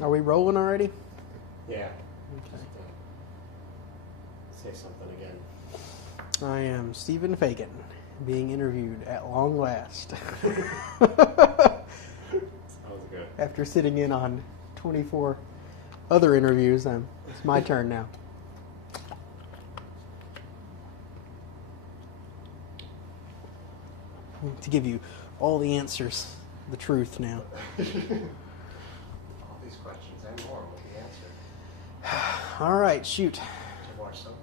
Are we rolling already? Yeah. Okay. Say something again. I am Stephen Fagin, being interviewed at long last. That was good. After sitting in on 24 other interviews, it's my turn now. To give you all the answers, the truth now. All these questions and more will be answered. All right, shoot. Did you watch some?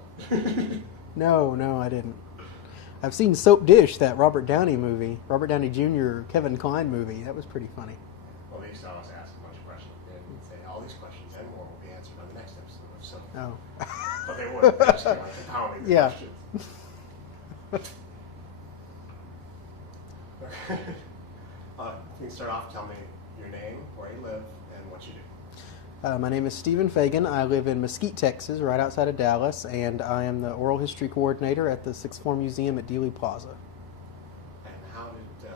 No, I didn't. I've seen Soap Dish, that Robert Downey movie, Robert Downey Jr., Kevin Kline movie. That was pretty funny. Well, they used to always ask a bunch of questions. They'd say, all these questions and more will be answered on the next episode of Soap. Oh. But they would. They just like pounding the Yeah. questions. You can start off, tell me your name, where you live, and what you do. My name is Stephen Fagin. I live in Mesquite, Texas, right outside of Dallas, and I am the oral history coordinator at the Sixth Form Museum at Dealey Plaza. And how did,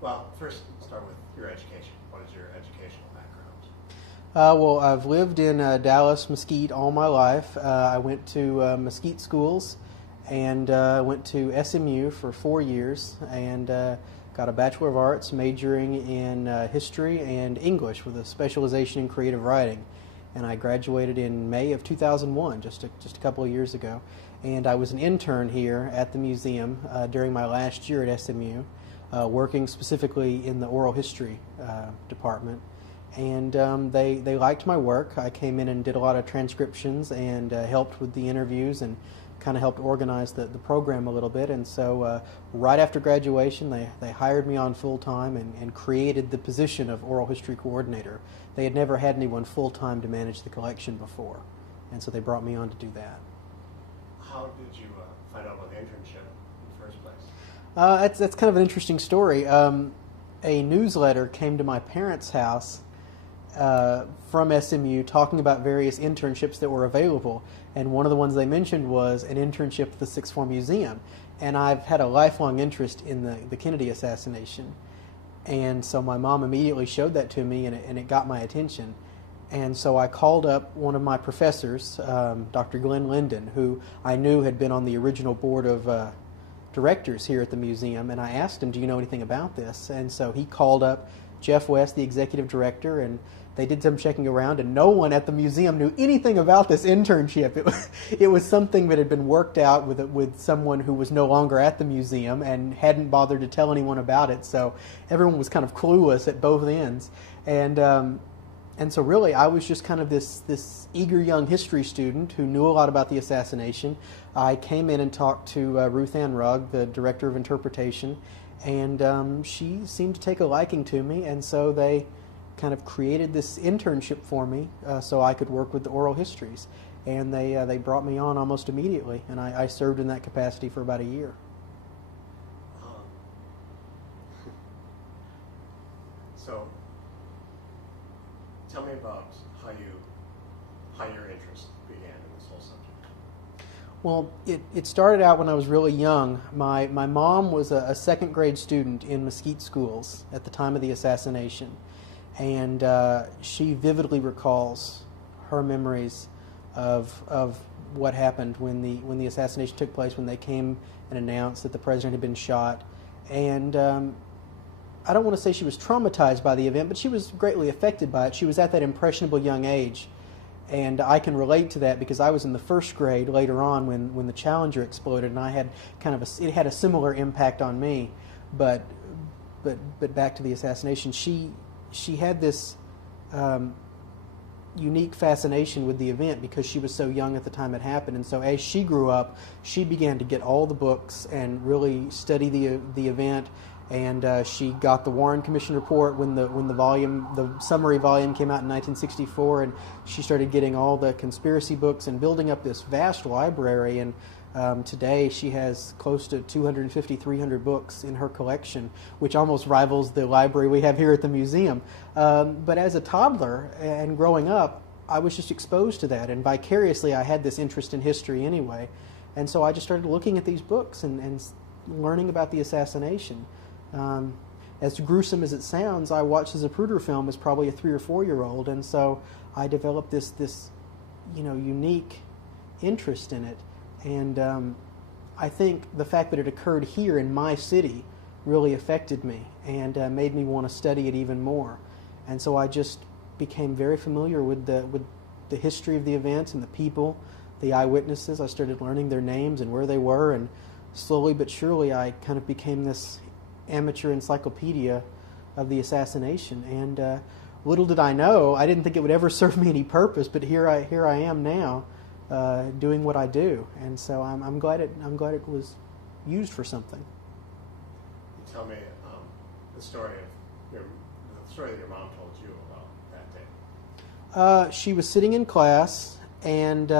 well, first start with your education. What is your educational background? Well, I've lived in Dallas, Mesquite all my life. I went to Mesquite schools and went to SMU for 4 years and got a Bachelor of Arts majoring in history and English with a specialization in creative writing. And I graduated in May of 2001, just a couple of years ago. And I was an intern here at the museum during my last year at SMU, working specifically in the oral history department. And they liked my work. I came in and did a lot of transcriptions and helped with the interviews and kind of helped organize the program a little bit. And so right after graduation, they hired me on full-time and created the position of oral history coordinator. They had never had anyone full-time to manage the collection before, and so they brought me on to do that. How did you find out about the internship in the first place? That's kind of an interesting story. A newsletter came to my parents' house from SMU talking about various internships that were available, and one of the ones they mentioned was an internship at the Sixth Form Museum. And I've had a lifelong interest in the Kennedy assassination, and so my mom immediately showed that to me, and it got my attention. And so I called up one of my professors, Dr. Glenn Linden, who I knew had been on the original board of directors here at the museum, and I asked him, do you know anything about this? And so he called up Jeff West, the executive director, and they did some checking around, and no one at the museum knew anything about this internship. It was something that had been worked out with someone who was no longer at the museum and hadn't bothered to tell anyone about it. So everyone was kind of clueless at both ends. And so really I was just kind of this eager young history student who knew a lot about the assassination. I came in and talked to Ruth Ann Rugg, the director of interpretation, and she seemed to take a liking to me, and so they kind of created this internship for me so I could work with the oral histories. And they brought me on almost immediately, and I served in that capacity for about a year. So tell me about how your interest began in this whole subject. Well, it started out when I was really young. My mom was a second grade student in Mesquite schools at the time of the assassination, and she vividly recalls her memories of what happened when the assassination took place, when they came and announced that the president had been shot. And I don't want to say she was traumatized by the event, but she was greatly affected by it. She was at that impressionable young age. And I can relate to that because I was in the first grade later on when the Challenger exploded, and I had it had a similar impact on me. But back to the assassination, she had this unique fascination with the event because she was so young at the time it happened. And so as she grew up, she began to get all the books and really study the event. And she got the Warren Commission report when the summary volume came out in 1964, and she started getting all the conspiracy books and building up this vast library. And today she has close to 250, 300 books in her collection, which almost rivals the library we have here at the museum. But as a toddler and growing up, I was just exposed to that, and vicariously I had this interest in history anyway. And so I just started looking at these books and learning about the assassination. as gruesome as it sounds, I watched the Zapruder film as probably a 3 or 4-year-old, and so I developed this unique interest in it. And I think the fact that it occurred here in my city really affected me and made me want to study it even more. And so I just became very familiar with the history of the events and the people, the eyewitnesses. I started learning their names and where they were, and slowly but surely I kind of became this amateur encyclopedia of the assassination. And little did I know, I didn't think it would ever serve me any purpose, but here I am now, doing what I do. And so I'm glad it was used for something. You tell me the story that your mom told you about that day. She was sitting in class, and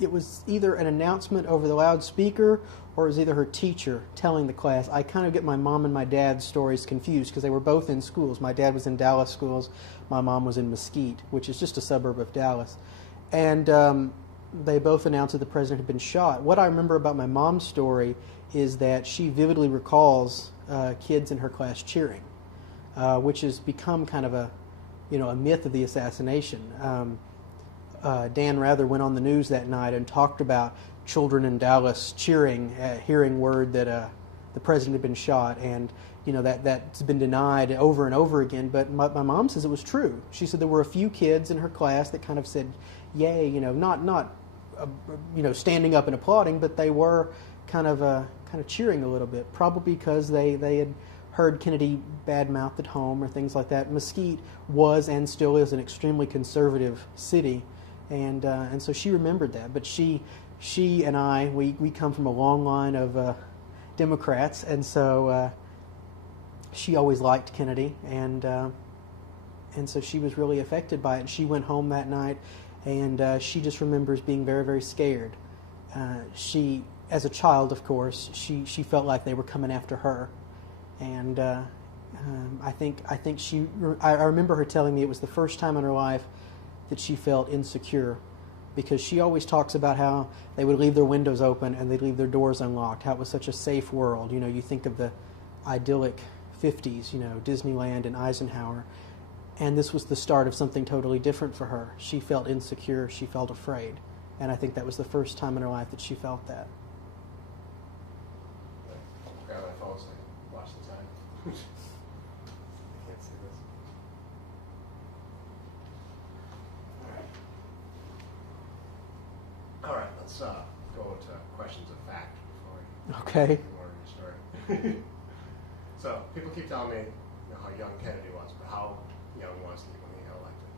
it was either an announcement over the loudspeaker or it was either her teacher telling the class. I kind of get my mom and my dad's stories confused because they were both in schools. My dad was in Dallas schools. My mom was in Mesquite, which is just a suburb of Dallas. And they both announced that the president had been shot. What I remember about my mom's story is that she vividly recalls kids in her class cheering, which has become kind of a myth of the assassination. Dan Rather went on the news that night and talked about children in Dallas cheering, hearing word that the president had been shot, and that's been denied over and over again. But my mom says it was true. She said there were a few kids in her class that kind of said, "Yay!" Not standing up and applauding, but they were kind of cheering a little bit, probably because they had heard Kennedy badmouthed at home or things like that. Mesquite was and still is an extremely conservative city, and so she remembered that. But she and I, we come from a long line of Democrats, and so she always liked Kennedy, and so she was really affected by it. And she went home that night, and she just remembers being very, very scared. She, as a child, of course, she felt like they were coming after her, and I remember her telling me it was the first time in her life that she felt insecure, because she always talks about how they would leave their windows open and they'd leave their doors unlocked, how it was such a safe world. You think of the idyllic 50s, Disneyland and Eisenhower, and this was the start of something totally different for her. She felt insecure, she felt afraid, and I think that was the first time in her life that she felt that. Grab my phone so I can watch the time. I can't see this. All right, let's go to questions of fact before we Okay. get more of your story. So people keep telling me how young Kennedy was, but how young was he when he got elected?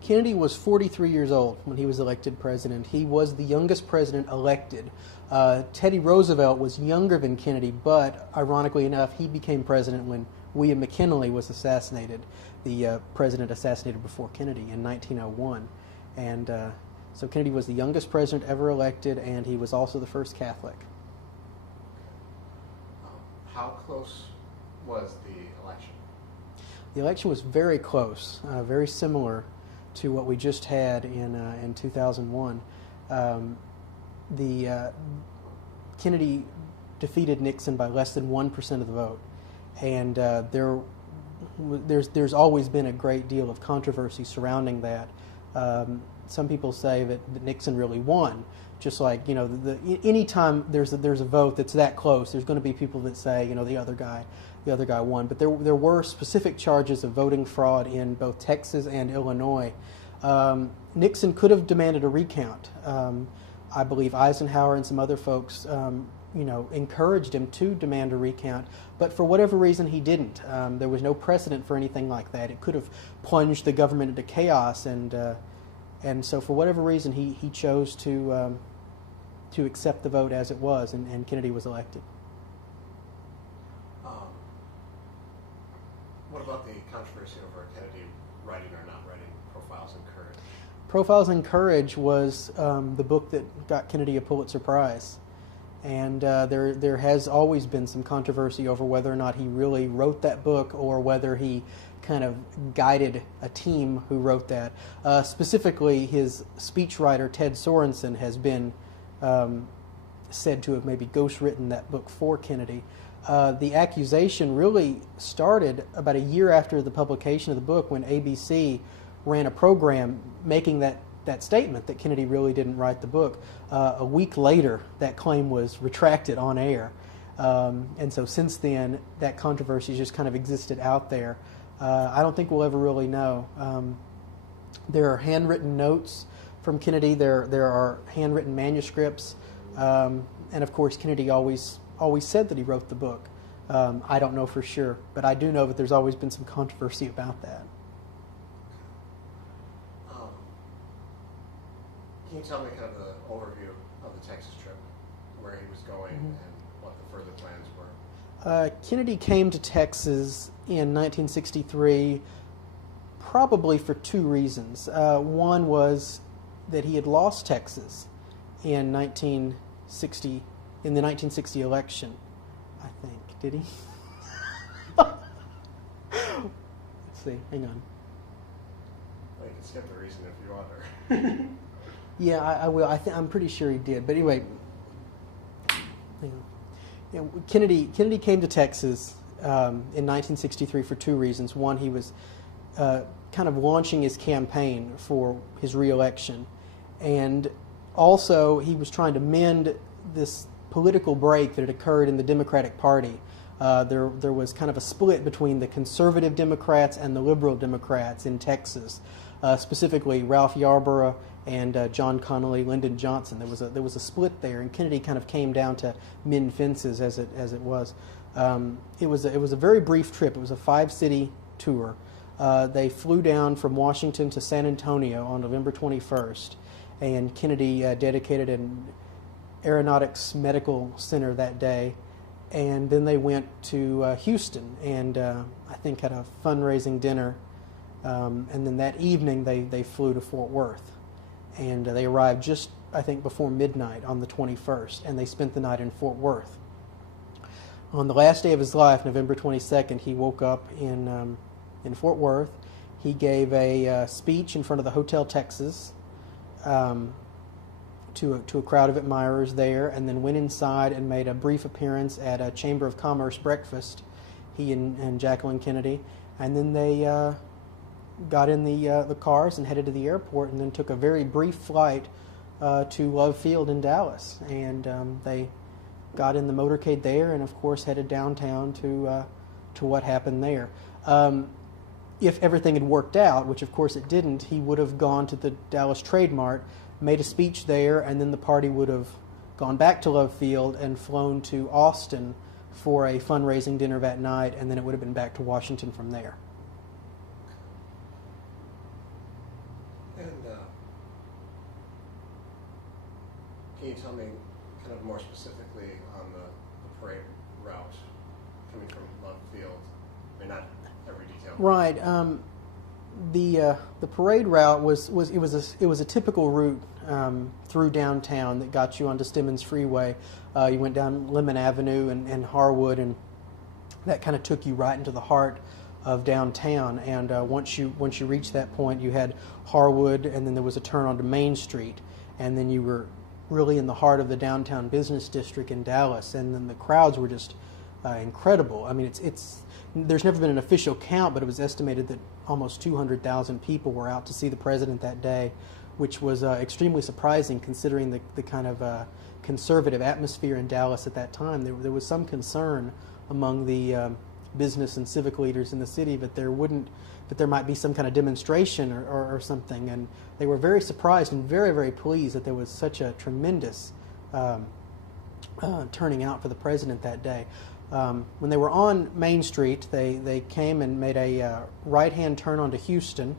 Kennedy was 43 years old when he was elected president. He was the youngest president elected. Teddy Roosevelt was younger than Kennedy, but ironically enough, he became president when William McKinley was assassinated, the president assassinated before Kennedy in 1901. And so Kennedy was the youngest president ever elected, and he was also the first Catholic. How close was the election? The election was very close, very similar to what we just had in 2001. Kennedy defeated Nixon by less than 1% of the vote, and there's always been a great deal of controversy surrounding that. Some people say that Nixon really won. Just like anytime there's a vote that's that close, there's going to be people that say the other guy won. But there were specific charges of voting fraud in both Texas and Illinois. Nixon could have demanded a recount. I believe Eisenhower and some other folks encouraged him to demand a recount, but for whatever reason he didn't. There was no precedent for anything like that. It could have plunged the government into chaos, and so for whatever reason he chose to accept the vote as it was, and Kennedy was elected. What about the controversy over Kennedy writing or not writing Profiles in Courage? Profiles in Courage was the book that got Kennedy a Pulitzer Prize. And there has always been some controversy over whether or not he really wrote that book or whether he kind of guided a team who wrote that. Specifically, his speechwriter, Ted Sorensen, has been said to have maybe ghostwritten that book for Kennedy. The accusation really started about a year after the publication of the book, when ABC ran a program making that statement that Kennedy really didn't write the book. A week later, that claim was retracted on air. And so since then, that controversy just kind of existed out there. I don't think we'll ever really know. There are handwritten notes from Kennedy. There are handwritten manuscripts. And of course, Kennedy always said that he wrote the book. I don't know for sure, but I do know that there's always been some controversy about that. Can you tell me kind of the overview of the Texas trip, where he was going and what the further plans were? Kennedy came to Texas in 1963 probably for two reasons. One was that he had lost Texas in the 1960 election, I think. Did he? Let's see. Hang on. Well, you can skip the reason if you want. Yeah, I will. I'm pretty sure he did. But anyway, Kennedy came to Texas in 1963 for two reasons. One, he was kind of launching his campaign for his reelection, and also he was trying to mend this political break that had occurred in the Democratic Party. There was kind of a split between the conservative Democrats and the liberal Democrats in Texas, specifically Ralph Yarborough and John Connally, Lyndon Johnson. There was a split there, and Kennedy kind of came down to mend fences as it was. It was a very brief trip. It was a 5-city tour. They flew down from Washington to San Antonio on November 21st, and Kennedy dedicated an aeronautics medical center that day. And then they went to Houston and I think had a fundraising dinner. And then that evening they flew to Fort Worth. And they arrived just, I think, before midnight on the 21st, and they spent the night in Fort Worth. On the last day of his life, November 22nd, he woke up in Fort Worth. He gave a speech in front of the Hotel Texas to a crowd of admirers there, and then went inside and made a brief appearance at a Chamber of Commerce breakfast, he and Jacqueline Kennedy. And then they got in the cars and headed to the airport, and then took a very brief flight to Love Field in Dallas. And they got in the motorcade there, and of course headed downtown to what happened there. If everything had worked out, which of course it didn't, he would have gone to the Dallas Trade Mart, made a speech there, and then the party would have gone back to Love Field and flown to Austin for a fundraising dinner that night, and then it would have been back to Washington from there. And can you tell me kind of more specifically on the parade route coming from Love Field? I mean, not every detail. Right. The parade route was a typical route through downtown that got you onto Stemmons Freeway. You went down Lemon Avenue and Harwood, and that kind of took you right into the heart of downtown. And once you reached that point, you had Harwood, and then there was a turn onto Main Street, and then you were really in the heart of the downtown business district in Dallas. And then the crowds were just incredible. I mean, there's never been an official count, but it was estimated that almost 200,000 people were out to see the president that day, which was extremely surprising considering the kind of conservative atmosphere in Dallas at that time. There was some concern among the business and civic leaders in the city that there might be some kind of demonstration or something, and they were very surprised and very, very pleased that there was such a tremendous turning out for the president that day. When they were on Main Street, they came and made a right-hand turn onto Houston,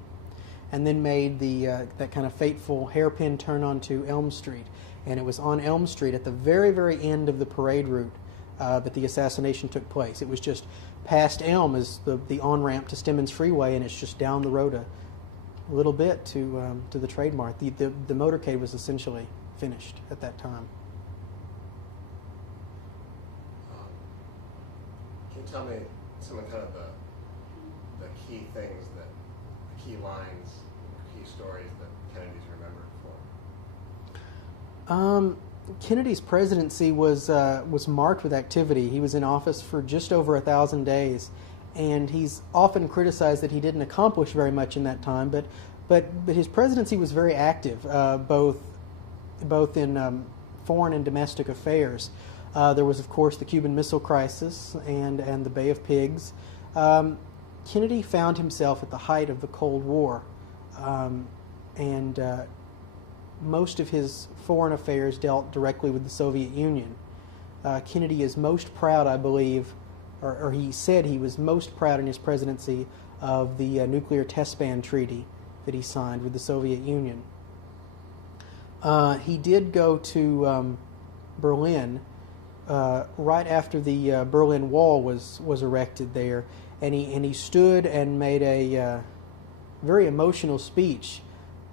and then made that kind of fateful hairpin turn onto Elm Street. And it was on Elm Street at the very, very end of the parade route that the assassination took place. It was just past Elm is the on-ramp to Stemmons Freeway, and it's just down the road a little bit to the Trade Mart. The motorcade was essentially finished at that time. Can you tell me some of kind of the key things, the key lines, key stories that Kennedy's remembered for? Kennedy's presidency was marked with activity. He was in office for just over 1,000 days, and he's often criticized that he didn't accomplish very much in that time. But his presidency was very active, both in foreign and domestic affairs. There was, of course, the Cuban Missile Crisis and the Bay of Pigs. Kennedy found himself at the height of the Cold War, and most of his foreign affairs dealt directly with the Soviet Union. Kennedy is most proud, I believe, or he said he was most proud in his presidency of the nuclear test ban treaty that he signed with the Soviet Union. He did go to Berlin right after the Berlin Wall was erected there, and he stood and made a very emotional speech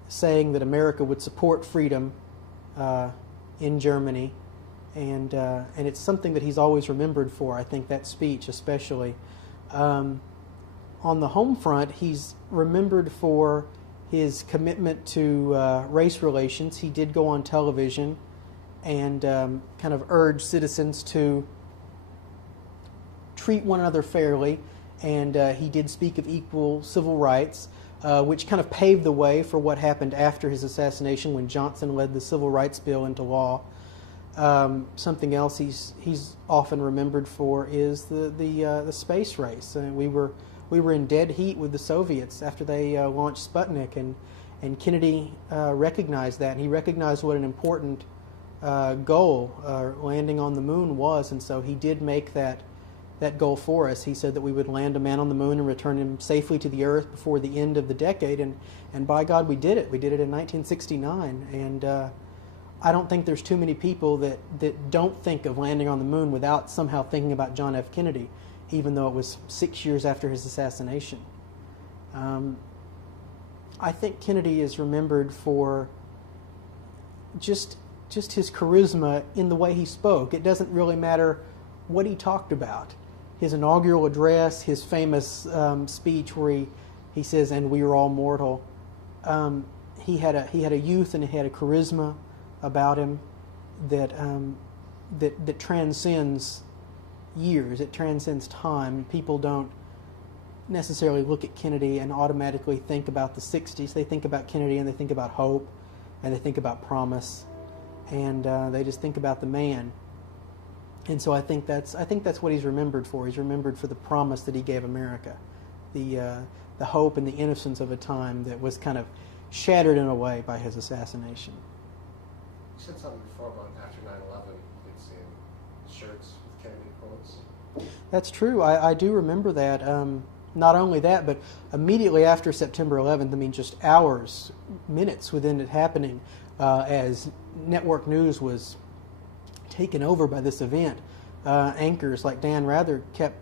saying that America would support freedom in Germany, and it's something that he's always remembered for. I think that speech especially. On the home front, he's remembered for his commitment to race relations. He did go on television and kind of urge citizens to treat one another fairly, and he did speak of equal civil rights, which kind of paved the way for what happened after his assassination when Johnson led the Civil Rights Bill into law. Something else he's often remembered for is the space race. We were in dead heat with the Soviets after they launched Sputnik, and Kennedy recognized that, and he recognized what an important goal landing on the moon was, and so he did make that goal for us. He said that we would land a man on the moon and return him safely to the Earth before the end of the decade, and by God, we did it. We did it in 1969, and I don't think there's too many people that don't think of landing on the moon without somehow thinking about John F. Kennedy, even though it was 6 years after his assassination. I think Kennedy is remembered for just his charisma in the way he spoke. It doesn't really matter what he talked about. His inaugural address, his famous speech where he says, "And we are all mortal." He had a youth and he had a charisma about him that transcends years. It transcends time. People don't necessarily look at Kennedy and automatically think about the 60s. They think about Kennedy and they think about hope and they think about promise, and they just think about the man. And so I think that's what he's remembered for. He's remembered for the promise that he gave America, the hope and the innocence of a time that was kind of shattered in a way by his assassination. You said something before about after 9/11, you'd seen shirts with Kennedy quotes. That's true. I do remember that. Not only that, but immediately after September 11th, I mean just hours, minutes within it happening, as network news was taken over by this event, anchors like Dan Rather kept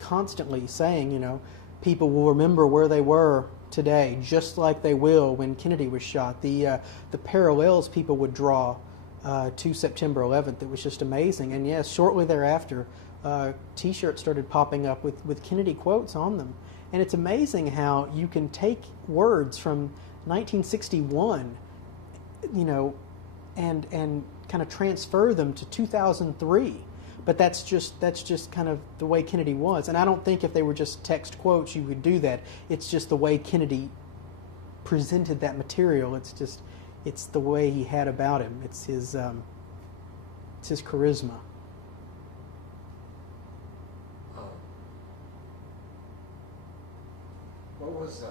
constantly saying, people will remember where they were today, just like they will when Kennedy was shot. The parallels people would draw to September 11th, it was just amazing. And yes, shortly thereafter, T-shirts started popping up with Kennedy quotes on them. And it's amazing how you can take words from 1961, and kind of transfer them to 2003. But that's just kind of the way Kennedy was. And I don't think if they were just text quotes you would do that. It's just the way Kennedy presented that material. It's the way he had about him. It's his charisma. What was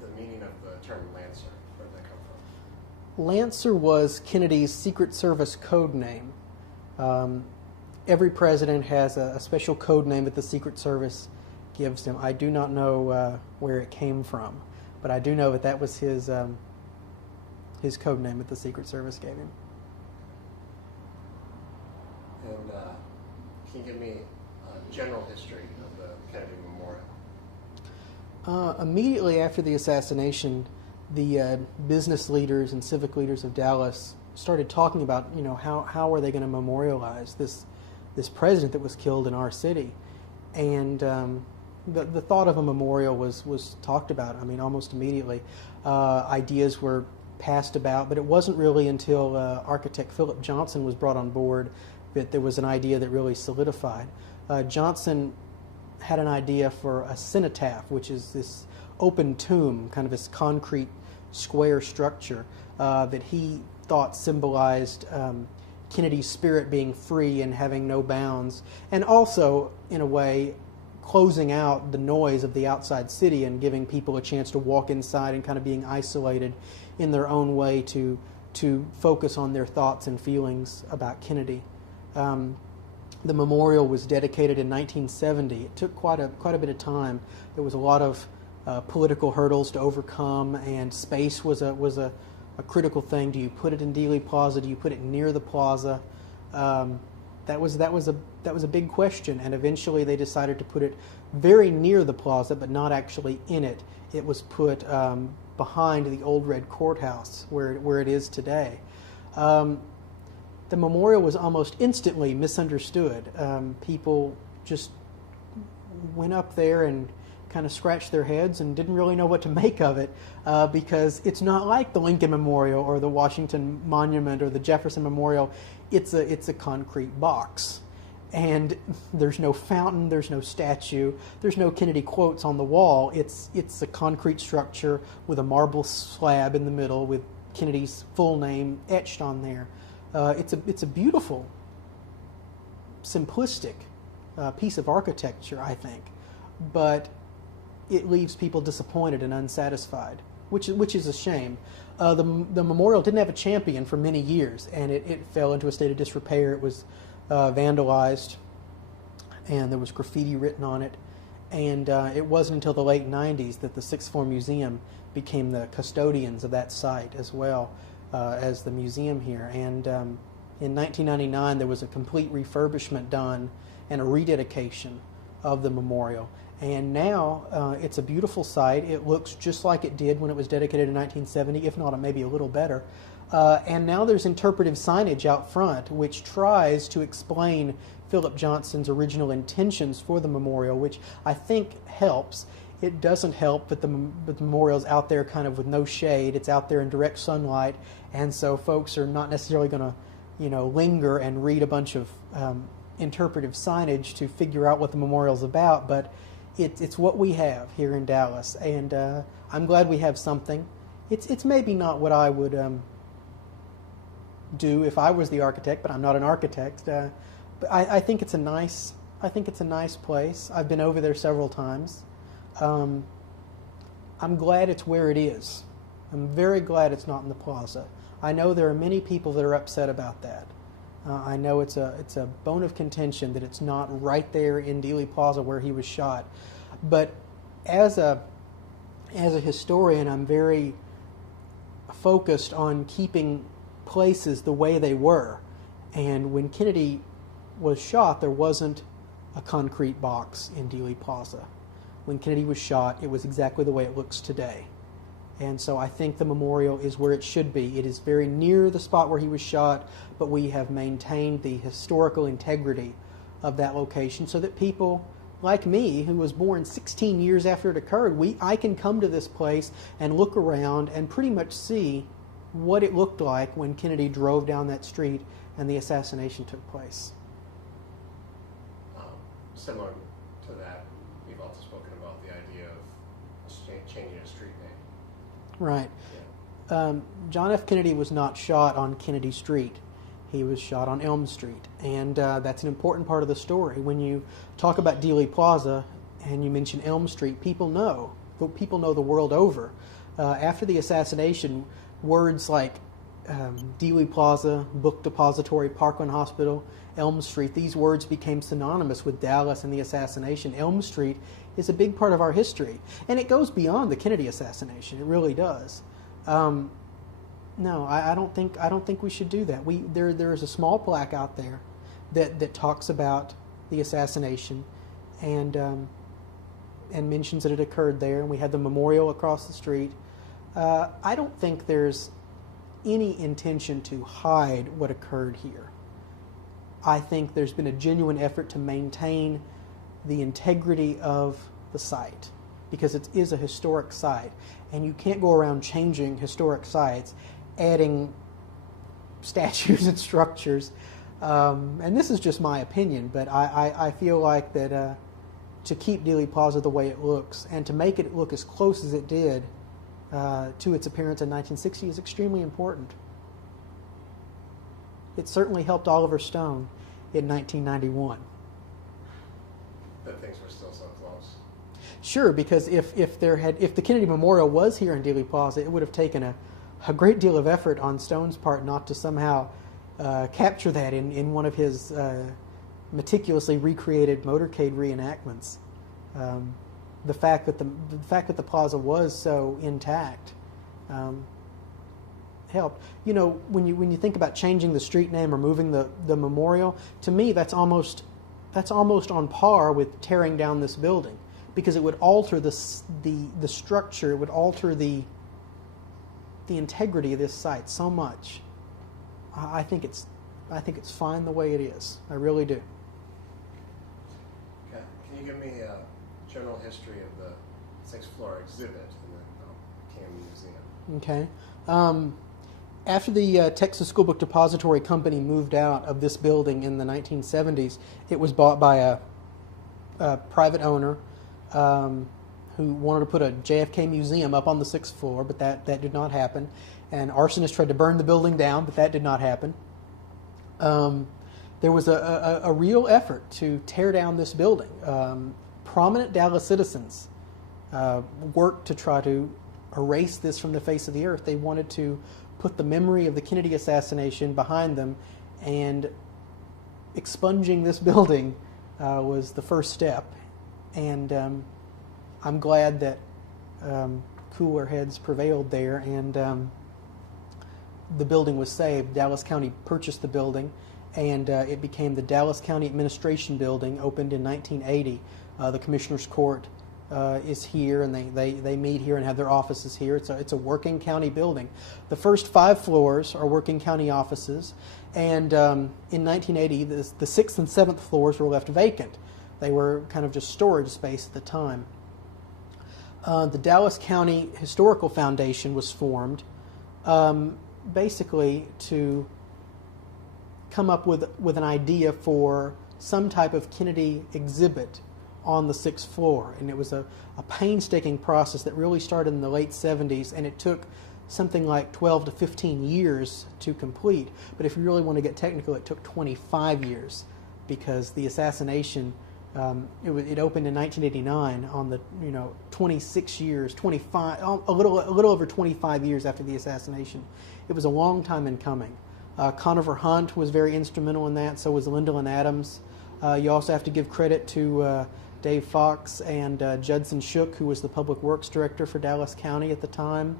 the meaning of the term Lancer? Where did that come from? Lancer was Kennedy's Secret Service code name. Every president has a special code name that the Secret Service gives him. I do not know where it came from, but I do know that was his code name that the Secret Service gave him. And can you give me a general history of the Kennedy Memorial? Immediately after the assassination, the business leaders and civic leaders of Dallas started talking about, how are they going to memorialize this president that was killed in our city, and the thought of a memorial was talked about. I mean, almost immediately, ideas were passed about, but it wasn't really until architect Philip Johnson was brought on board that there was an idea that really solidified. Johnson had an idea for a cenotaph, which is this open tomb, kind of this concrete square structure that he thought symbolized Kennedy's spirit being free and having no bounds, and also, in a way, closing out the noise of the outside city and giving people a chance to walk inside and kind of being isolated in their own way to focus on their thoughts and feelings about Kennedy. The memorial was dedicated in 1970. It took quite a bit of time. There was a lot of political hurdles to overcome, and space was a critical thing. Do you put it in Dealey Plaza? Do you put it near the plaza? That was a big question, and eventually they decided to put it very near the plaza, but not actually in it. It was put behind the old Red Courthouse, where it is today. The memorial was almost instantly misunderstood. People just went up there and kind of scratched their heads and didn't really know what to make of it because it's not like the Lincoln Memorial or the Washington Monument or the Jefferson Memorial. It's a concrete box. And there's no fountain, there's no statue, there's no Kennedy quotes on the wall. It's a concrete structure with a marble slab in the middle with Kennedy's full name etched on there. It's a beautiful, simplistic piece of architecture, I think, but it leaves people disappointed and unsatisfied, which is a shame. The memorial didn't have a champion for many years, and it fell into a state of disrepair. It was vandalized, and there was graffiti written on it, and it wasn't until the late 90s that the Sixth Floor Museum became the custodians of that site as well as the museum here. And in 1999 there was a complete refurbishment done and a rededication of the memorial, and now it's a beautiful site. It looks just like it did when it was dedicated in 1970, if not maybe a little better. And now there's interpretive signage out front which tries to explain Philip Johnson's original intentions for the memorial, which I think helps. It doesn't help that the memorial's out there kind of with no shade. It's out there in direct sunlight, and so folks are not necessarily going to, linger and read a bunch of interpretive signage to figure out what the memorial's about, but it's what we have here in Dallas, and I'm glad we have something. It's maybe not what I would do if I was the architect, but I'm not an architect. But I think it's a nice place. I've been over there several times. I'm glad it's where it is. I'm very glad it's not in the plaza. I know there are many people that are upset about that. I know it's a bone of contention that it's not right there in Dealey Plaza where he was shot. But as a historian, I'm very focused on keeping places the way they were. And when Kennedy was shot, there wasn't a concrete box in Dealey Plaza. When Kennedy was shot, it was exactly the way it looks today. And so I think the memorial is where it should be. It is very near the spot where he was shot, but we have maintained the historical integrity of that location so that people like me, who was born 16 years after it occurred, I can come to this place and look around and pretty much see what it looked like when Kennedy drove down that street and the assassination took place. Similar to that, we've also spoken about the idea of changing a street name. Right. Yeah. John F. Kennedy was not shot on Kennedy Street. He was shot on Elm Street, and that's an important part of the story. When you talk about Dealey Plaza and you mention Elm Street, people know the world over. After the assassination, words like Dealey Plaza, Book Depository, Parkland Hospital, Elm Street, these words became synonymous with Dallas and the assassination. Elm Street is a big part of our history, and it goes beyond the Kennedy assassination. It really does. No, I don't think we should do that. There is a small plaque out there that talks about the assassination and mentions that it occurred there, and we had the memorial across the street. I don't think there's any intention to hide what occurred here. I think there's been a genuine effort to maintain the integrity of the site, because it is a historic site, and you can't go around changing historic sites, adding statues and structures. And this is just my opinion, but I feel like that to keep Dealey Plaza the way it looks and to make it look as close as it did to its appearance in 1960 is extremely important. It certainly helped Oliver Stone in 1991. But things were still so close. Sure, because if the Kennedy Memorial was here in Dealey Plaza, it would have taken a great deal of effort on Stone's part not to somehow capture that in one of his meticulously recreated motorcade reenactments. The fact that the plaza was so intact helped. You know, when you think about changing the street name or moving the memorial, to me that's almost on par with tearing down this building, because it would alter the structure, it would alter the integrity of this site so much. I think it's fine the way it is. I really do. Okay. Can you give me a general history of the sixth floor exhibit in the KM Museum? Okay. After the Texas School Book Depository Company moved out of this building in the 1970s, it was bought by a private owner who wanted to put a JFK museum up on the sixth floor, but that did not happen. And arsonists tried to burn the building down, but that did not happen. There was a real effort to tear down this building. Prominent Dallas citizens worked to try to erase this from the face of the earth. They wanted to put the memory of the Kennedy assassination behind them, and expunging this building was the first step. And I'm glad that cooler heads prevailed there, and the building was saved. Dallas County purchased the building, and it became the Dallas County Administration Building, opened in 1980. The Commissioner's Court is here, and they meet here and have their offices here. It's a working county building. The first 5 floors are working county offices, and in 1980, the 6th and 7th floors were left vacant. They were kind of just storage space at the time. The Dallas County Historical Foundation was formed basically to come up with an idea for some type of Kennedy exhibit on the 6th floor. And it was a painstaking process that really started in the late 70s, and it took something like 12 to 15 years to complete. But if you really want to get technical, it took 25 years, because the assassination, it opened in 1989 on the 26 years, 25, a little over 25 years after the assassination. It was a long time in coming. Conover Hunt was very instrumental in that. So was Lyndon Adams. You also have to give credit to Dave Fox and Judson Shook, who was the Public Works Director for Dallas County at the time.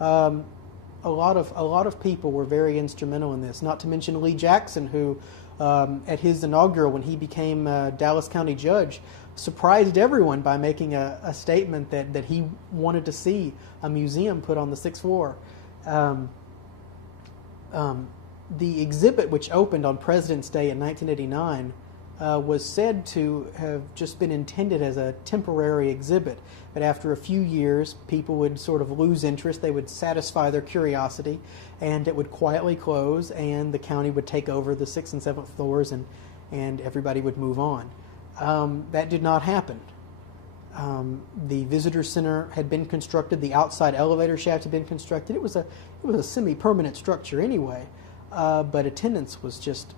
A lot of people were very instrumental in this. Not to mention Lee Jackson, who at his inaugural, when he became Dallas County Judge, surprised everyone by making a statement that he wanted to see a museum put on the 6th floor. The exhibit, which opened on President's Day in 1989, was said to have just been intended as a temporary exhibit. But after a few years, people would sort of lose interest. They would satisfy their curiosity, and it would quietly close, and the county would take over the 6th and 7th floors, and everybody would move on. That did not happen. The visitor center had been constructed. The outside elevator shaft had been constructed. It was a semi-permanent structure anyway, but attendance was just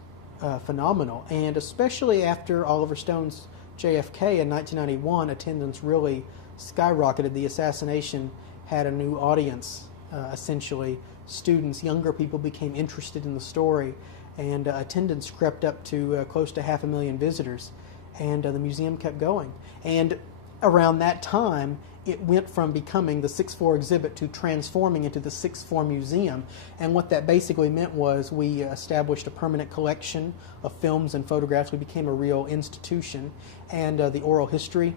phenomenal. And especially after Oliver Stone's JFK in 1991, attendance really skyrocketed. The assassination had a new audience. Essentially, students, younger people became interested in the story, and attendance crept up to close to 500,000 visitors. And the museum kept going. And around that time, it went from becoming the 6th floor exhibit to transforming into the 6th floor museum. And what that basically meant was we established a permanent collection of films and photographs. We became a real institution. And the oral history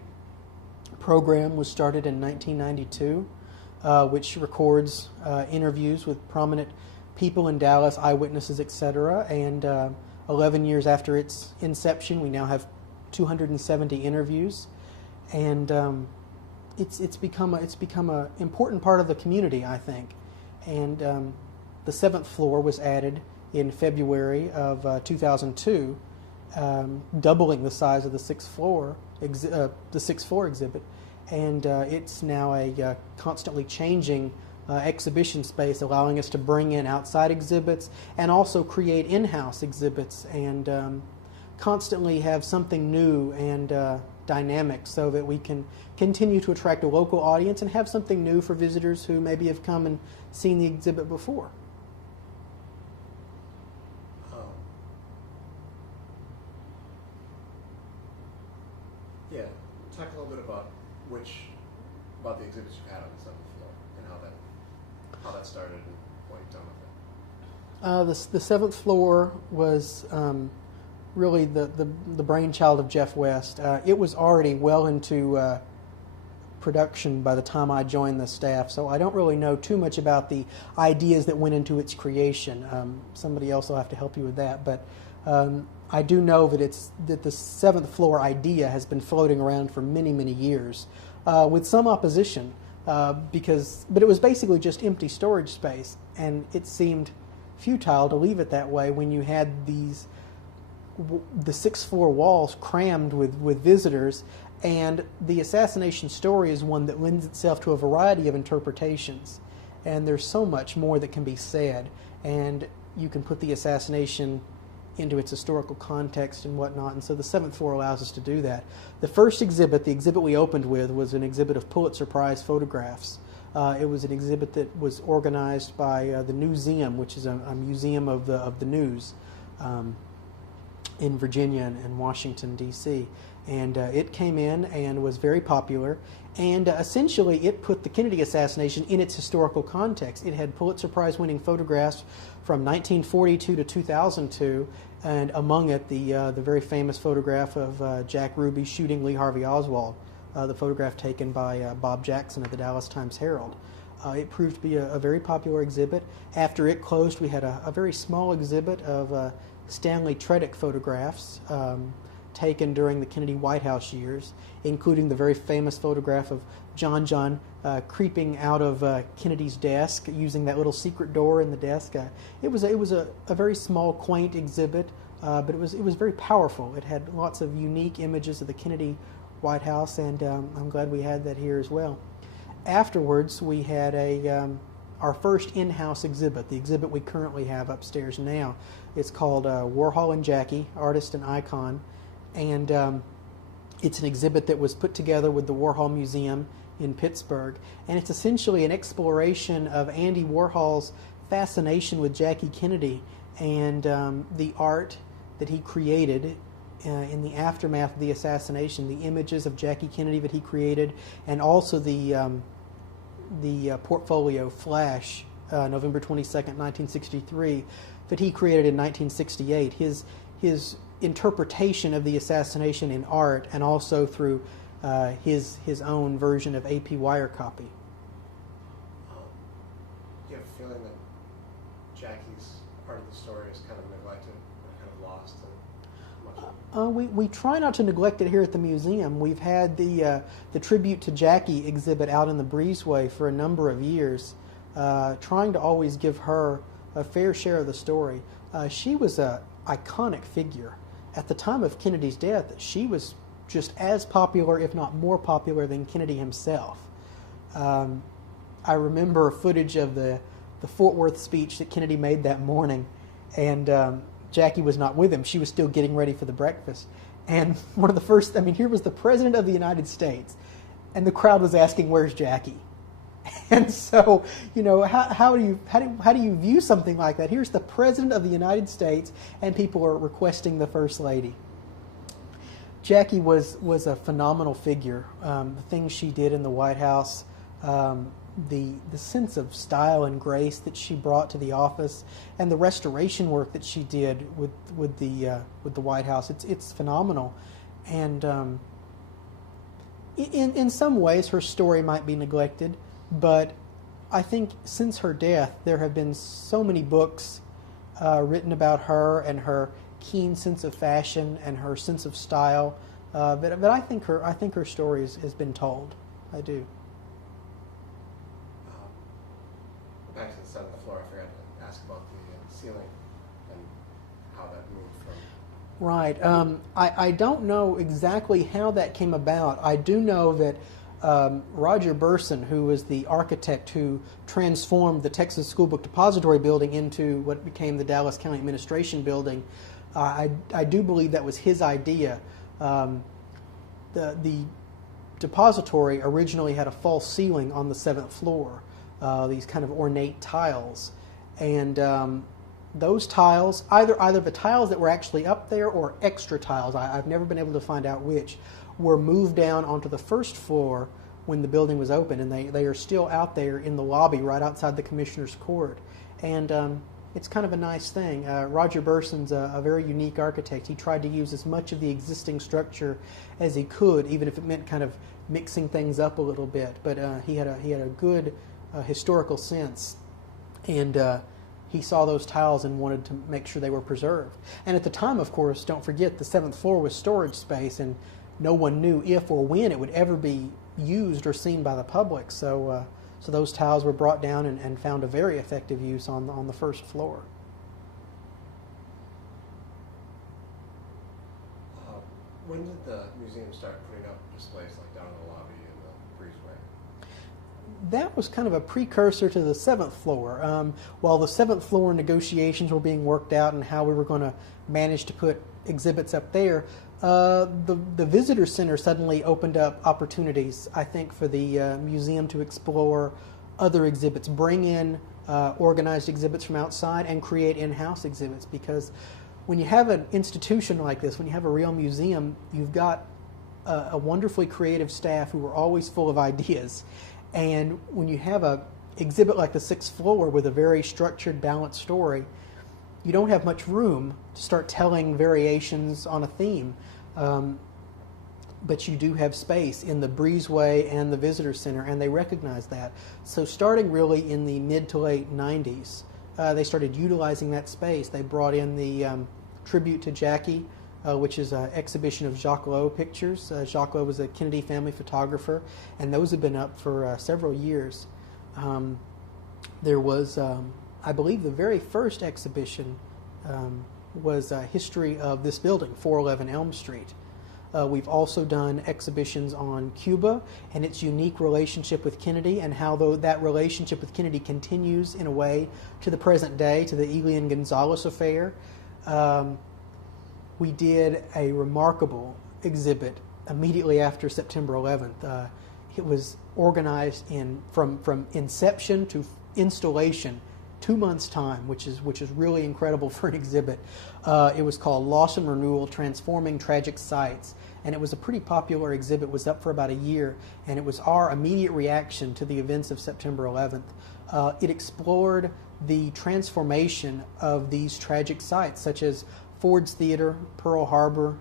program was started in 1992, which records interviews with prominent people in Dallas, eyewitnesses, etc. And 11 years after its inception, we now have 270 interviews. And it's become a important part of the community, I think. And the 7th floor was added in February of 2002, doubling the size of the 6th floor exhibit, and it's now a constantly changing exhibition space, allowing us to bring in outside exhibits and also create in-house exhibits and constantly have something new and dynamic so that we can continue to attract a local audience and have something new for visitors who maybe have come and seen the exhibit before. Yeah, talk a little bit about the exhibits you've had on the 7th floor and how that started and what you've done with it. The 7th floor was really the brainchild of Jeff West. It was already well into production by the time I joined the staff, so I don't really know too much about the ideas that went into its creation. Somebody else will have to help you with that, but I do know that the 7th floor idea has been floating around for many, many years, with some opposition, but it was basically just empty storage space, and it seemed futile to leave it that way when you had the 6th floor walls crammed with visitors, and the assassination story is one that lends itself to a variety of interpretations, and there's so much more that can be said, and you can put the assassination into its historical context and whatnot, and so the 7th floor allows us to do that. The first exhibit, the exhibit we opened with, was an exhibit of Pulitzer Prize photographs. It was an exhibit that was organized by the Newseum, which is a museum of the news in Virginia and Washington, D.C., and it came in and was very popular, and essentially it put the Kennedy assassination in its historical context. It had Pulitzer Prize winning photographs from 1942 to 2002, and among it the very famous photograph of Jack Ruby shooting Lee Harvey Oswald, the photograph taken by Bob Jackson of the Dallas Times-Herald. It proved to be a very popular exhibit. After it closed, we had a very small exhibit of Stanley Tredick photographs taken during the Kennedy White House years, including the very famous photograph of John creeping out of Kennedy's desk using that little secret door in the desk. It was a very small, quaint exhibit, but it was very powerful. It had lots of unique images of the Kennedy White House, and I'm glad we had that here as well. Afterwards, we had our first in-house exhibit, the exhibit we currently have upstairs now. It's called Warhol and Jackie, Artist and Icon, and it's an exhibit that was put together with the Warhol Museum in Pittsburgh, and it's essentially an exploration of Andy Warhol's fascination with Jackie Kennedy and the art that he created in the aftermath of the assassination, the images of Jackie Kennedy that he created, and also the portfolio Flash, November 22nd, 1963, that he created in 1968. His interpretation of the assassination in art, and also through his own version of AP wire copy. Do you have a feeling that Jackie's part of the story is kind of neglected or kind of lost? We try not to neglect it here at the museum. We've had the Tribute to Jackie exhibit out in the breezeway for a number of years, trying to always give her a fair share of the story. She was an iconic figure. At the time of Kennedy's death, she was just as popular, if not more popular, than Kennedy himself. I remember footage of the Fort Worth speech that Kennedy made that morning, and Jackie was not with him. She was still getting ready for the breakfast. And one of the first, here was the President of the United States, and the crowd was asking, "Where's Jackie?" And so, how do you view something like that? Here's the President of the United States, and people are requesting the First Lady. Jackie was a phenomenal figure. The things she did in the White House, the sense of style and grace that she brought to the office, and the restoration work that she did with the White House, it's phenomenal. And in some ways, her story might be neglected, but I think since her death, there have been so many books written about her and her keen sense of fashion and her sense of style. But I think her story has been told. I do. to the 7th floor, I forgot to ask about the ceiling and how that moved from. Right. I don't know exactly how that came about. I do know that Roger Burson, who was the architect who transformed the Texas School Book Depository building into what became the Dallas County Administration building, I do believe that was his idea. The depository originally had a false ceiling on the 7th floor, these kind of ornate tiles. And those tiles, either the tiles that were actually up there or extra tiles, I've never been able to find out which, were moved down onto the first floor when the building was open, and they are still out there in the lobby right outside the Commissioner's Court. And it's kind of a nice thing. Roger Burson's a very unique architect. He tried to use as much of the existing structure as he could, even if it meant kind of mixing things up a little bit. But he had a good historical sense, and he saw those tiles and wanted to make sure they were preserved. And at the time, of course, don't forget, the 7th floor was storage space, and no one knew if or when it would ever be used or seen by the public. So those tiles were brought down and found a very effective use on the first floor. When did the museum start putting up displays like down in the lobby and the breezeway? That was kind of a precursor to the 7th floor. While the 7th floor negotiations were being worked out and how we were going to manage to put exhibits up there, the visitor center suddenly opened up opportunities, I think, for the museum to explore other exhibits, bring in organized exhibits from outside, and create in-house exhibits. Because when you have an institution like this, when you have a real museum, you've got a wonderfully creative staff who are always full of ideas. And when you have an exhibit like the 6th floor with a very structured, balanced story, you don't have much room to start telling variations on a theme. But you do have space in the breezeway and the visitor center, and they recognize that. So starting really in the mid to late 90s, they started utilizing that space. They brought in the Tribute to Jackie, which is an exhibition of Jacques Lowe pictures. Jacques Lowe was a Kennedy family photographer, and those have been up for several years. There was, I believe, the very first exhibition was a history of this building, 411 Elm Street. We've also done exhibitions on Cuba and its unique relationship with Kennedy, and how that relationship with Kennedy continues in a way to the present day, to the Elian Gonzalez affair. We did a remarkable exhibit immediately after September 11th. It was organized from inception to installation, 2 months' time, which is really incredible for an exhibit. It was called Loss and Renewal: Transforming Tragic Sites, and it was a pretty popular exhibit. It was up for about a year, and it was our immediate reaction to the events of September 11th. It explored the transformation of these tragic sites, such as Ford's Theater, Pearl Harbor,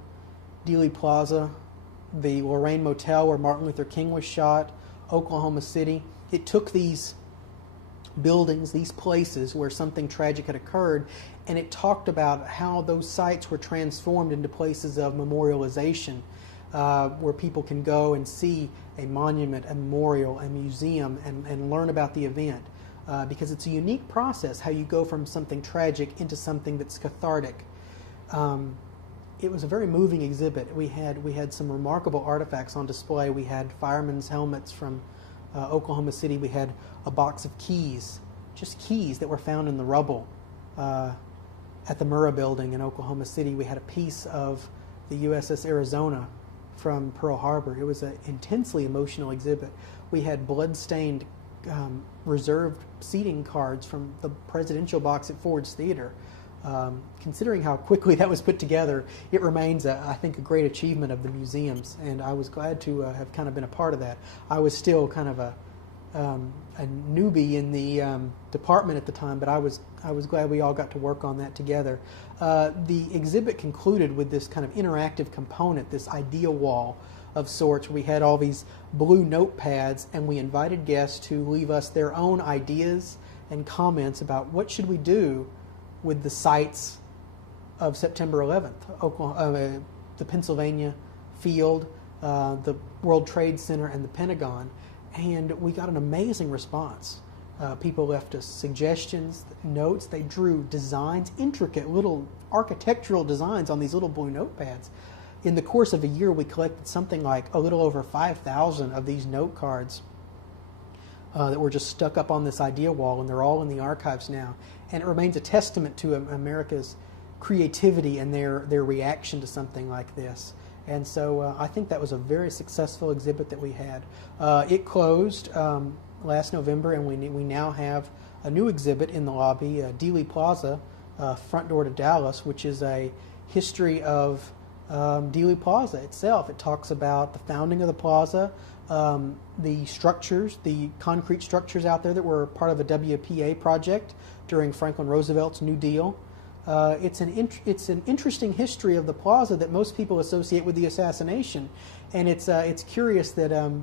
Dealey Plaza, the Lorraine Motel where Martin Luther King was shot, Oklahoma City. It took these buildings, these places where something tragic had occurred, and it talked about how those sites were transformed into places of memorialization, where people can go and see a monument, a memorial, a museum, and learn about the event. Because it's a unique process, how you go from something tragic into something that's cathartic. It was a very moving exhibit. We had some remarkable artifacts on display. We had firemen's helmets from Oklahoma City. We had a box of keys, just keys that were found in the rubble at the Murrah building in Oklahoma City. We had a piece of the USS Arizona from Pearl Harbor. It was an intensely emotional exhibit. We had blood-stained reserved seating cards from the presidential box at Ford's Theater. Considering how quickly that was put together, it remains, I think, a great achievement of the museums, and I was glad to have kind of been a part of that. I was still kind of a newbie in the department at the time, but I was glad we all got to work on that together. The exhibit concluded with this kind of interactive component, this idea wall of sorts. We had all these blue notepads, and we invited guests to leave us their own ideas and comments about what should we do with the sites of September 11th, the Pennsylvania Field, the World Trade Center, and the Pentagon. And we got an amazing response. People left us suggestions, notes. They drew designs, intricate little architectural designs on these little blue notepads. In the course of a year, we collected something like a little over 5,000 of these note cards that were just stuck up on this idea wall, and they're all in the archives now. And it remains a testament to America's creativity and their reaction to something like this. And so I think that was a very successful exhibit that we had. It closed last November, and we now have a new exhibit in the lobby, Dealey Plaza, front door to Dallas, which is a history of Dealey Plaza itself. It talks about the founding of the plaza, the structures, the concrete structures out there that were part of a WPA project during Franklin Roosevelt's New Deal. It's an interesting history of the plaza that most people associate with the assassination, and it's curious that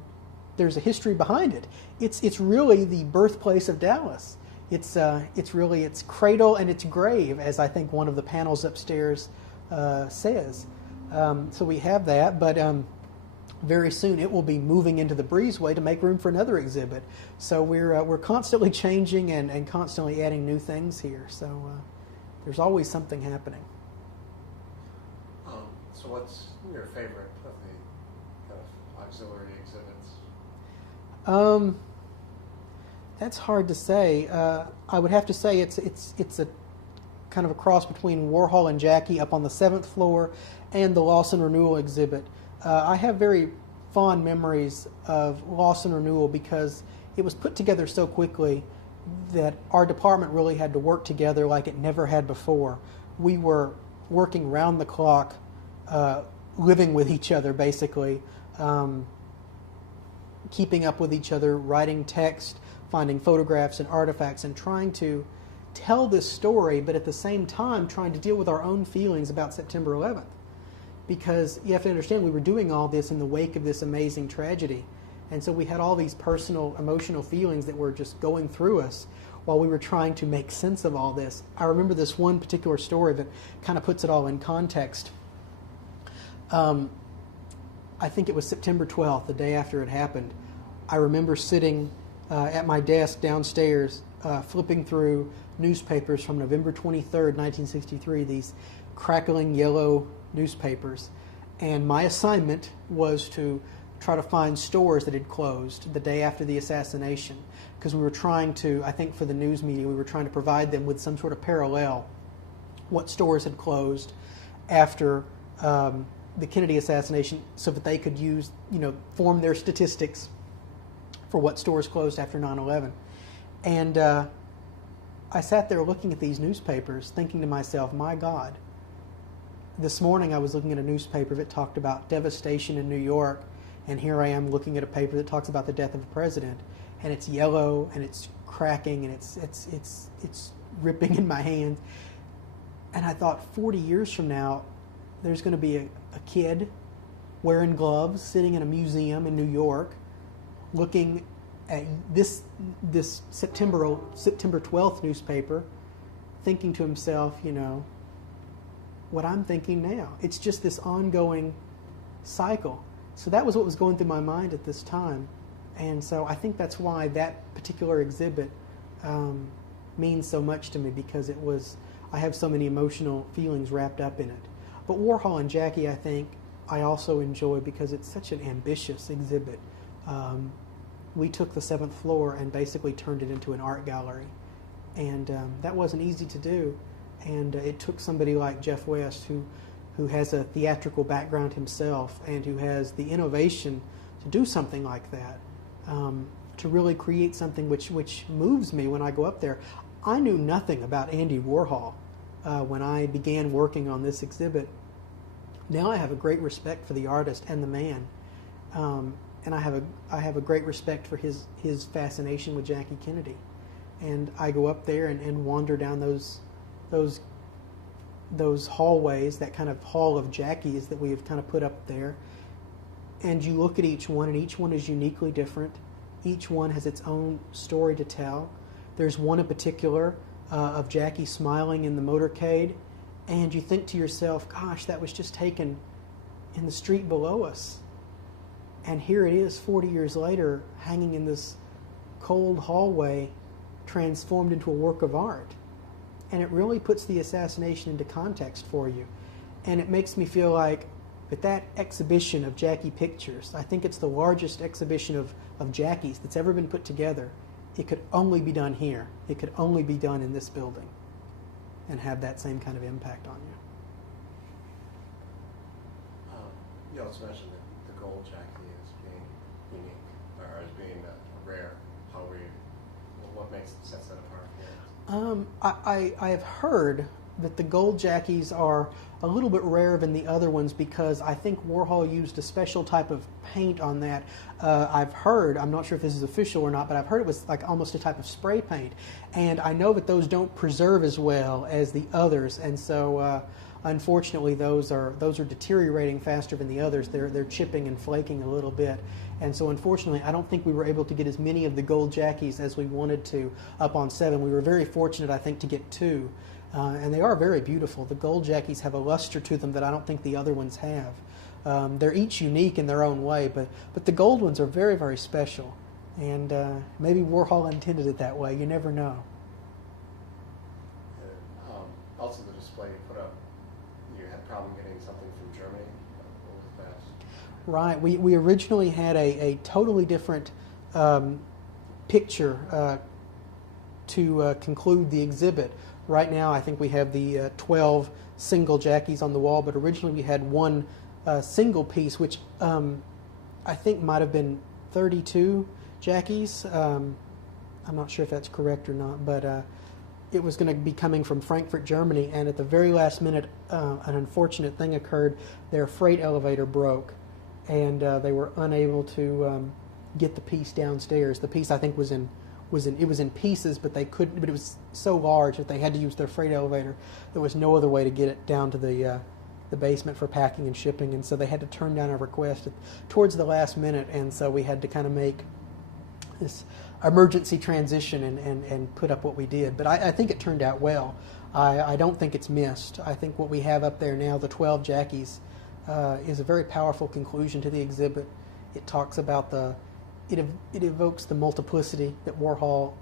there's a history behind it. It's really the birthplace of Dallas. It's really its cradle and its grave, as I think one of the panels upstairs says. So we have that, but very soon it will be moving into the breezeway to make room for another exhibit. So we're constantly changing and constantly adding new things here. So there's always something happening. So what's your favorite of the kind of auxiliary exhibits? That's hard to say. I would have to say it's a kind of a cross between Warhol and Jackie up on the 7th floor and the Loss and Renewal exhibit. I have very fond memories of Loss and Renewal because it was put together so quickly that our department really had to work together like it never had before. We were working round the clock, living with each other basically, keeping up with each other, writing text, finding photographs and artifacts, and trying to tell this story, but at the same time trying to deal with our own feelings about September 11th. Because you have to understand, we were doing all this in the wake of this amazing tragedy. And so we had all these personal, emotional feelings that were just going through us while we were trying to make sense of all this. I remember this one particular story that kind of puts it all in context. I think it was September 12th, the day after it happened. I remember sitting at my desk downstairs, flipping through newspapers from November 23rd, 1963, these crackling yellow newspapers. And my assignment was to try to find stores that had closed the day after the assassination, because we were trying to, I think for the news media, we were trying to provide them with some sort of parallel, what stores had closed after the Kennedy assassination, so that they could use, form their statistics for what stores closed after 9/11. And I sat there looking at these newspapers, thinking to myself, my God, this morning I was looking at a newspaper that talked about devastation in New York, and here I am looking at a paper that talks about the death of a president, and it's yellow and it's cracking and it's ripping in my hand. And I thought, 40 years from now, there's going to be a kid wearing gloves sitting in a museum in New York, looking at this September 12th newspaper, thinking to himself, what I'm thinking now. It's just this ongoing cycle. So that was what was going through my mind at this time. And so I think that's why that particular exhibit means so much to me, because I have so many emotional feelings wrapped up in it. But Warhol and Jackie, I think, I also enjoy because it's such an ambitious exhibit. We took the 7th floor and basically turned it into an art gallery. And that wasn't easy to do. And it took somebody like Jeff West, who has a theatrical background himself and who has the innovation to do something like that, to really create something which moves me when I go up there. I knew nothing about Andy Warhol when I began working on this exhibit. Now I have a great respect for the artist and the man, and I have a great respect for his fascination with Jackie Kennedy. And I go up there and wander down those hallways, that kind of hall of Jackie's that we have kind of put up there, and you look at each one, and each one is uniquely different. Each one has its own story to tell. There's one in particular of Jackie smiling in the motorcade, and you think to yourself, gosh, that was just taken in the street below us. And here it is 40 years later, hanging in this cold hallway transformed into a work of art. And it really puts the assassination into context for you. And it makes me feel like that exhibition of Jackie pictures, I think it's the largest exhibition of Jackies that's ever been put together. It could only be done here. It could only be done in this building and have that same kind of impact on you. You also mentioned that the gold Jackie as being unique, or as being rare. What sets that apart? I have heard that the gold Jackies are a little bit rarer than the other ones because I think Warhol used a special type of paint on that. I've heard, I'm not sure if this is official or not, but I've heard it was like almost a type of spray paint. And I know that those don't preserve as well as the others, and so unfortunately those are deteriorating faster than the others. They're chipping and flaking a little bit. And so unfortunately I don't think we were able to get as many of the gold Jackies as we wanted to up on 7. We were very fortunate, I think, to get 2. And they are very beautiful. The gold Jackies have a luster to them that I don't think the other ones have. They're each unique in their own way, but the gold ones are very, very special. And maybe Warhol intended it that way. You never know. And, also the display you put up, you had a problem getting something from Germany. What was that? Right. We originally had a totally different picture to conclude the exhibit. Right now, I think we have the 12 single Jackies on the wall, but originally we had one single piece, which I think might have been 32 Jackies. I'm not sure if that's correct or not, but it was going to be coming from Frankfurt, Germany, and at the very last minute, an unfortunate thing occurred. Their freight elevator broke, and they were unable to get the piece downstairs. The piece, I think, was in pieces, but they couldn't. But it was so large that they had to use their freight elevator. There was no other way to get it down to the basement for packing and shipping, and so they had to turn down our request towards the last minute. And so we had to kind of make this emergency transition and put up what we did. But I think it turned out well. I don't think it's missed. I think what we have up there now, the 12 Jackies, is a very powerful conclusion to the exhibit. It talks about it evokes the multiplicity that Warhol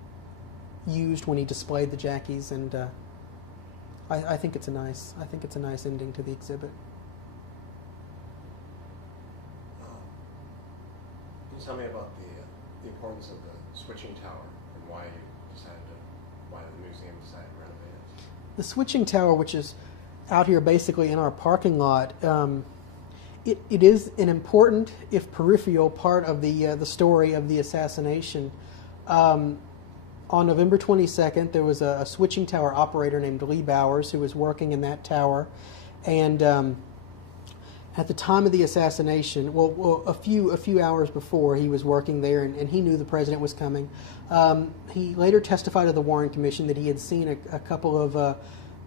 used when he displayed the Jackies, and I think it's a nice ending to the exhibit. Can you tell me about the importance of the switching tower and why the museum decided to renovate it? The switching tower, which is out here basically in our parking lot, it is an important, if peripheral, part of the story of the assassination. On November 22nd, there was a switching tower operator named Lee Bowers who was working in that tower, and at the time of the assassination, a few hours before, he was working there, and he knew the president was coming. He later testified to the Warren Commission that he had seen a couple of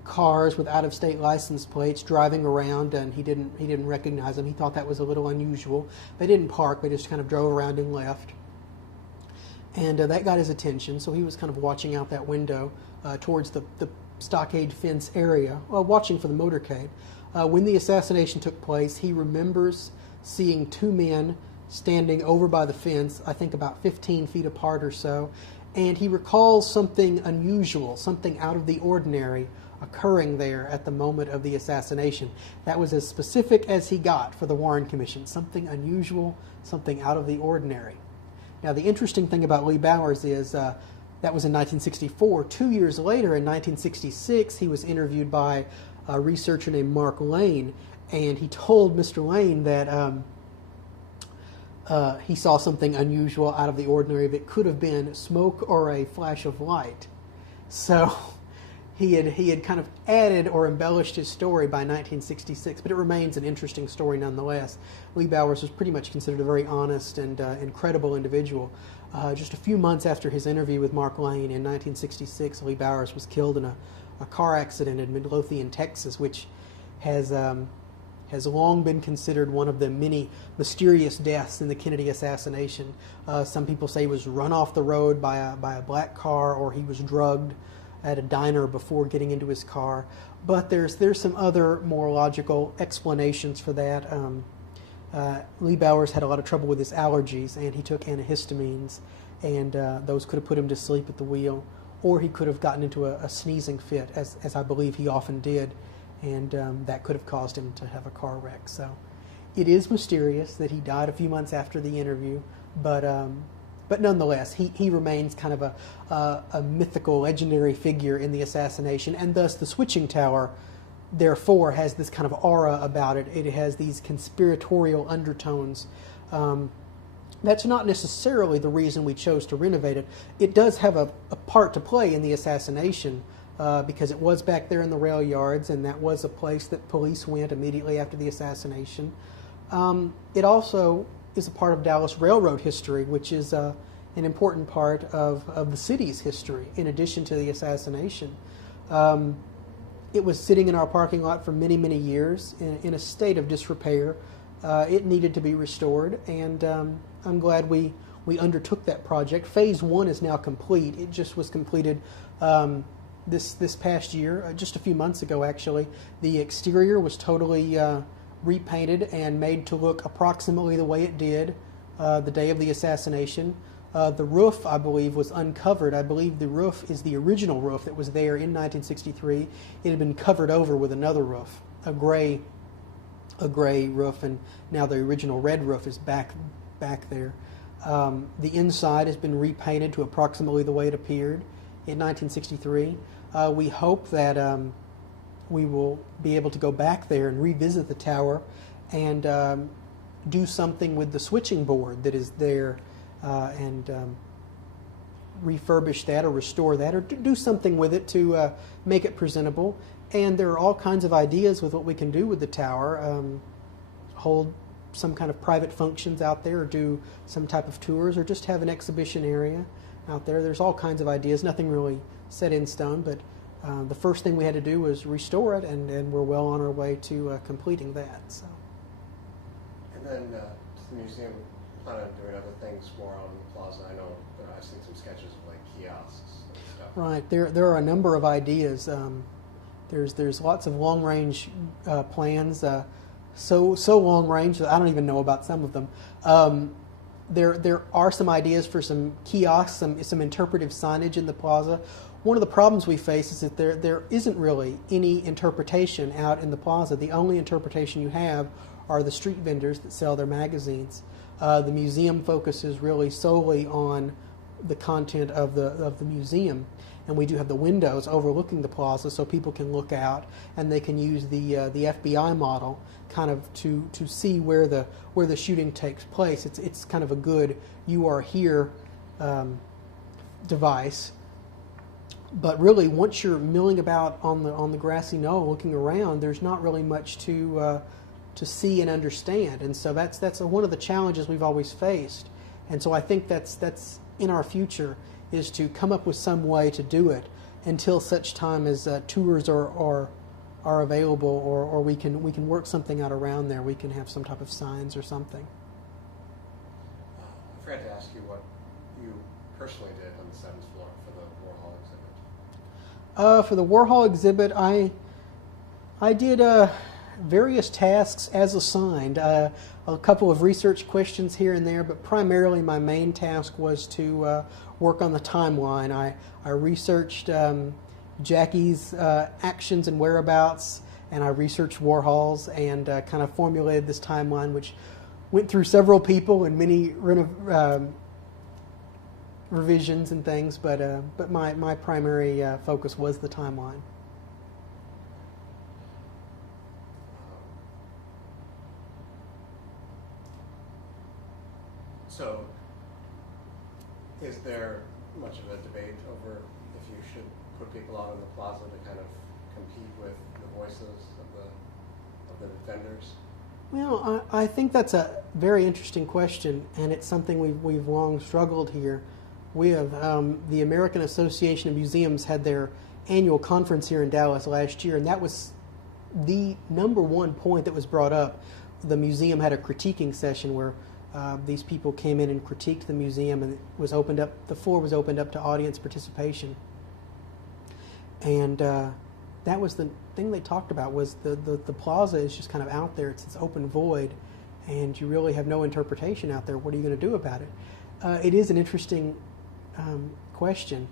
cars with out-of-state license plates driving around, and he didn't recognize them. He thought that was a little unusual. They didn't park; they just kind of drove around and left. And that got his attention, so he was kind of watching out that window towards the stockade fence area, watching for the motorcade. When the assassination took place, he remembers seeing 2 men standing over by the fence, I think about 15 feet apart or so, and he recalls something unusual, something out of the ordinary occurring there at the moment of the assassination. That was as specific as he got for the Warren Commission, something unusual, something out of the ordinary. Now, the interesting thing about Lee Bowers is that was in 1964. 2 years later, in 1966, he was interviewed by a researcher named Mark Lane, and he told Mr. Lane that he saw something unusual out of the ordinary that could have been smoke or a flash of light. So he had kind of added or embellished his story by 1966, but it remains an interesting story nonetheless. Lee Bowers was pretty much considered a very honest and credible individual. Just a few months after his interview with Mark Lane in 1966, Lee Bowers was killed in a car accident in Midlothian, Texas, which has long been considered one of the many mysterious deaths in the Kennedy assassination. Some people say he was run off the road by a black car, or he was drugged at a diner before getting into his car. But there's some other more logical explanations for that. Lee Bowers had a lot of trouble with his allergies, and he took antihistamines, and those could have put him to sleep at the wheel. or he could have gotten into a sneezing fit, as I believe he often did, and that could have caused him to have a car wreck. So it is mysterious that he died a few months after the interview, but nonetheless, he remains kind of a mythical, legendary figure in the assassination, and thus the switching tower, therefore, has this kind of aura about it. It has these conspiratorial undertones. That's not necessarily the reason we chose to renovate it. It does have a part to play in the assassination because it was back there in the rail yards, and that was a place that police went immediately after the assassination. It also is a part of Dallas Railroad history, which is an important part of the city's history, in addition to the assassination. It was sitting in our parking lot for many, many years in a state of disrepair. It needed to be restored, and I'm glad we undertook that project. Phase 1 is now complete. It just was completed this past year, just a few months ago, actually. The exterior was totally repainted and made to look approximately the way it did the day of the assassination. The roof, I believe, was uncovered. I believe the roof is the original roof that was there in 1963. It had been covered over with another roof, a gray roof, and now the original red roof is back there. The inside has been repainted to approximately the way it appeared in 1963. We hope that we will be able to go back there and revisit the tower and do something with the switching board that is there and refurbish that or restore that or do something with it to make it presentable. And there are all kinds of ideas with what we can do with the tower. Hold some kind of private functions out there, or do some type of tours, or just have an exhibition area out there. There's all kinds of ideas, nothing really set in stone, but the first thing we had to do was restore it, and we're well on our way to completing that. So. And then does the museum plan on doing other things more out in the plaza? I know I've seen some sketches of like kiosks and stuff. Right, there are a number of ideas. There's lots of long-range plans, so long-range that I don't even know about some of them. There are some ideas for some kiosks, some interpretive signage in the plaza. One of the problems we face is that there isn't really any interpretation out in the plaza. The only interpretation you have are the street vendors that sell their magazines. The museum focuses really solely on the content of the museum. And we do have the windows overlooking the plaza so people can look out, and they can use the FBI model kind of to see where the shooting takes place. It's kind of a good "you are here" device. But really, once you're milling about on the grassy knoll looking around, there's not really much to see and understand. And so that's one of the challenges we've always faced. And so I think that's in our future, is to come up with some way to do it until such time as tours are available, or we can work something out around there. We can have some type of signs or something. I forgot to ask you what you personally did on the 7th floor for the Warhol exhibit. For the Warhol exhibit, I did various tasks as assigned. A couple of research questions here and there, but primarily my main task was to work on the timeline. I researched Jackie's actions and whereabouts, and I researched Warhol's, and kind of formulated this timeline, which went through several people and many revisions and things, but my primary focus was the timeline. So, is there much of a debate over if you should put people out in the plaza to kind of compete with the voices of the defenders? Well, I think that's a very interesting question, and it's something we've long struggled here with. The American Association of Museums had their annual conference here in Dallas last year, and that was the number one point that was brought up. The museum had a critiquing session where these people came in and critiqued the museum, and it was opened up. The floor was opened up to audience participation, and that was the thing they talked about. Was the plaza is just kind of out there. It's this open void, and you really have no interpretation out there. What are you going to do about it? It is an interesting question.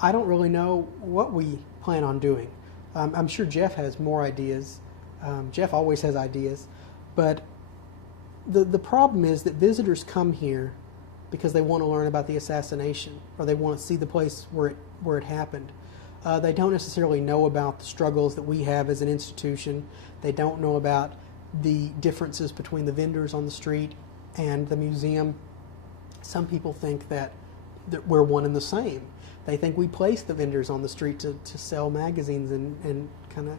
I don't really know what we plan on doing. I'm sure Jeff has more ideas. Jeff always has ideas. But the problem is that visitors come here because they want to learn about the assassination, or they want to see the place where it happened. They don't necessarily know about the struggles that we have as an institution. They don't know about the differences between the vendors on the street and the museum. Some people think that we're one and the same. They think we place the vendors on the street to sell magazines and kind of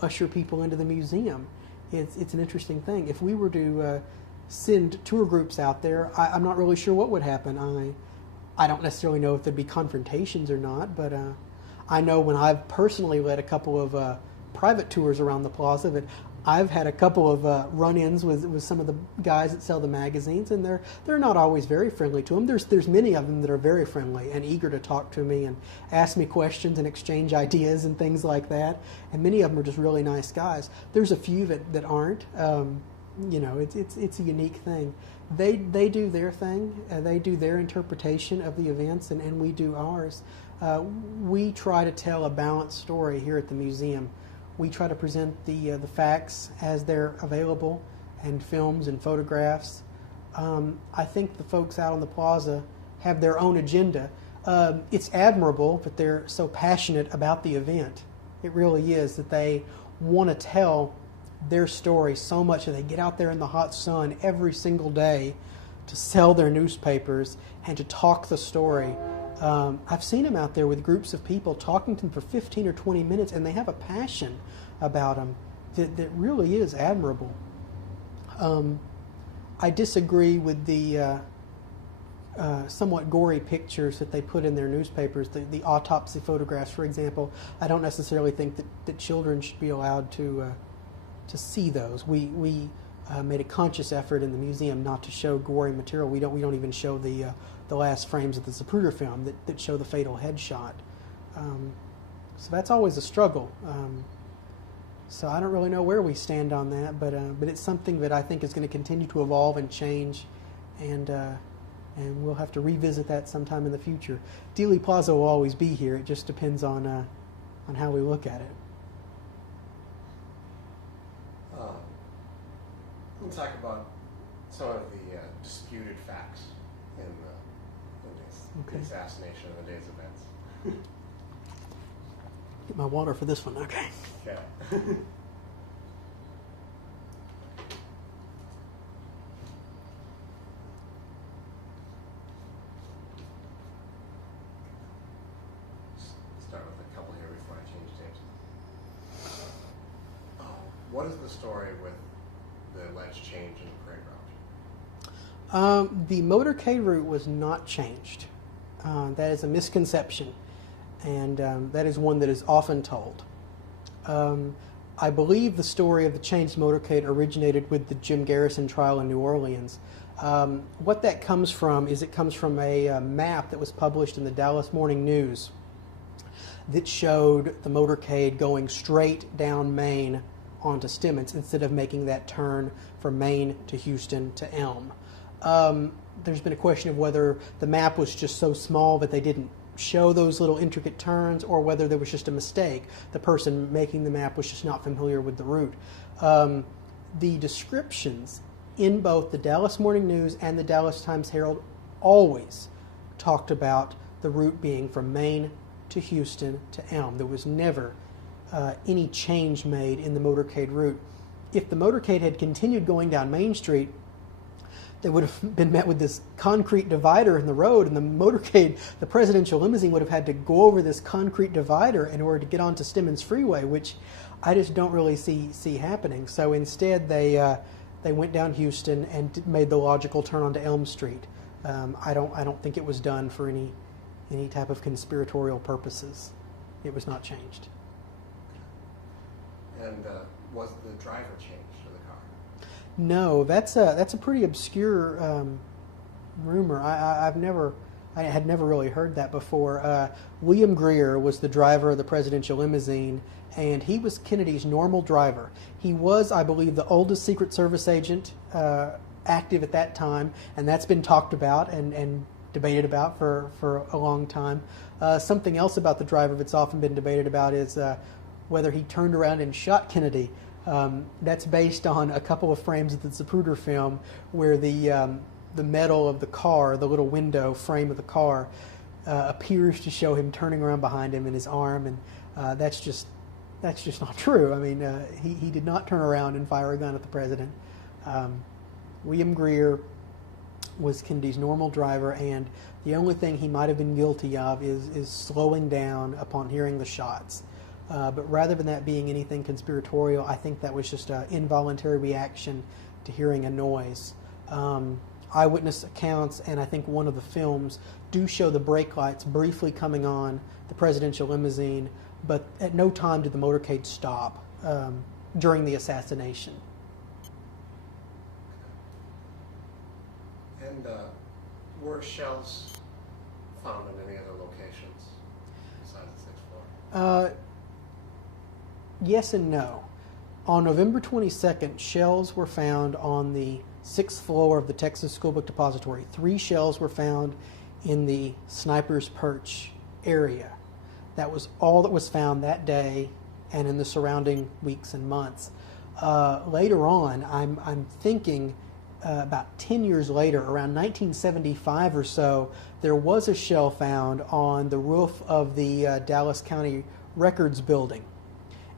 usher people into the museum. It's an interesting thing. If we were to send tour groups out there, I'm not really sure what would happen. I don't necessarily know if there'd be confrontations or not, but I know when I've personally led a couple of private tours around the plaza that I've had a couple of run-ins with some of the guys that sell the magazines, and they're not always very friendly to them. There's many of them that are very friendly and eager to talk to me and ask me questions and exchange ideas and things like that. And many of them are just really nice guys. There's a few that aren't. It's a unique thing. They do their thing. They do their interpretation of the events, and we do ours. We try to tell a balanced story here at the museum. We try to present the facts as they're available, and films and photographs. I think the folks out on the plaza have their own agenda. It's admirable that they're so passionate about the event. It really is, that they want to tell their story so much that they get out there in the hot sun every single day to sell their newspapers and to talk the story. I've seen them out there with groups of people talking to them for 15 or 20 minutes, and they have a passion about them that really is admirable. I disagree with the somewhat gory pictures that they put in their newspapers, the autopsy photographs, for example. I don't necessarily think that children should be allowed to see those. We made a conscious effort in the museum not to show gory material. We don't even show the last frames of the Zapruder film that show the fatal headshot. So that's always a struggle. So I don't really know where we stand on that, but it's something that I think is going to continue to evolve and change, and we'll have to revisit that sometime in the future. Dealey Plaza will always be here. It just depends on how we look at it. Let's talk about some of the disputed facts in the assassination of the day's events. Get my water for this one, okay. Okay. Start with a couple here before I change tapes. What is the story with the alleged change in the parade route? The motorcade route was not changed. That is a misconception, and that is one that is often told. I believe the story of the changed motorcade originated with the Jim Garrison trial in New Orleans. What that comes from is it comes from a map that was published in the Dallas Morning News that showed the motorcade going straight down Main onto Stemmons instead of making that turn from Main to Houston to Elm. There's been a question of whether the map was just so small that they didn't show those little intricate turns, or whether there was just a mistake. The person making the map was just not familiar with the route. The descriptions in both the Dallas Morning News and the Dallas Times-Herald always talked about the route being from Main to Houston to Elm. There was never any change made in the motorcade route. If the motorcade had continued going down Main Street, they would have been met with this concrete divider in the road, and the motorcade, the presidential limousine, would have had to go over this concrete divider in order to get onto Stemmons Freeway, which I just don't really see happening. So instead, they went down Houston and made the logical turn onto Elm Street. I don't think it was done for any type of conspiratorial purposes. It was not changed. And was the driver changed to the car? No, that's a pretty obscure rumor. I had never really heard that before. William Greer was the driver of the presidential limousine, and he was Kennedy's normal driver. He was, I believe, the oldest Secret Service agent active at that time, and that's been talked about and debated about for a long time. Something else about the driver that's often been debated about is whether he turned around and shot Kennedy. That's based on a couple of frames of the Zapruder film where the metal of the car, the little window frame of the car, appears to show him turning around behind him in his arm, and that's just not true. I mean, he did not turn around and fire a gun at the president. William Greer was Kennedy's normal driver, and the only thing he might have been guilty of is slowing down upon hearing the shots. But rather than that being anything conspiratorial, I think that was just an involuntary reaction to hearing a noise. Eyewitness accounts, and I think one of the films, do show the brake lights briefly coming on the presidential limousine, but at no time did the motorcade stop during the assassination. And were shells found in any other locations besides the 6th floor? Yes and no. On November 22nd, shells were found on the 6th floor of the Texas School Book Depository. 3 shells were found in the Sniper's Perch area. That was all that was found that day and in the surrounding weeks and months. Later on, I'm thinking about 10 years later, around 1975 or so, there was a shell found on the roof of the Dallas County Records building.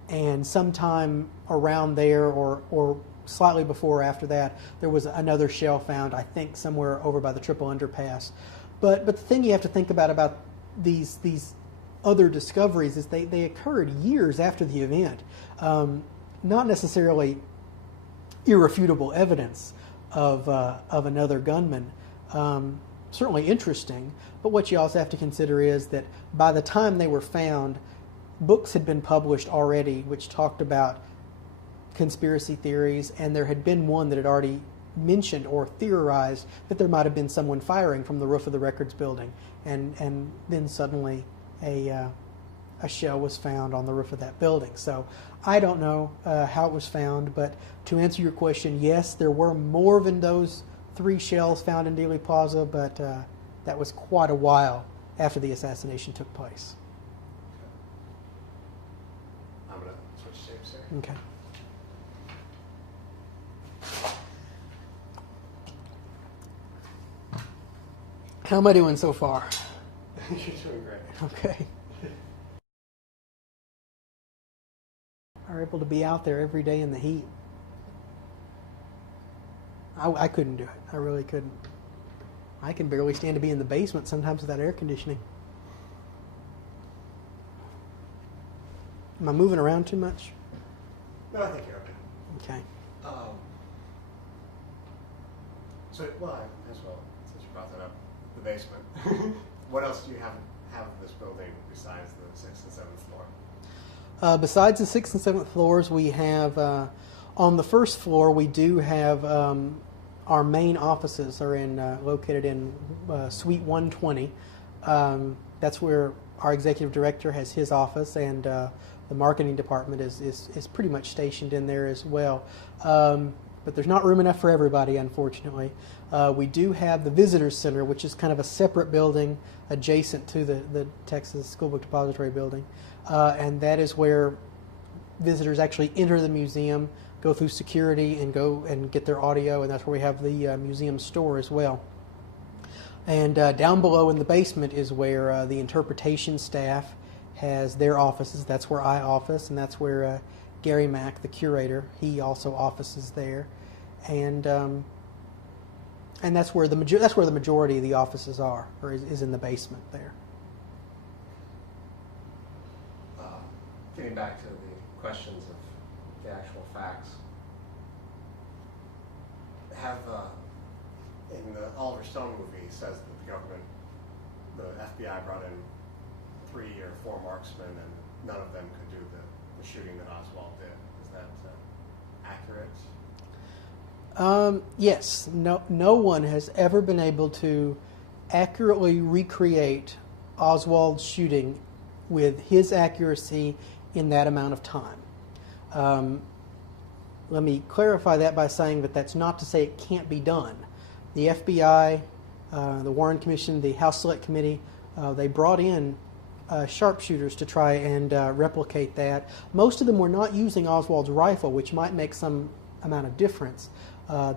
And sometime around there, or slightly before or after that, there was another shell found, I think somewhere over by the Triple Underpass. But the thing you have to think about these other discoveries is they occurred years after the event. Not necessarily irrefutable evidence of another gunman. Certainly interesting, but what you also have to consider is that by the time they were found, books had been published already which talked about conspiracy theories, and there had been one that had already mentioned or theorized that there might have been someone firing from the roof of the records building, and then suddenly a shell was found on the roof of that building. So I don't know how it was found, but to answer your question, yes, there were more than those 3 shells found in Dealey Plaza, but that was quite a while after the assassination took place. I'm going to switch shapes here. Okay. How am I doing so far? You're doing great. Okay. Are able to be out there every day in the heat. I couldn't do it. I really couldn't. I can barely stand to be in the basement sometimes without air conditioning. Am I moving around too much? No, I think you're okay. Okay. Well, as well, since you brought that up, the basement. What else do you have in this building besides the 6th and 7th floor? Besides the 6th and 7th floors, we have, on the 1st floor, we do have our main offices are located in Suite 120. That's where our executive director has his office, and the marketing department is pretty much stationed in there as well. But there's not room enough for everybody, unfortunately. We do have the Visitors Center, which is kind of a separate building adjacent to the Texas School Book Depository building. And that is where visitors actually enter the museum, go through security, and go and get their audio, and that's where we have the museum store as well. And down below in the basement is where the interpretation staff has their offices. That's where I office, and that's where Gary Mack, the curator, he also offices there, and that's where the majority of the offices are, or is in the basement there. Getting back to the questions of the actual facts, in the Oliver Stone movie, it says that the FBI brought in 3 or 4 marksmen, and none of them could do the shooting that Oswald did. Is that accurate? Yes. No one has ever been able to accurately recreate Oswald's shooting with his accuracy in that amount of time. Let me clarify that by saying that that's not to say it can't be done. The FBI the Warren Commission, the House Select Committee, they brought in sharpshooters to try and replicate that. Most of them were not using Oswald's rifle, which might make some amount of difference.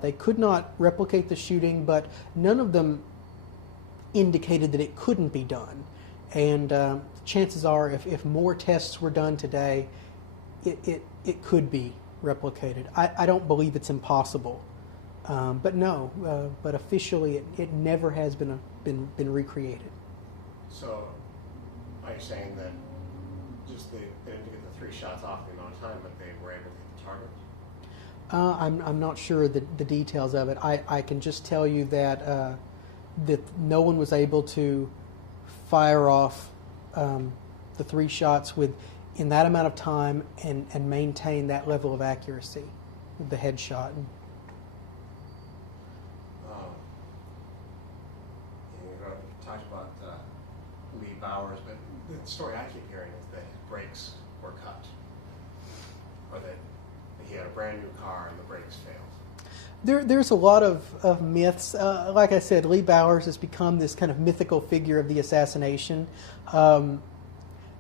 They could not replicate the shooting, but none of them indicated that it couldn't be done. And chances are, if more tests were done today, it could be replicated. I don't believe it's impossible, but no. But officially, it never has been recreated. So, are you saying that just they didn't get the 3 shots off in the amount of time, but they were able to hit the target? I'm not sure the details of it. I can just tell you that that no one was able to fire off the 3 shots in that amount of time and maintain that level of accuracy with the headshot. You talked about Lee Bowers, but the story I keep hearing is that his brakes were cut, or that he had a brand new car and the brakes failed. There's a lot of myths. Like I said, Lee Bowers has become this kind of mythical figure of the assassination.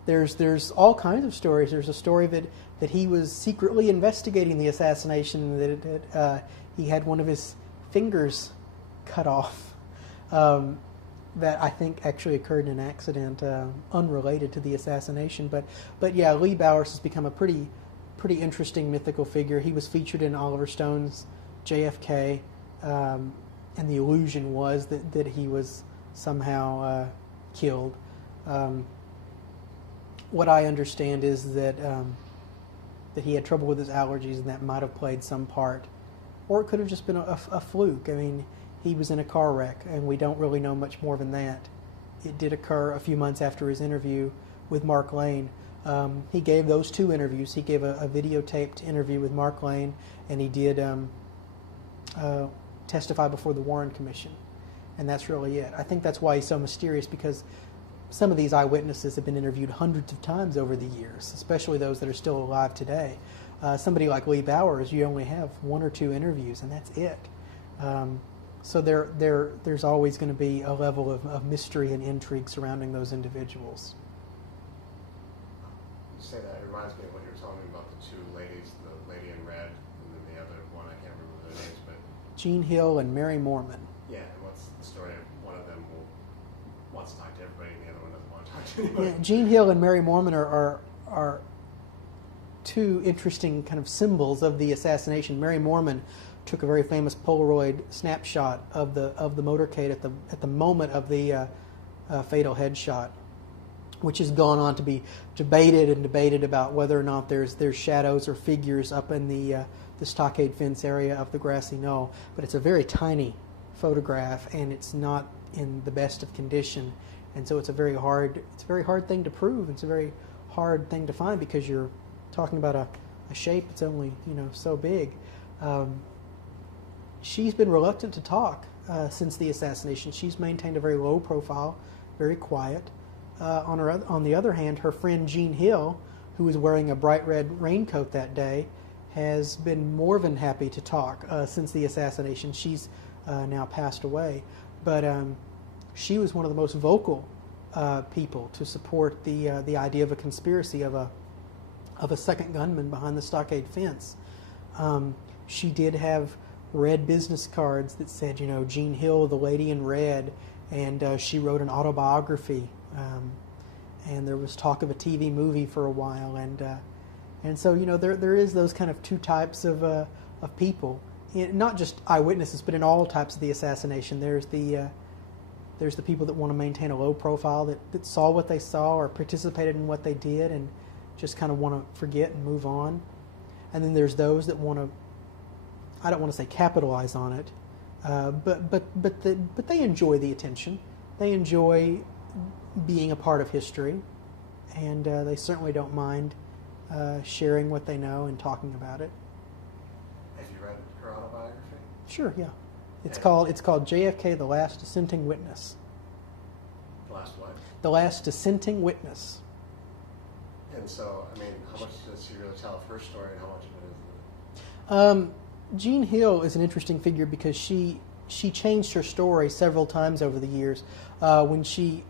There's all kinds of stories. There's a story that he was secretly investigating the assassination, that he had one of his fingers cut off. That I think actually occurred in an accident unrelated to the assassination. But yeah, Lee Bowers has become a pretty interesting mythical figure. He was featured in Oliver Stone's JFK, and the illusion was that he was somehow killed. What I understand is that he had trouble with his allergies, and that might have played some part. Or it could have just been a fluke. I mean, he was in a car wreck, and we don't really know much more than that. It did occur a few months after his interview with Mark Lane. He gave those 2 interviews. He gave a videotaped interview with Mark Lane, and he did testify before the Warren Commission. And that's really it. I think that's why he's so mysterious, because some of these eyewitnesses have been interviewed hundreds of times over the years, especially those that are still alive today. Somebody like Lee Bowers, you only have 1 or 2 interviews, and that's it. So there's always going to be a level of mystery and intrigue surrounding those individuals. You say that, it reminds me of what you were telling me about the 2 ladies, the lady in red, and then the other one, I can't remember their names, but... Jean Hill and Mary Mormon. Yeah, and what's the story? One of them wants to talk to everybody, and the other one doesn't want to talk to anybody. Yeah, Jean Hill and Mary Mormon are 2 interesting kind of symbols of the assassination. Mary Mormon took a very famous Polaroid snapshot of the motorcade at the moment of the fatal headshot, which has gone on to be debated about whether or not there's shadows or figures up in the stockade fence area of the grassy knoll. But it's a very tiny photograph, and it's not in the best of condition, and so it's a very hard thing to prove. It's a very hard thing to find, because you're talking about a shape that's only so big. She's been reluctant to talk since the assassination. She's maintained a very low profile, very quiet. On the other hand, her friend Jean Hill, who was wearing a bright red raincoat that day, has been more than happy to talk since the assassination. She's now passed away, but she was one of the most vocal people to support the idea of a conspiracy of a second gunman behind the stockade fence. She did have red business cards that said, Jean Hill, the lady in red, and she wrote an autobiography. And there was talk of a TV movie for a while, and so there is those kind of 2 types of people, not just eyewitnesses, but in all types of the assassination. There's the people that want to maintain a low profile, that saw what they saw or participated in what they did, and just kind of want to forget and move on. And then there's those that want to, I don't want to say capitalize on it, but they enjoy the attention. They enjoy being a part of history, and they certainly don't mind sharing what they know and talking about it. Have you read her autobiography? Sure, yeah. It's called JFK: The Last Dissenting Witness. The last what? The Last Dissenting Witness. And so, I mean, how much does she really tell of her story, and how much of it is? Jean Hill is an interesting figure because she she changed her story several times over the years. When she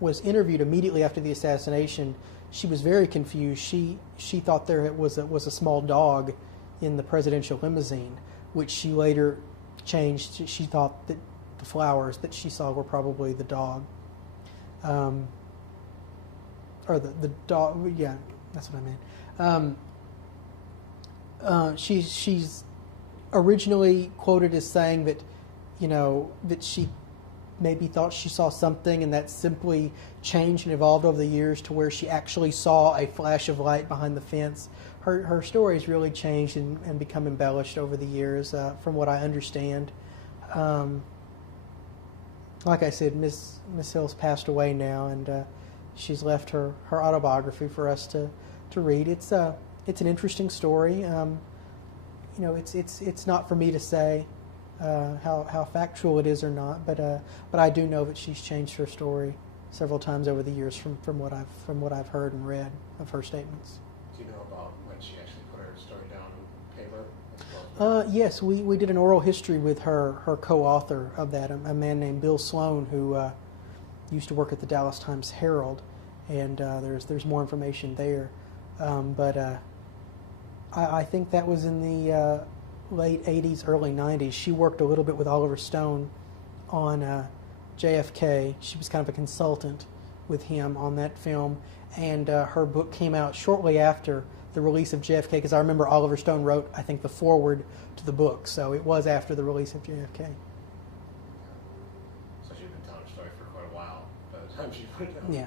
was interviewed immediately after the assassination, she was very confused. She thought there was a small dog in the presidential limousine, which she later changed. She thought that the flowers that she saw were probably the dog. Or the dog, yeah, that's what I meant. She's originally quoted as saying that, that she maybe thought she saw something, and that simply changed and evolved over the years to where she actually saw a flash of light behind the fence. Her story's really changed and become embellished over the years, from what I understand. Like I said, Miss Hill's passed away now, and she's left her autobiography for us to read. It's an interesting story. It's not for me to say how factual it is or not, but I do know that she's changed her story several times over the years from what I've heard and read of her statements. Do you know about when she actually put her story down on paper? Yes, we did an oral history with her co-author of that, a man named Bill Sloan, who used to work at the Dallas Times-Herald, and there's more information there. I think that was in the late 80s, early 90s. She worked a little bit with Oliver Stone on JFK. She was kind of a consultant with him on that film, and her book came out shortly after the release of JFK, because I remember Oliver Stone wrote, I think, the foreword to the book, so it was after the release of JFK. So she'd been telling her story for quite a while by the time she put it down. Yeah.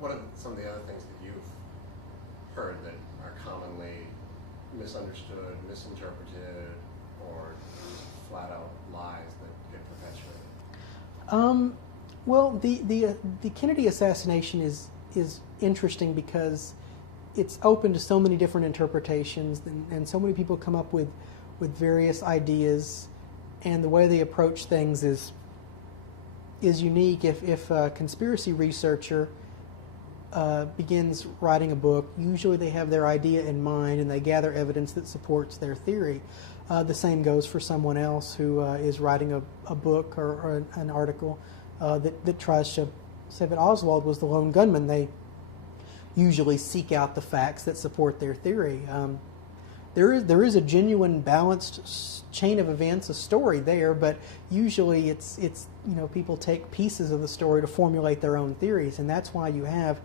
What are some of the other things that you've heard that are commonly misunderstood, misinterpreted, or flat-out lies that get perpetuated? Well, the Kennedy assassination is interesting because it's open to so many different interpretations, and so many people come up with various ideas, and the way they approach things is unique. If a conspiracy researcher begins writing a book, usually they have their idea in mind and they gather evidence that supports their theory. The same goes for someone else who is writing a book or an article that tries to say that Oswald was the lone gunman. They usually seek out the facts that support their theory. There is a genuine balanced chain of events, a story there, but usually it's people take pieces of the story to formulate their own theories, and that's why you have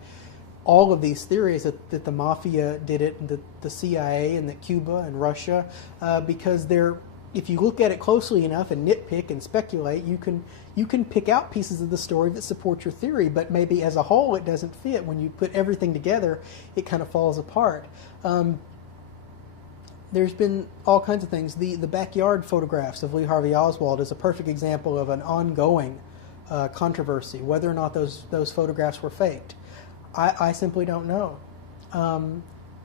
all of these theories that the mafia did it, and the CIA, and that Cuba and Russia, because if you look at it closely enough and nitpick and speculate, you can pick out pieces of the story that support your theory, but maybe as a whole it doesn't fit. When you put everything together, it kind of falls apart. There's been all kinds of things. The backyard photographs of Lee Harvey Oswald is a perfect example of an ongoing controversy, whether or not those photographs were faked. I simply don't know.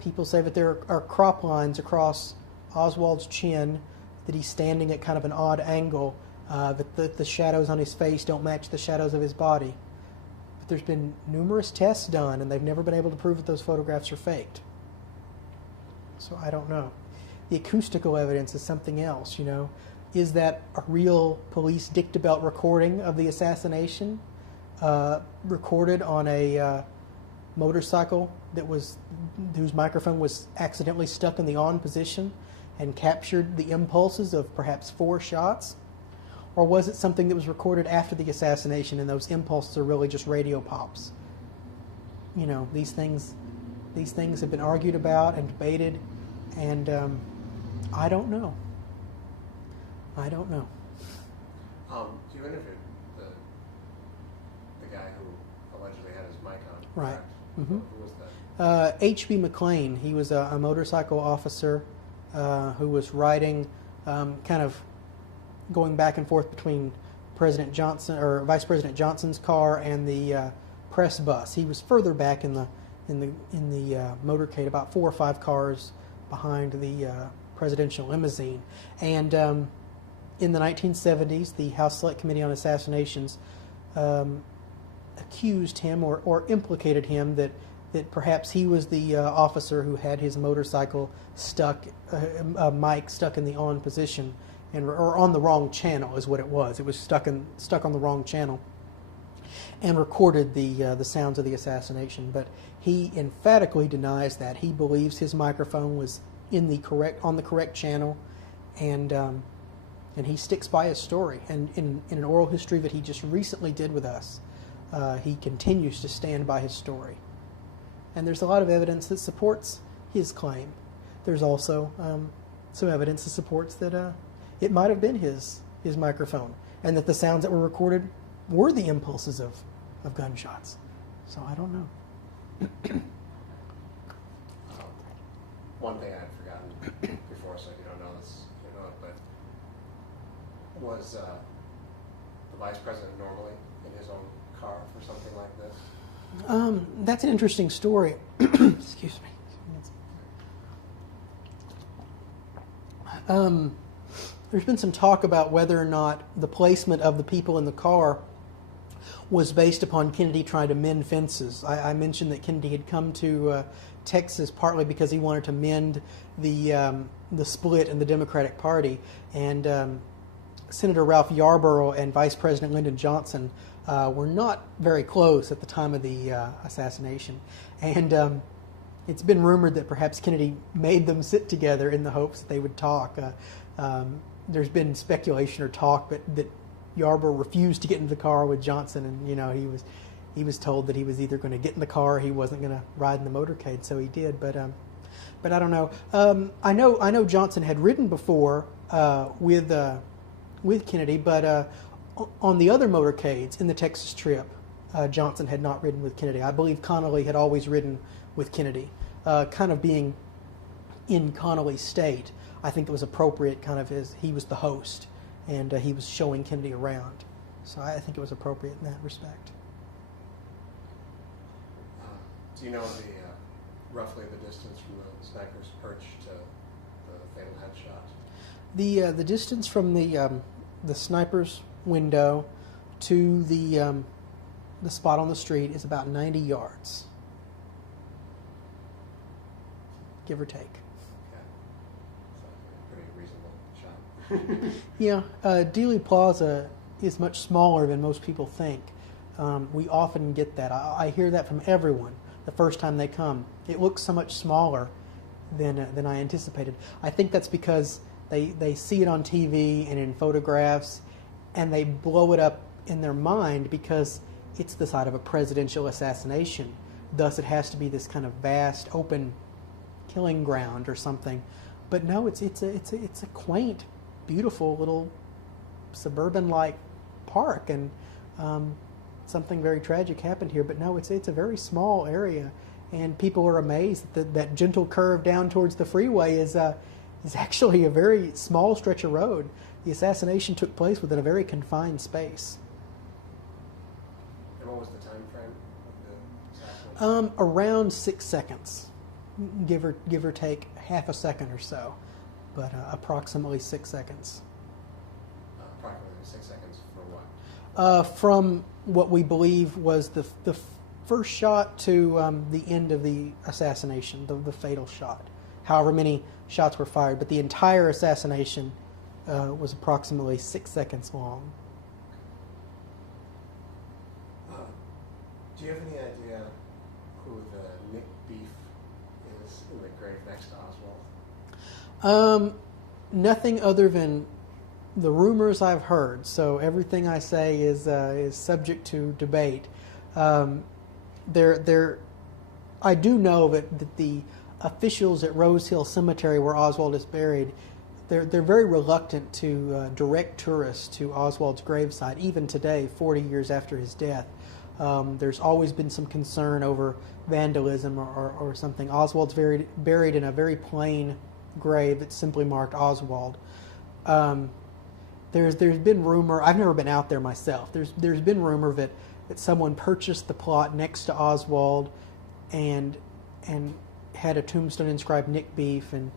People say that there are crop lines across Oswald's chin, that he's standing at kind of an odd angle, that the shadows on his face don't match the shadows of his body. But there's been numerous tests done, and they've never been able to prove that those photographs are faked. So I don't know. The acoustical evidence is something else, Is that a real police dictabelt recording of the assassination, recorded on a motorcycle whose microphone was accidentally stuck in the on position and captured the impulses of perhaps 4 shots? Or was it something that was recorded after the assassination and those impulses are really just radio pops? These things have been argued about and debated, and I don't know. You interviewed the guy who allegedly had his mic on. Right. Mm-hmm. Who was that? H.B. McLean. He was a motorcycle officer who was riding, kind of going back and forth between President Johnson or Vice President Johnson's car and the press bus. He was further back in the motorcade, about 4 or 5 cars behind the presidential limousine. And in the 1970s, the House Select Committee on Assassinations accused him or implicated him that that perhaps he was the officer who had his motorcycle stuck, mic stuck in the on position, or on the wrong channel is what it was. It was stuck on the wrong channel, and recorded the sounds of the assassination. But he emphatically denies that. He believes his microphone was on the correct channel, and he sticks by his story. And in an oral history that he just recently did with us, he continues to stand by his story. And there's a lot of evidence that supports his claim. There's also some evidence that supports that it might have been his microphone, and that the sounds that were recorded were the impulses of gunshots. So I don't know. One thing I had forgotten before, so if you don't know this, you know it, but was the vice president normally in his own car for something like this? That's an interesting story. Excuse me. There's been some talk about whether or not the placement of the people in the car was based upon Kennedy trying to mend fences. I mentioned that Kennedy had come to Texas partly because he wanted to mend the split in the Democratic Party, and Senator Ralph Yarborough and Vice President Lyndon Johnson were not very close at the time of the assassination, and it's been rumored that perhaps Kennedy made them sit together in the hopes that they would talk. There's been speculation or talk that Yarborough refused to get into the car with Johnson, and he was told that he was either going to get in the car or he wasn't going to ride in the motorcade, so he did. But I don't know. I know Johnson had ridden before with Kennedy, but on the other motorcades in the Texas trip, Johnson had not ridden with Kennedy. I believe Connally had always ridden with Kennedy, kind of being in Connally's state. I think it was appropriate, kind of as he was the host, and he was showing Kennedy around. So I think it was appropriate in that respect. Do you know roughly the distance from the sniper's perch to the fatal headshot? The distance from the sniper's window to the spot on the street is about 90 yards, give or take. Yeah, Dealey Plaza is much smaller than most people think. We often get that. I hear that from everyone the first time they come. It looks so much smaller than I anticipated. I think that's because they see it on TV and in photographs, and they blow it up in their mind because it's the site of a presidential assassination. Thus, it has to be this kind of vast, open killing ground or something. But no, it's a quaint, beautiful little suburban-like park, and something very tragic happened here. But no, it's a very small area, and people are amazed that gentle curve down towards the freeway is actually a very small stretch of road. The assassination took place within a very confined space. And what was the time frame of the assassination? Around 6 seconds, give or take half a second or so. But approximately 6 seconds. Approximately 6 seconds for what? From what we believe was the first shot to the end of the assassination, the fatal shot. However many shots were fired, but the entire assassination was approximately 6 seconds long. Do you have any idea who the Nick Beef is in the grave next to Oswald? Nothing other than the rumors I've heard. So everything I say is subject to debate. I do know that the officials at Rose Hill Cemetery, where Oswald is buried, they're very reluctant to direct tourists to Oswald's gravesite, even today, 40 years after his death. There's always been some concern over vandalism or something. Oswald's buried in a very plain grave that's simply marked Oswald. There's been rumor, I've never been out there myself, there's been rumor that someone purchased the plot next to Oswald and had a tombstone inscribed Nick Beef, and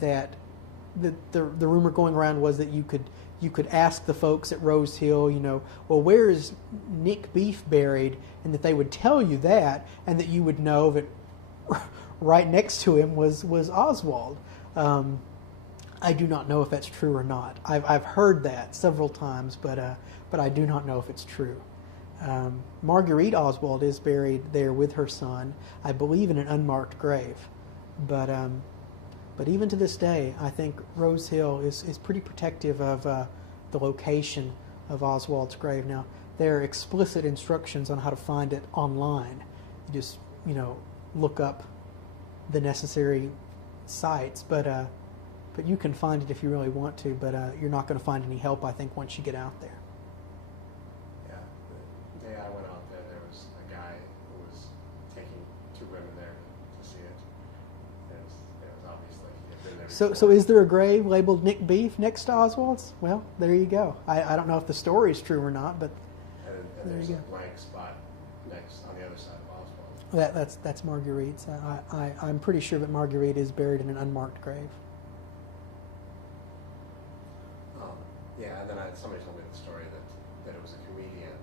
that the rumor going around was that you could you could ask the folks at Rose Hill, well, where is Nick Beef buried? And that they would tell you that, and that you would know that right next to him was Oswald. I do not know if that's true or not. I've heard that several times, but I do not know if it's true. Marguerite Oswald is buried there with her son, I believe in an unmarked grave. But even to this day, I think Rose Hill is pretty protective of the location of Oswald's grave. Now, there are explicit instructions on how to find it online. You just, look up the necessary sites, but you can find it if you really want to, but you're not going to find any help, I think, once you get out there. Yeah, the day I went out there, there was a guy who was taking two women there to see it. It was obviously he had been there. So is there a grave labeled Nick Beef next to Oswald's? Well, there you go. I don't know if the story is true or not, but and there there's you a go. blank spot next on the other side of Oswald. That's Marguerite's. I'm pretty sure that Marguerite is buried in an unmarked grave. Yeah, and then somebody told me the story that it was a comedian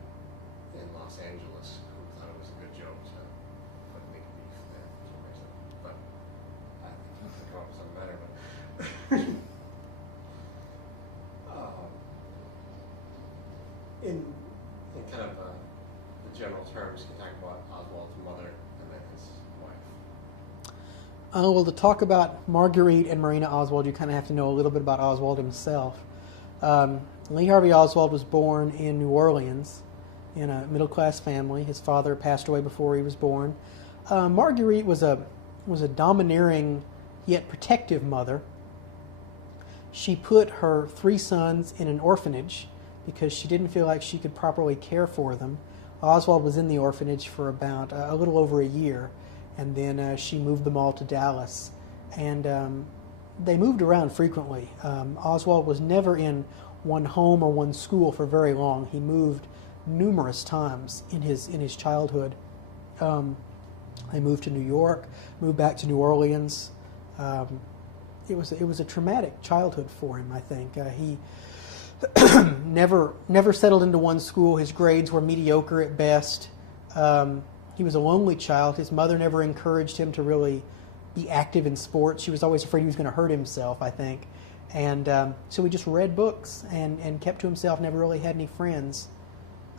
in Los Angeles who thought it was a good joke to put Nick Beef there for some reason. But I think he could come up with something better. But in kind of the general terms, can you talk about Oswald's mother and then his wife? Well, to talk about Marguerite and Marina Oswald, you kind of have to know a little bit about Oswald himself. Lee Harvey Oswald was born in New Orleans in a middle-class family. His father passed away before he was born. Marguerite was a domineering yet protective mother. She put her three sons in an orphanage because she didn't feel like she could properly care for them. Oswald was in the orphanage for about a little over a year, and then she moved them all to Dallas. And they moved around frequently. Oswald was never in one home or one school for very long. He moved numerous times in his childhood. They moved to New York, moved back to New Orleans. It was a traumatic childhood for him, I think. He never settled into one school. His grades were mediocre at best. He was a lonely child. His mother never encouraged him to really be active in sports. She was always afraid he was going to hurt himself, I think. And so he just read books and kept to himself, never really had any friends.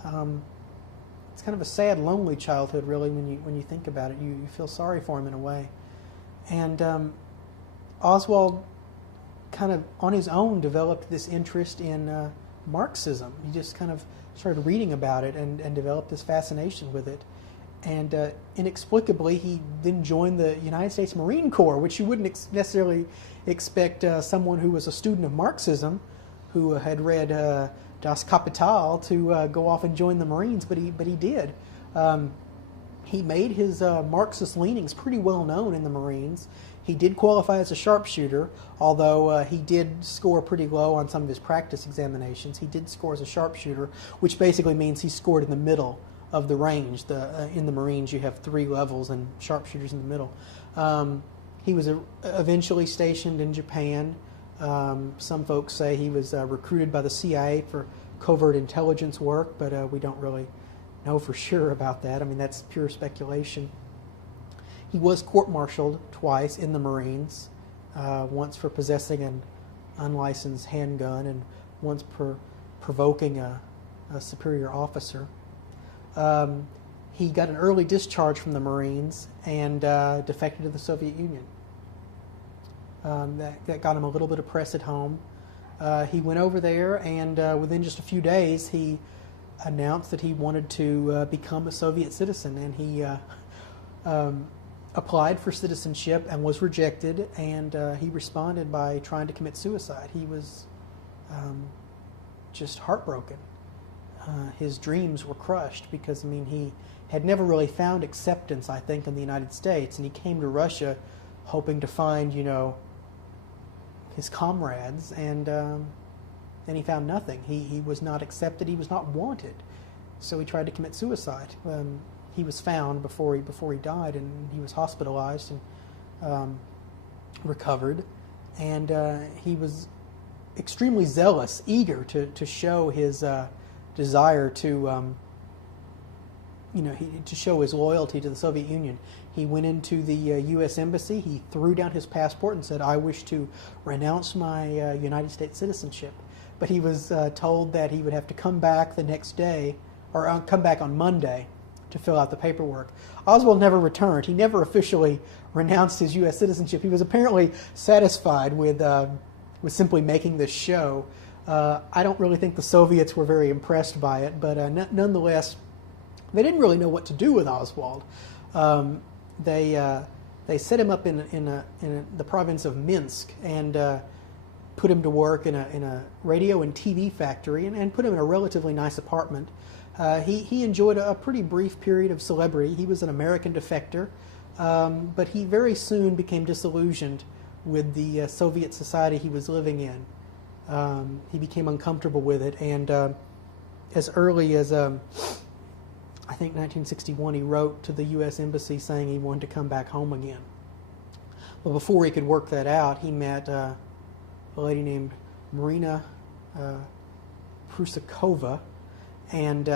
It's kind of a sad, lonely childhood, really, when you think about it. You feel sorry for him in a way. And Oswald kind of on his own developed this interest in Marxism. He just kind of started reading about it and developed this fascination with it. And inexplicably, he then joined the United States Marine Corps, which you wouldn't necessarily expect someone who was a student of Marxism, who had read Das Kapital, to go off and join the Marines, but he did. He made his Marxist leanings pretty well known in the Marines. He did qualify as a sharpshooter, although he did score pretty low on some of his practice examinations. He did score as a sharpshooter, which basically means he scored in the middle of the range. In the Marines, you have 3 levels and sharpshooters in the middle. He was eventually stationed in Japan. Some folks say he was recruited by the CIA for covert intelligence work, but we don't really know for sure about that. I mean, that's pure speculation. He was court-martialed twice in the Marines, once for possessing an unlicensed handgun and once for provoking a superior officer. He got an early discharge from the Marines and defected to the Soviet Union. That got him a little bit of press at home. He went over there, and within just a few days, he announced that he wanted to become a Soviet citizen, and he applied for citizenship and was rejected, and he responded by trying to commit suicide. He was just heartbroken. His dreams were crushed because, I mean, he had never really found acceptance, I think, in the United States, and he came to Russia hoping to find, his comrades, and he found nothing. He was not accepted. He was not wanted. So he tried to commit suicide. He was found before he died, and he was hospitalized and recovered. And he was extremely zealous, eager to show his desire to, to show his loyalty to the Soviet Union. He went into the U.S. Embassy. He threw down his passport and said, "I wish to renounce my United States citizenship." But he was told that he would have to come back the next day, or come back on Monday, to fill out the paperwork. Oswald never returned. He never officially renounced his U.S. citizenship. He was apparently satisfied with simply making this show. I don't really think the Soviets were very impressed by it, but nonetheless, they didn't really know what to do with Oswald. They set him up in the province of Minsk and put him to work in a radio and TV factory and put him in a relatively nice apartment. He enjoyed a pretty brief period of celebrity. He was an American defector, but he very soon became disillusioned with the Soviet society he was living in. He became uncomfortable with it, and as early as I think 1961, he wrote to the U.S. Embassy saying he wanted to come back home again. But before he could work that out, he met a lady named Marina Prusakova and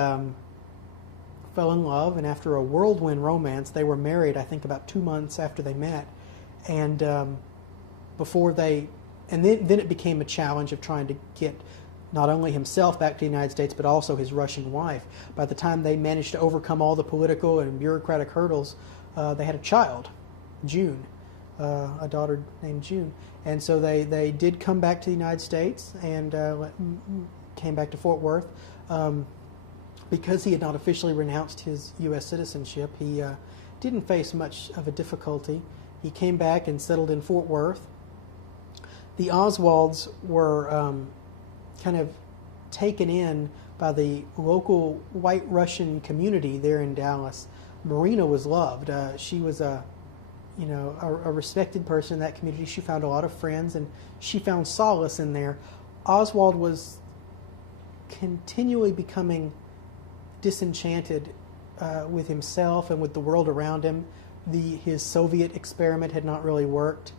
fell in love. And after a whirlwind romance, they were married, I think, about 2 months after they met. And then it became a challenge of trying to get not only himself back to the United States, but also his Russian wife. By the time they managed to overcome all the political and bureaucratic hurdles, they had a child, June, a daughter named June. And so they did come back to the United States and came back to Fort Worth. Because he had not officially renounced his U.S. citizenship, he didn't face much of a difficulty. He came back and settled in Fort Worth. The Oswalds were kind of taken in by the local white Russian community there in Dallas. Marina was loved. She was a respected person in that community. She found a lot of friends, and she found solace in there. Oswald was continually becoming disenchanted with himself and with the world around him. His Soviet experiment had not really worked.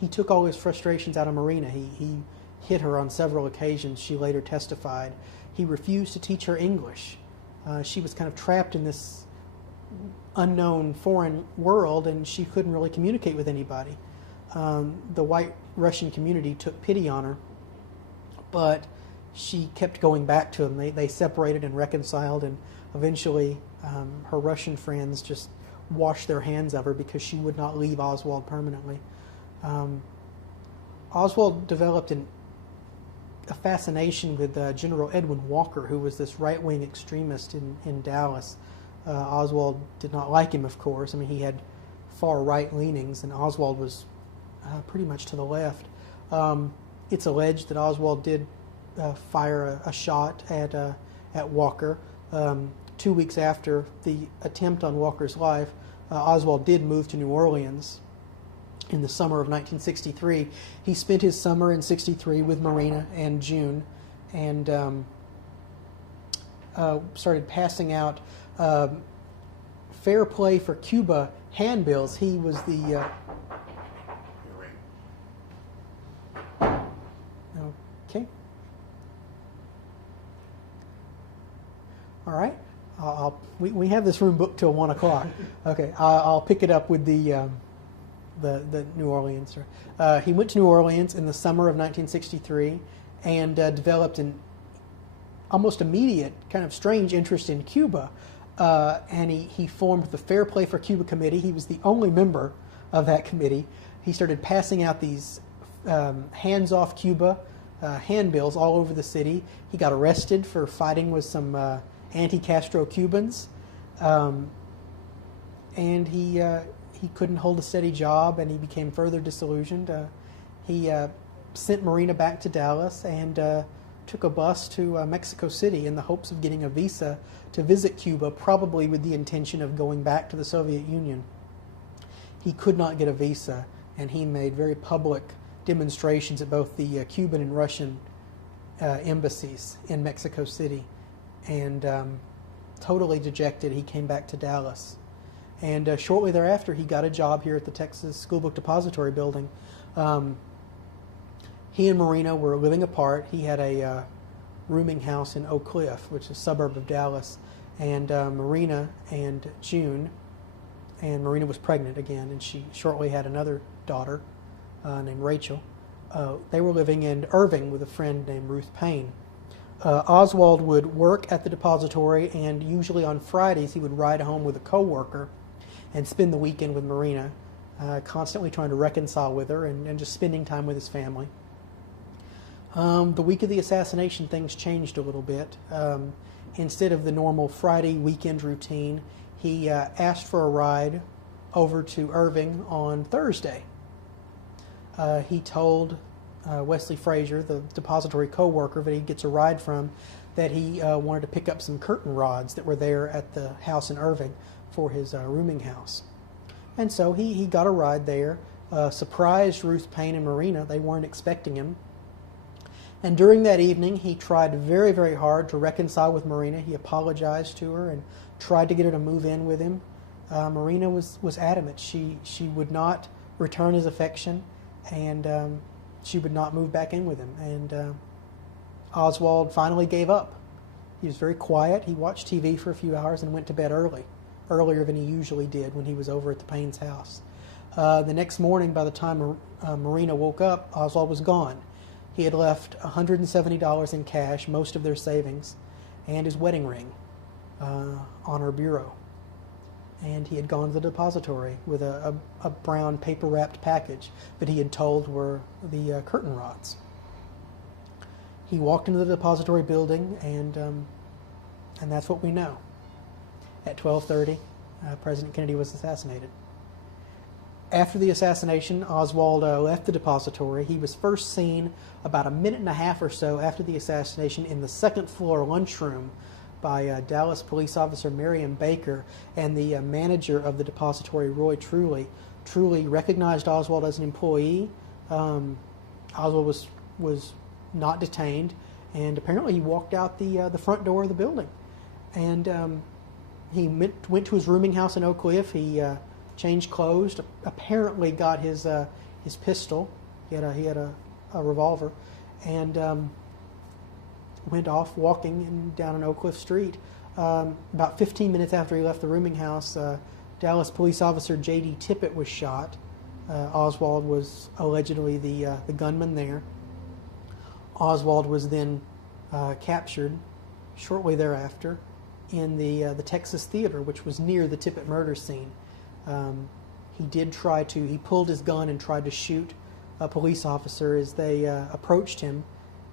He took all his frustrations out of Marina. He hit her on several occasions, she later testified. He refused to teach her English. She was kind of trapped in this unknown foreign world, and she couldn't really communicate with anybody. The white Russian community took pity on her, but she kept going back to him. They separated and reconciled, and eventually her Russian friends just washed their hands of her because she would not leave Oswald permanently. Oswald developed a fascination with General Edwin Walker, who was this right-wing extremist in Dallas. Oswald did not like him, of course. I mean, he had far-right leanings, and Oswald was pretty much to the left. It's alleged that Oswald did fire a shot at Walker. 2 weeks after the attempt on Walker's life, Oswald did move to New Orleans in the summer of 1963. He spent his summer in '63 with Marina and June, and started passing out Fair Play for Cuba handbills. He was the okay. All right. We have this room booked till 1 o'clock. Okay, I'll pick it up with the New Orleans. He went to New Orleans in the summer of 1963 and developed an almost immediate, kind of strange interest in Cuba. And he formed the Fair Play for Cuba Committee. He was the only member of that committee. He started passing out these hands-off Cuba handbills all over the city. He got arrested for fighting with some anti-Castro Cubans, and he couldn't hold a steady job, and he became further disillusioned. He sent Marina back to Dallas and took a bus to Mexico City in the hopes of getting a visa to visit Cuba, probably with the intention of going back to the Soviet Union. He could not get a visa, and he made very public demonstrations at both the Cuban and Russian embassies in Mexico City. And totally dejected, he came back to Dallas. And shortly thereafter, he got a job here at the Texas School Book Depository building. He and Marina were living apart. He had a rooming house in Oak Cliff, which is a suburb of Dallas, and Marina and June, and Marina was pregnant again, and she shortly had another daughter named Rachel. They were living in Irving with a friend named Ruth Payne. Oswald would work at the depository, and usually on Fridays he would ride home with a co-worker and spend the weekend with Marina, constantly trying to reconcile with her and just spending time with his family. The week of the assassination, things changed a little bit. Instead of the normal Friday weekend routine, he asked for a ride over to Irving on Thursday. He told Wesley Frazier, the depository co-worker that he gets a ride from, that he wanted to pick up some curtain rods that were there at the house in Irving for his rooming house. And so he got a ride there, surprised Ruth Payne and Marina. They weren't expecting him. And during that evening, he tried very, very hard to reconcile with Marina. He apologized to her and tried to get her to move in with him. Marina was adamant. She would not return his affection, and she would not move back in with him. And Oswald finally gave up. He was very quiet. He watched TV for a few hours and went to bed earlier than he usually did when he was over at the Payne's house. The next morning, by the time Marina woke up, Oswald was gone. He had left $170 in cash, most of their savings, and his wedding ring on her bureau. And he had gone to the depository with a brown paper-wrapped package that he had told were the curtain rods. He walked into the depository building, and that's what we know. At 12:30, President Kennedy was assassinated. After the assassination, Oswald left the depository. He was first seen about a minute and a half or so after the assassination in the second-floor lunchroom by Dallas police officer Miriam Baker, and the manager of the depository, Roy Truly. Truly recognized Oswald as an employee. Oswald was not detained, and apparently he walked out the front door of the building. And he went to his rooming house in Oak Cliff. He changed clothes. Apparently, got his pistol. He had a revolver, and went off walking down an Oak Cliff street. About 15 minutes after he left the rooming house, Dallas police officer J.D. Tippett was shot. Oswald was allegedly the gunman there. Oswald was then captured shortly thereafter in the Texas Theater, which was near the Tippett murder scene. He pulled his gun and tried to shoot a police officer as they approached him,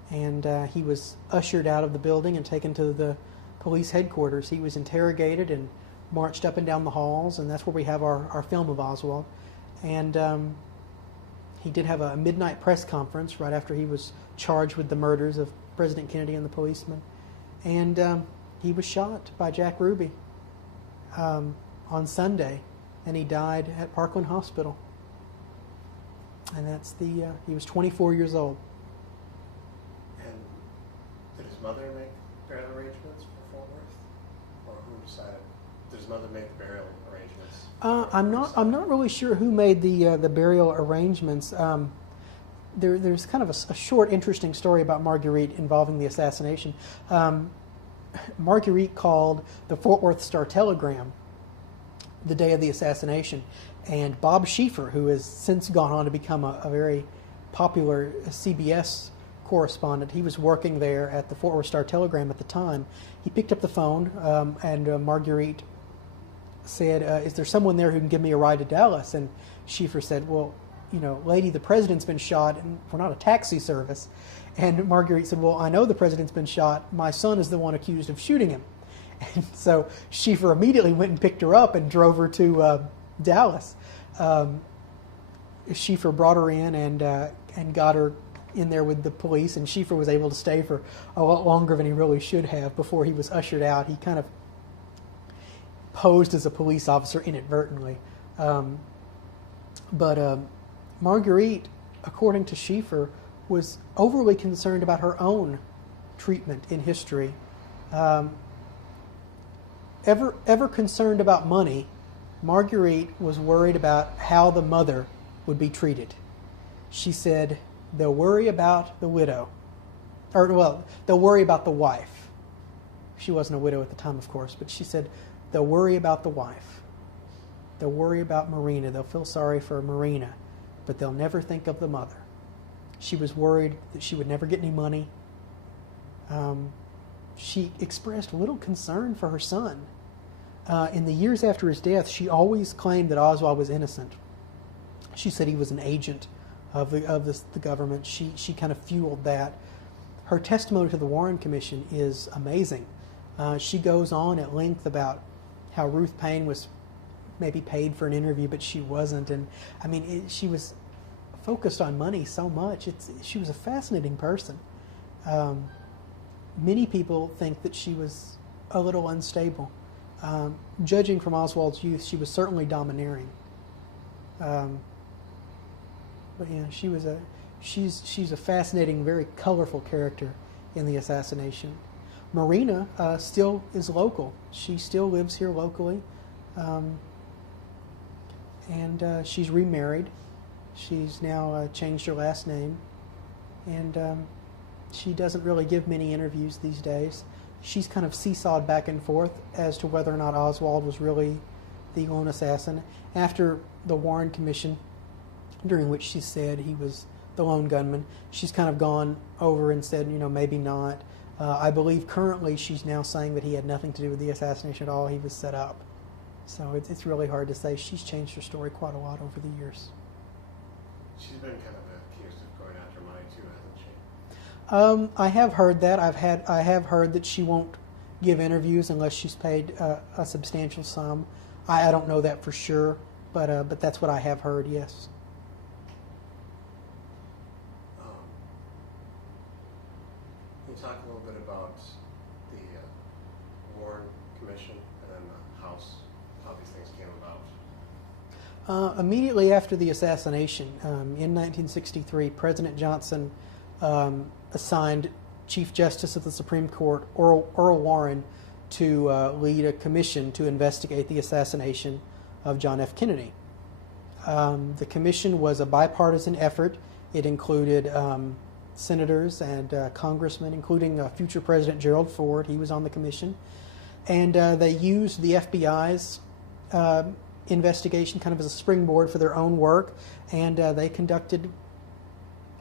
and he was ushered out of the building and taken to the police headquarters. He was interrogated and marched up and down the halls, and that's where we have our film of Oswald. And he did have a midnight press conference right after he was charged with the murders of President Kennedy and the policeman. And he was shot by Jack Ruby on Sunday, and he died at Parkland Hospital. And that's he was 24 years old. And did his mother make burial arrangements for Fort Worth? Or who decided? Did his mother make the burial arrangements? I'm not really sure who made the burial arrangements. There's kind of a short, interesting story about Marguerite involving the assassination. Marguerite called the Fort Worth Star-Telegram the day of the assassination, and Bob Schieffer, who has since gone on to become a very popular CBS correspondent, he was working there at the Fort Worth Star-Telegram at the time. He picked up the phone, and Marguerite said, is there someone there who can give me a ride to Dallas? And Schieffer said, well, lady, the president's been shot, and we're not a taxi service. And Marguerite said, well, I know the president's been shot. My son is the one accused of shooting him. And so Schieffer immediately went and picked her up and drove her to Dallas. Schieffer brought her in and got her in there with the police, and Schieffer was able to stay for a lot longer than he really should have before he was ushered out. He kind of posed as a police officer inadvertently. But Marguerite, according to Schieffer, was overly concerned about her own treatment in history. Ever concerned about money, Marguerite was worried about how the mother would be treated. She said, they'll worry about the widow. Or, well, they'll worry about the wife. She wasn't a widow at the time, of course, but she said, they'll worry about the wife. They'll worry about Marina. They'll feel sorry for Marina, but they'll never think of the mother. She was worried that she would never get any money. She expressed little concern for her son. In the years after his death, she always claimed that Oswald was innocent. She said he was an agent of the government. She kind of fueled that. Her testimony to the Warren Commission is amazing. She goes on at length about how Ruth Paine was maybe paid for an interview, but she wasn't. And I mean, she was focused on money so much. She was a fascinating person. Many people think that she was a little unstable. Judging from Oswald's youth, she was certainly domineering. But yeah, she's a fascinating, very colorful character in the assassination. Marina still is local. She still lives here locally, and she's remarried. She's now changed her last name, and she doesn't really give many interviews these days. She's kind of seesawed back and forth as to whether or not Oswald was really the lone assassin. After the Warren Commission, during which she said he was the lone gunman, she's kind of gone over and said, maybe not. I believe currently she's now saying that he had nothing to do with the assassination at all. He was set up. So it's really hard to say. She's changed her story quite a lot over the years. She's been kind of accused of going after money too, hasn't she? I have heard that. I have heard that she won't give interviews unless she's paid a substantial sum. I don't know that for sure, but that's what I have heard. Yes. Can you talk a little bit about the Warren Commission and then the House, how these things came about? Immediately after the assassination, in 1963, President Johnson assigned Chief Justice of the Supreme Court, Earl Warren, to lead a commission to investigate the assassination of John F. Kennedy. The commission was a bipartisan effort. It included senators and congressmen, including future President Gerald Ford. He was on the commission. And they used the FBI's investigation kind of as a springboard for their own work, and they conducted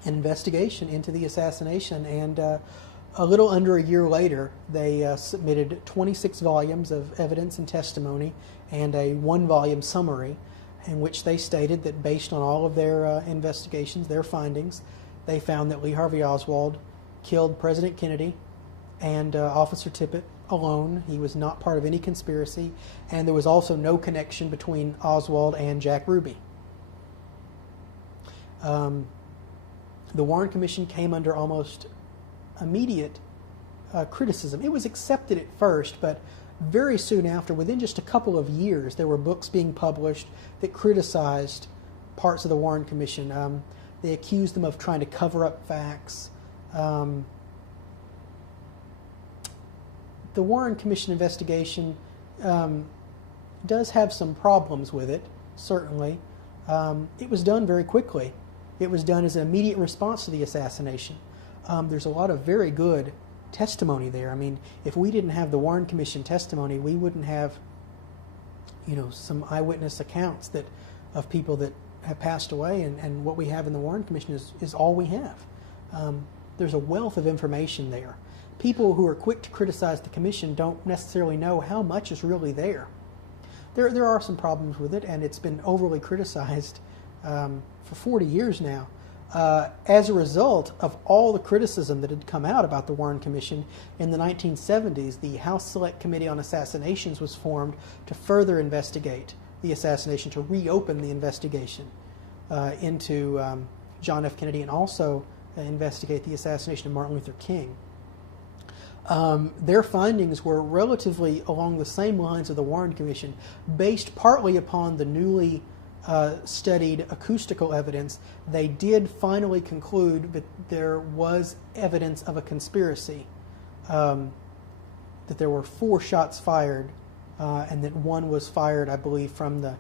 an investigation into the assassination. And a little under a year later, they submitted 26 volumes of evidence and testimony and a 1-volume summary in which they stated that based on all of their investigations, their findings, they found that Lee Harvey Oswald killed President Kennedy and Officer Tippit alone. He was not part of any conspiracy, and there was also no connection between Oswald and Jack Ruby. The Warren Commission came under almost immediate criticism. It was accepted at first, but very soon after, within just a couple of years, there were books being published that criticized parts of the Warren Commission. They accused them of trying to cover up facts. The Warren Commission investigation does have some problems with it, certainly. It was done very quickly. It was done as an immediate response to the assassination. There's a lot of very good testimony there. I mean, if we didn't have the Warren Commission testimony, we wouldn't have, some eyewitness accounts of people that have passed away, and what we have in the Warren Commission is all we have. There's a wealth of information there. People who are quick to criticize the commission don't necessarily know how much is really there. There are some problems with it, and it's been overly criticized for 40 years now. As a result of all the criticism that had come out about the Warren Commission, in the 1970s, the House Select Committee on Assassinations was formed to further investigate the assassination, to reopen the investigation into John F. Kennedy, and also investigate the assassination of Martin Luther King. Their findings were relatively along the same lines of the Warren Commission, based partly upon the newly studied acoustical evidence. They did finally conclude that there was evidence of a conspiracy, that there were 4 shots fired, and that one was fired, I believe, from the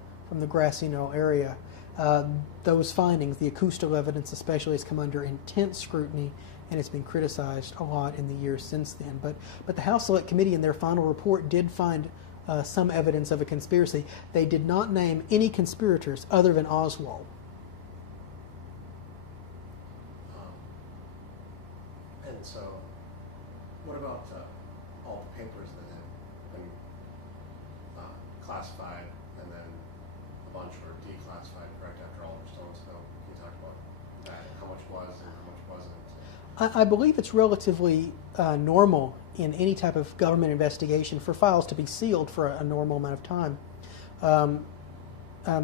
Grassy Knoll area. Those findings, the acoustical evidence especially, has come under intense scrutiny, and it's been criticized a lot in the years since then. But the House Select Committee in their final report did find some evidence of a conspiracy. They did not name any conspirators other than Oswald. And so, what about all the papers that have been classified and then a bunch were declassified correct after Oliver Stone's film? Can you talk about that? How much was and how much wasn't? I believe it's relatively normal in any type of government investigation for files to be sealed for a normal amount of time.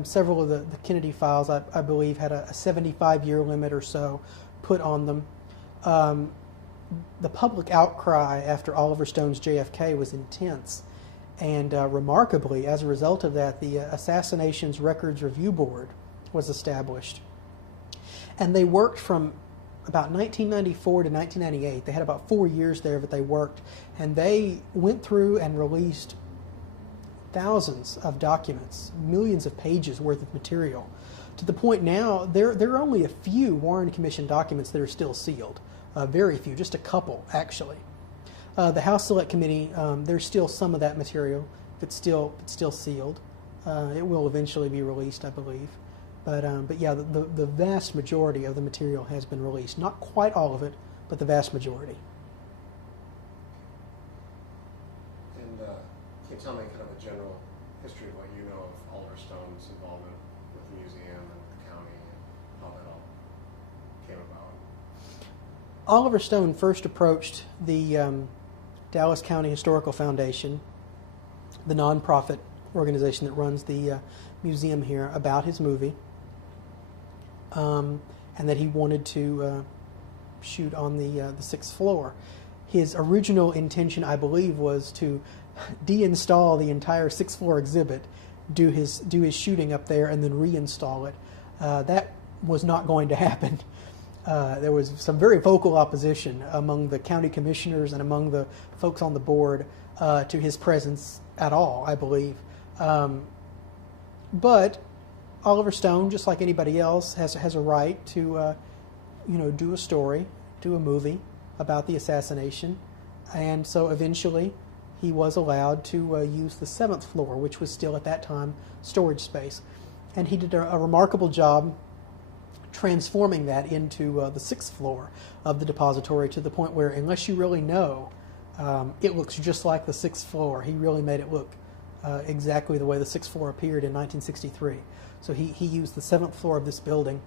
Several of the Kennedy files, I believe, had a 75-year limit or so put on them. The public outcry after Oliver Stone's JFK was intense, and remarkably, as a result of that, the Assassinations Records Review Board was established. And they worked from about 1994 to 1998. They had about 4 years there that they worked, and they went through and released thousands of documents, millions of pages worth of material, to the point now there are only a few Warren Commission documents that are still sealed. Very few, just a couple actually. The House Select Committee, there's still some of that material that's still sealed. It will eventually be released, I believe. But yeah, the vast majority of the material has been released. Not quite all of it, but the vast majority. And can you tell me kind of a general history of what you know of Oliver Stone's involvement with the museum and the county and how that all came about? Oliver Stone first approached the Dallas County Historical Foundation, the nonprofit organization that runs the museum here, about his movie. And that he wanted to shoot on the sixth floor. His original intention, I believe, was to deinstall the entire sixth floor exhibit, do his shooting up there, and then reinstall it. That was not going to happen. There was some very vocal opposition among the county commissioners and among the folks on the board to his presence at all, I believe. But Oliver Stone, just like anybody else, has a right to, do a story, do a movie about the assassination, and so eventually he was allowed to use the seventh floor, which was still at that time storage space, and he did a remarkable job transforming that into the sixth floor of the depository, to the point where, unless you really know, it looks just like the sixth floor. He really made it look exactly the way the sixth floor appeared in 1963. So he used the seventh floor of this building.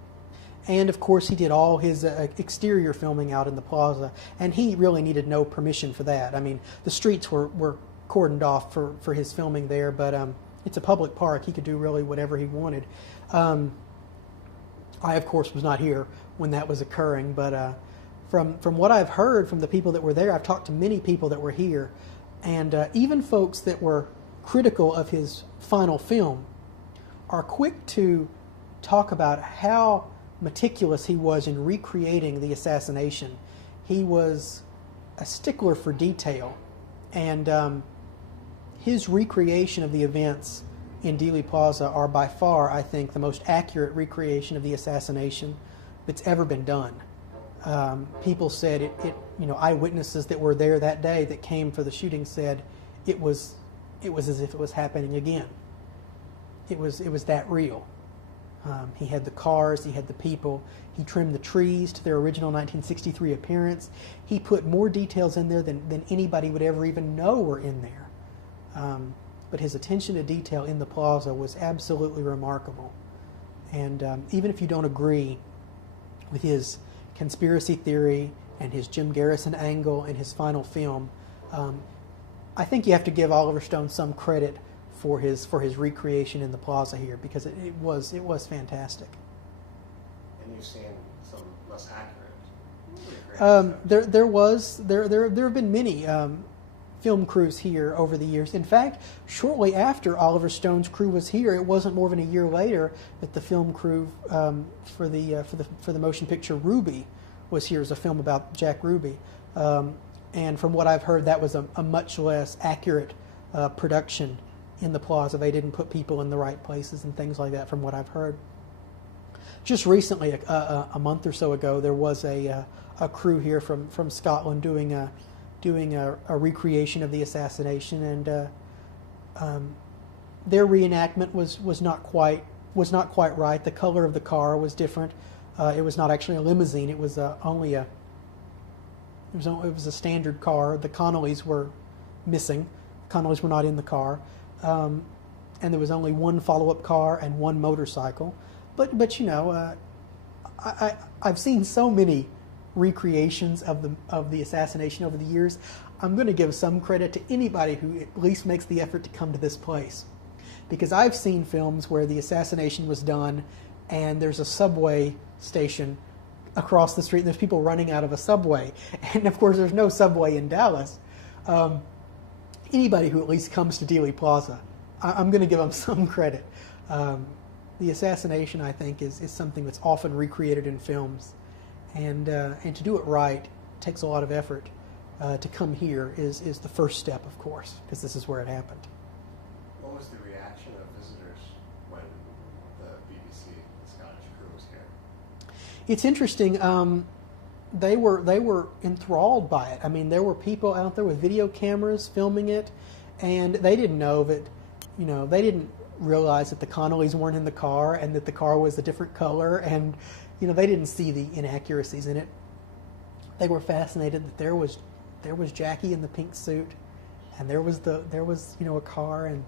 And of course he did all his exterior filming out in the plaza, and he really needed no permission for that. I mean, the streets were cordoned off for his filming there, but it's a public park. He could do really whatever he wanted. I, of course, was not here when that was occurring, but from what I've heard from the people that were there, I've talked to many people that were here, and even folks that were critical of his final film are quick to talk about how meticulous he was in recreating the assassination. He was a stickler for detail, and his recreation of the events in Dealey Plaza are by far, I think, the most accurate recreation of the assassination that's ever been done. People said eyewitnesses that were there that day that came for the shooting said it was as if it was happening again. It was that real. He had the cars, he had the people, he trimmed the trees to their original 1963 appearance. He put more details in there than anybody would ever even know were in there. But his attention to detail in the plaza was absolutely remarkable. And even if you don't agree with his conspiracy theory and his Jim Garrison angle and his final film, I think you have to give Oliver Stone some credit for his recreation in the plaza here, because it was fantastic. And you've seen some less accurate recreations. There have been many film crews here over the years. In fact, shortly after Oliver Stone's crew was here, it wasn't more than a year later that the film crew for the motion picture Ruby was here. As a film about Jack Ruby, and from what I've heard, that was a much less accurate production in the plaza. They didn't put people in the right places and things like that, from what I've heard. Just recently, a month or so ago, there was a crew here from Scotland doing a recreation of the assassination, and their reenactment was not quite right. The color of the car was different. It was not actually a limousine. It was it was a standard car. The Connollys were missing. Connollys were not in the car, and there was only one follow-up car and one motorcycle. But you know, I've seen so many recreations of the assassination over the years. I'm going to give some credit to anybody who at least makes the effort to come to this place, because I've seen films where the assassination was done and there's a subway station across the street and there's people running out of a subway, and of course there's no subway in Dallas. Anybody who at least comes to Dealey Plaza, I'm going to give them some credit. The assassination, I think, is something that's often recreated in films, and to do it right takes a lot of effort. To come here is the first step, of course, because this is where it happened. What was the reaction of visitors when the BBC Scottish crew was here? It's interesting. They were enthralled by it. I mean, there were people out there with video cameras filming it, and they didn't know that, you know, they didn't realize that the Connollys weren't in the car and that the car was a different color, and you know, they didn't see the inaccuracies in it. They were fascinated that there was Jackie in the pink suit, and there was you know, a car, and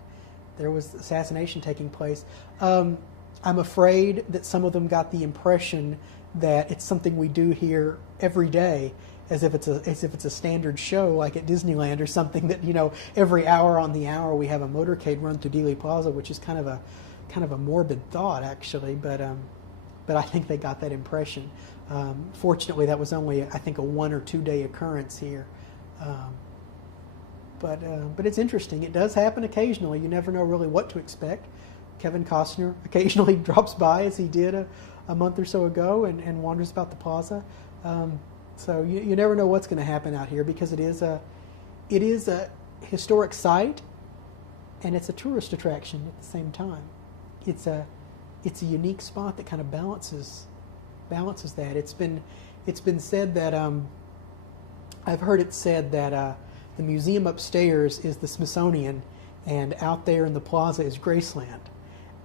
there was assassination taking place. I'm afraid that some of them got the impression that it's something we do here every day, as if it's a standard show like at Disneyland or something, that, you know, every hour on the hour we have a motorcade run through Dealey Plaza, which is kind of a morbid thought, actually, but I think they got that impression. Fortunately, that was only, I think, a 1 or 2 day occurrence here. But it's interesting. It does happen occasionally. You never know really what to expect. Kevin Costner occasionally drops by, as he did a month or so ago, and wanders about the plaza. So you never know what's going to happen out here, because it is a historic site, and it's a tourist attraction at the same time. It's a unique spot that kind of balances that. It's been said that I've heard it said that the museum upstairs is the Smithsonian, and out there in the plaza is Graceland.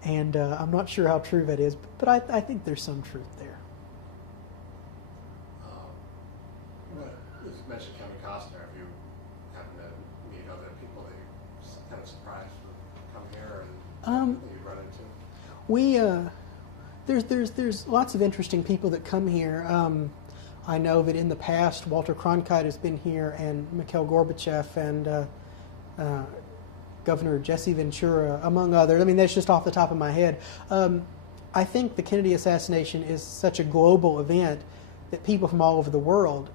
And I'm not sure how true that is, but I think there's some truth there. You mentioned Kevin Costner. Have you happened to meet other people that you're kind of surprised to come here and that you run into? There's lots of interesting people that come here. I know that in the past, Walter Cronkite has been here, and Mikhail Gorbachev, and Governor Jesse Ventura, among others. I mean, that's just off the top of my head. I think the Kennedy assassination is such a global event that people from all over the world,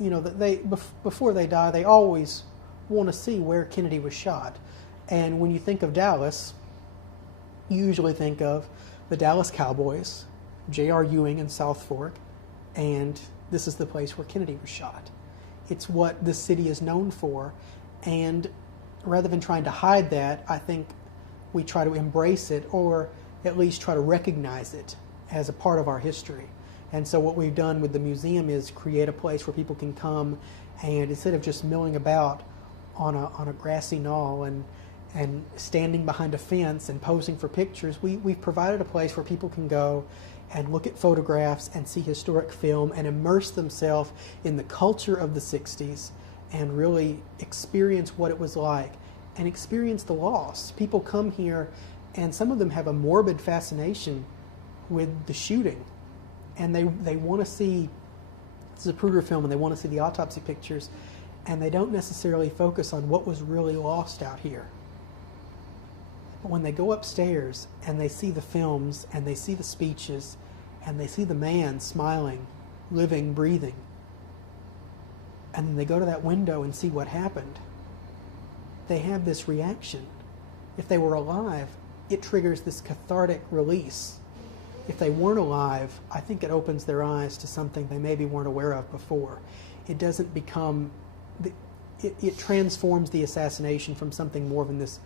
you know, that before they die, they always want to see where Kennedy was shot. And when you think of Dallas, you usually think of the Dallas Cowboys, J.R. Ewing and South Fork, and this is the place where Kennedy was shot. It's what this city is known for, and rather than trying to hide that, I think we try to embrace it, or at least try to recognize it as a part of our history. And so what we've done with the museum is create a place where people can come, and instead of just milling about on a grassy knoll and standing behind a fence and posing for pictures, we've provided a place where people can go and look at photographs and see historic film and immerse themselves in the culture of the 60s and really experience what it was like and experience the loss. People come here, and some of them have a morbid fascination with the shooting, and they want to see the Zapruder film, and they want to see the autopsy pictures, and they don't necessarily focus on what was really lost out here. But when they go upstairs and they see the films and they see the speeches and they see the man smiling, living, breathing, and then they go to that window and see what happened, they have this reaction. If they were alive, it triggers this cathartic release. If they weren't alive, I think it opens their eyes to something they maybe weren't aware of before. It doesn't become, it transforms the assassination from something more than this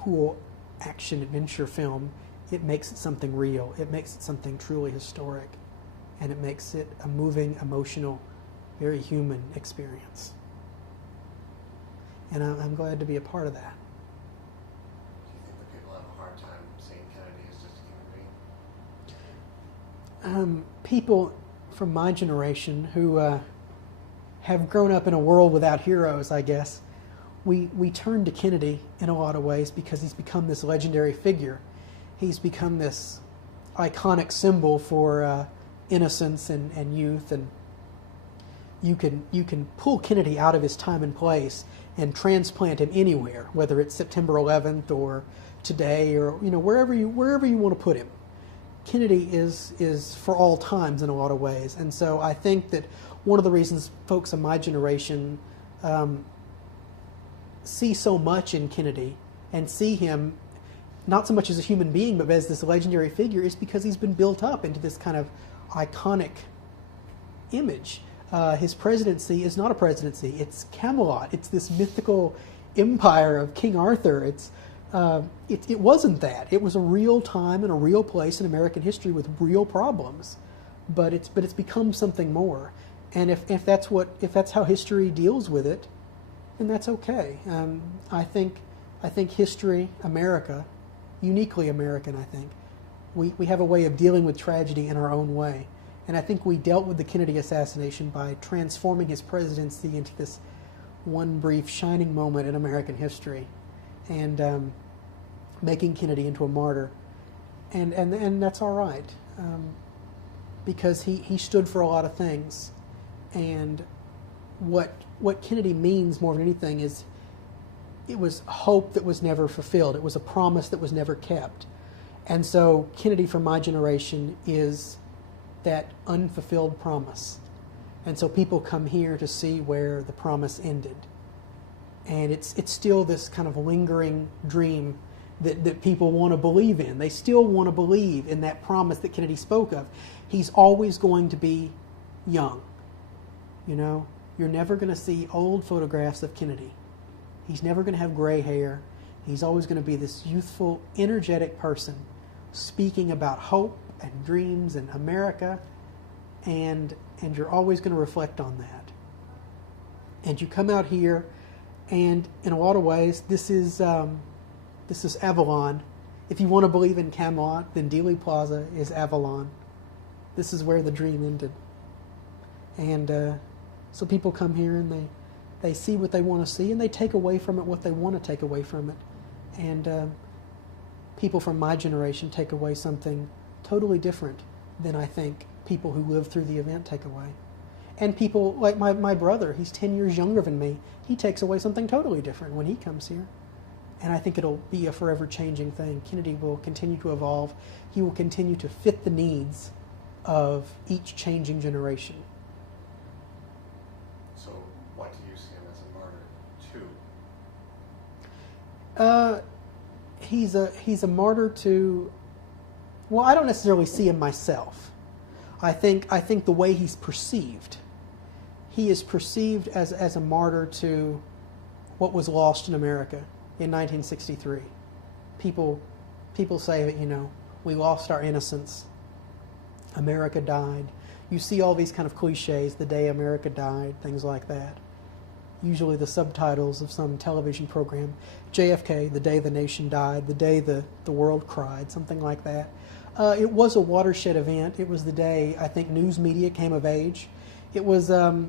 cool action adventure film it makes it something real. It makes it something truly historic. And it makes it a moving, emotional, very human experience. And I'm glad to be a part of that. Do you think that people have a hard time seeing Kennedy as just a human being? People from my generation who have grown up in a world without heroes, I guess, we turn to Kennedy in a lot of ways because he's become this legendary figure. He's become this iconic symbol for innocence and youth, and you can pull Kennedy out of his time and place and transplant him anywhere, whether it's September 11th or today or wherever you want to put him. Kennedy is for all times in a lot of ways, and so I think that one of the reasons folks of my generation see so much in Kennedy and see him not so much as a human being but as this legendary figure is because he's been built up into this kind of iconic image. His presidency is not a presidency. It's Camelot. It's this mythical empire of King Arthur. It wasn't that. It was a real time and a real place in American history with real problems, but it's become something more. And if that's how history deals with it, then that's okay. I think history, America, uniquely American, I think, we have a way of dealing with tragedy in our own way. And I think we dealt with the Kennedy assassination by transforming his presidency into this one brief shining moment in American history, and making Kennedy into a martyr. And that's all right, because he stood for a lot of things. And what Kennedy means more than anything is it was hope that was never fulfilled. It was a promise that was never kept. And so Kennedy for my generation is that unfulfilled promise. And so people come here to see where the promise ended. And it's still this kind of lingering dream that people want to believe in. They still want to believe in that promise that Kennedy spoke of. He's always going to be young. You're never going to see old photographs of Kennedy. He's never going to have gray hair. He's always going to be this youthful, energetic person speaking about hope and dreams and America, and you're always going to reflect on that. And you come out here, and in a lot of ways, this is Avalon. If you want to believe in Camelot, then Dealey Plaza is Avalon. This is where the dream ended. And so people come here and they see what they want to see, and they take away from it what they want to take away from it. And people from my generation take away something totally different than I think people who lived through the event take away. And people like my brother, he's 10 years younger than me, he takes away something totally different when he comes here. And I think it'll be a forever changing thing. Kennedy will continue to evolve. He will continue to fit the needs of each changing generation. So what do you see him as a martyr to? He's a martyr to, well, I don't necessarily see him myself. I think the way he's perceived, he is perceived as a martyr to what was lost in America in 1963. People say that, we lost our innocence. America died. You see all these kind of cliches, the day America died, things like that. Usually the subtitles of some television program, JFK, the day the nation died, the day the world cried, something like that. It was a watershed event. It was the day, I think, news media came of age. It was a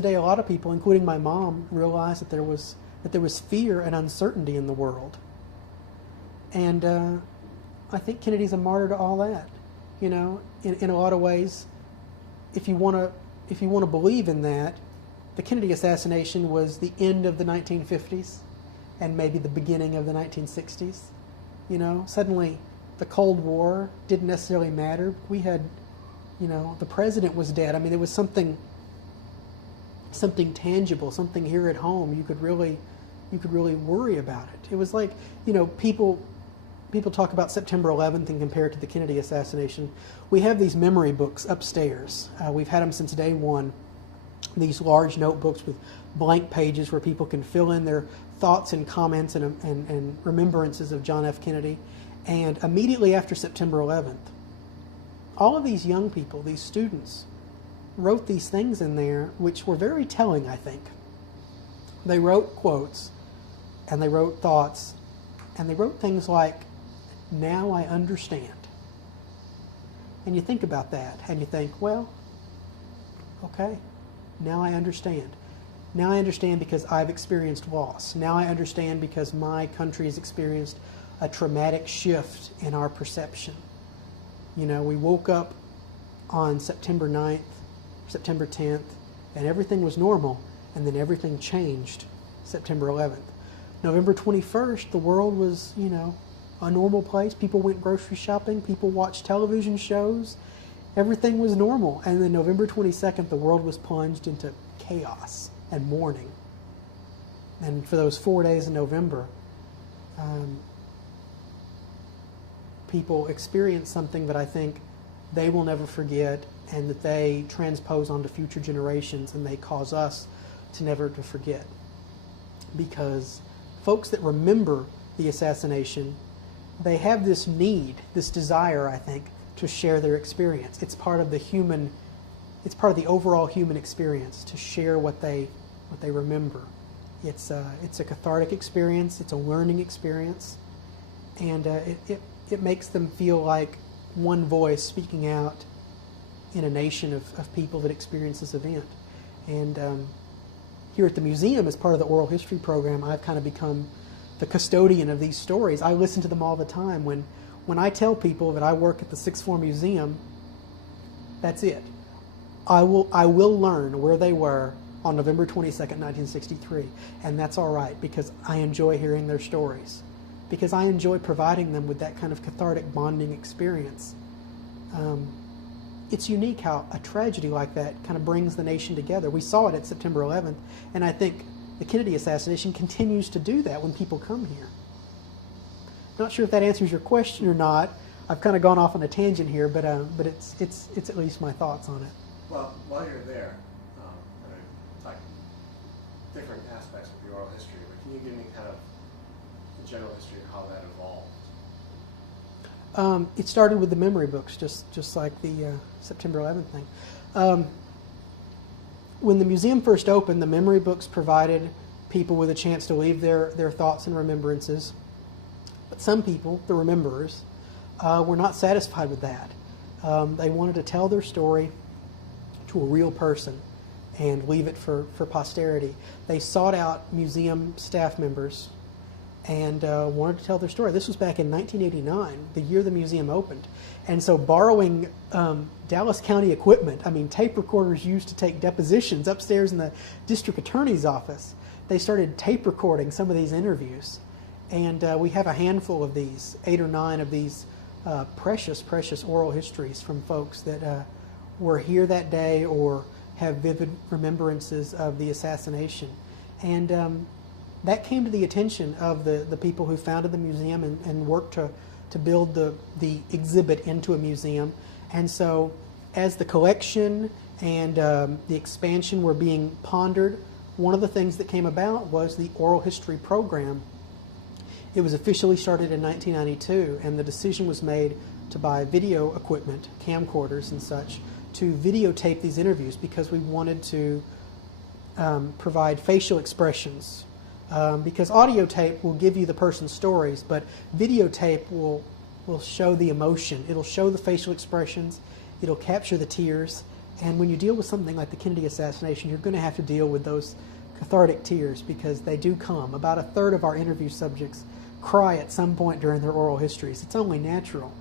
day a lot of people, including my mom, realized that there was fear and uncertainty in the world. And I think Kennedy's a martyr to all that. In a lot of ways, if you want to believe in that, the Kennedy assassination was the end of the 1950s and maybe the beginning of the 1960s. Suddenly the Cold War didn't necessarily matter. We had, the president was dead. I mean, there was something tangible, something here at home you could really worry about it. It was like, people talk about September 11th and compare it to the Kennedy assassination. We have these memory books upstairs. We've had them since day one. These large notebooks with blank pages where people can fill in their thoughts and comments and remembrances of John F. Kennedy. And immediately after September 11th, all of these young people, these students, wrote these things in there which were very telling, I think. They wrote quotes, and they wrote thoughts, and they wrote things like, "Now I understand." And you think about that, and you think, well, okay, now I understand. Now I understand because I've experienced loss. Now I understand because my country has experienced a traumatic shift in our perception. You know, we woke up on September 9th, September 10th, and everything was normal, and then everything changed September 11th. November 21st, the world was, you know, a normal place. People went grocery shopping, people watched television shows, everything was normal. And then November 22nd, the world was plunged into chaos and mourning. And for those 4 days in November, people experienced something that I think they will never forget, and that they transpose onto future generations, and they cause us to never to forget. Because folks that remember the assassination, they have this need, this desire, I think, to share their experience. It's part of the human, it's part of the overall human experience to share what they remember. It's a cathartic experience. It's a learning experience, and it makes them feel like one voice speaking out in a nation of people that experience this event. And here at the museum, as part of the oral history program, I've kind of become the custodian of these stories. I listen to them all the time. When I tell people that I work at the Sixth Floor Museum, that's it. I will learn where they were on November 22nd, 1963, and that's all right, because I enjoy hearing their stories, because I enjoy providing them with that kind of cathartic bonding experience. It's unique how a tragedy like that kind of brings the nation together. We saw it at September 11th, and I think the Kennedy assassination continues to do that when people come here. Not sure if that answers your question or not. I've kind of gone off on a tangent here, but it's at least my thoughts on it. Well, while you're there, like different aspects of the oral history, but can you give me kind of the general history of how that evolved? It started with the memory books, just like the September 11th thing. When the museum first opened, the memory books provided people with a chance to leave their thoughts and remembrances. But some people, the rememberers, were not satisfied with that. They wanted to tell their story to a real person and leave it for posterity. They sought out museum staff members and wanted to tell their story. This was back in 1989, the year the museum opened. And so borrowing Dallas County equipment, I mean tape recorders used to take depositions upstairs in the district attorney's office, they started tape recording some of these interviews. And we have a handful of these, 8 or 9 of these precious oral histories from folks that were here that day or have vivid remembrances of the assassination. And that came to the attention of the people who founded the museum and worked to build the exhibit into a museum. And so as the collection and the expansion were being pondered, one of the things that came about was the oral history program. It was officially started in 1992, and the decision was made to buy video equipment, camcorders and such, to videotape these interviews because we wanted to provide facial expressions. Because audio tape will give you the person's stories, but videotape will show the emotion. It'll show the facial expressions. It'll capture the tears. And when you deal with something like the Kennedy assassination, you're going to have to deal with those cathartic tears because they do come. About 1/3 of our interview subjects cry at some point during their oral histories. It's only natural.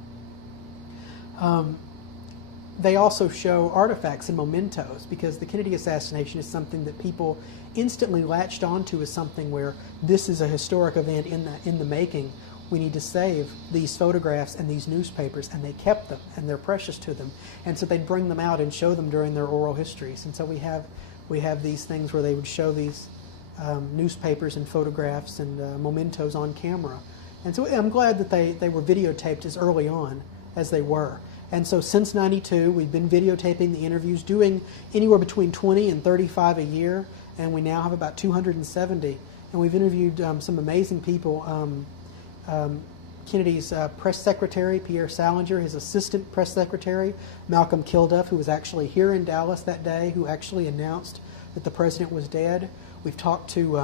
They also show artifacts and mementos because the Kennedy assassination is something that people instantly latched onto as something where this is a historic event in the making. We need to save these photographs and these newspapers, and they kept them, and they're precious to them. And so they'd bring them out and show them during their oral histories. And so we have these things where they would show these newspapers and photographs and mementos on camera. And so I'm glad that they were videotaped as early on as they were. And so since '92, we've been videotaping the interviews, doing anywhere between 20 and 35 a year, and we now have about 270. And we've interviewed some amazing people. Kennedy's press secretary, Pierre Salinger, his assistant press secretary, Malcolm Kilduff, who was actually here in Dallas that day, who actually announced that the president was dead. We've talked to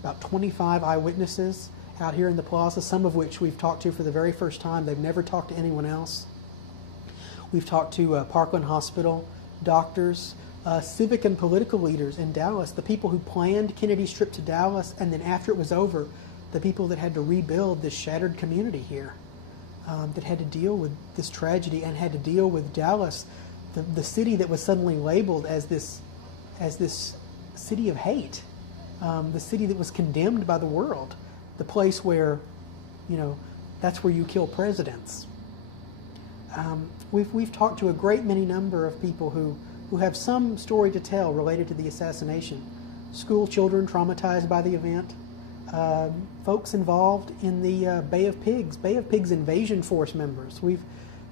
about 25 eyewitnesses out here in the plaza, some of which we've talked to for the very first time. They've never talked to anyone else. We've talked to Parkland Hospital doctors, civic and political leaders in Dallas, the people who planned Kennedy's trip to Dallas, and then after it was over, the people that had to rebuild this shattered community here, that had to deal with this tragedy and had to deal with Dallas, the city that was suddenly labeled as this city of hate, the city that was condemned by the world, the place where, that's where you kill presidents. We've talked to a great many number of people who have some story to tell related to the assassination. School children traumatized by the event, folks involved in the Bay of Pigs invasion force members. We've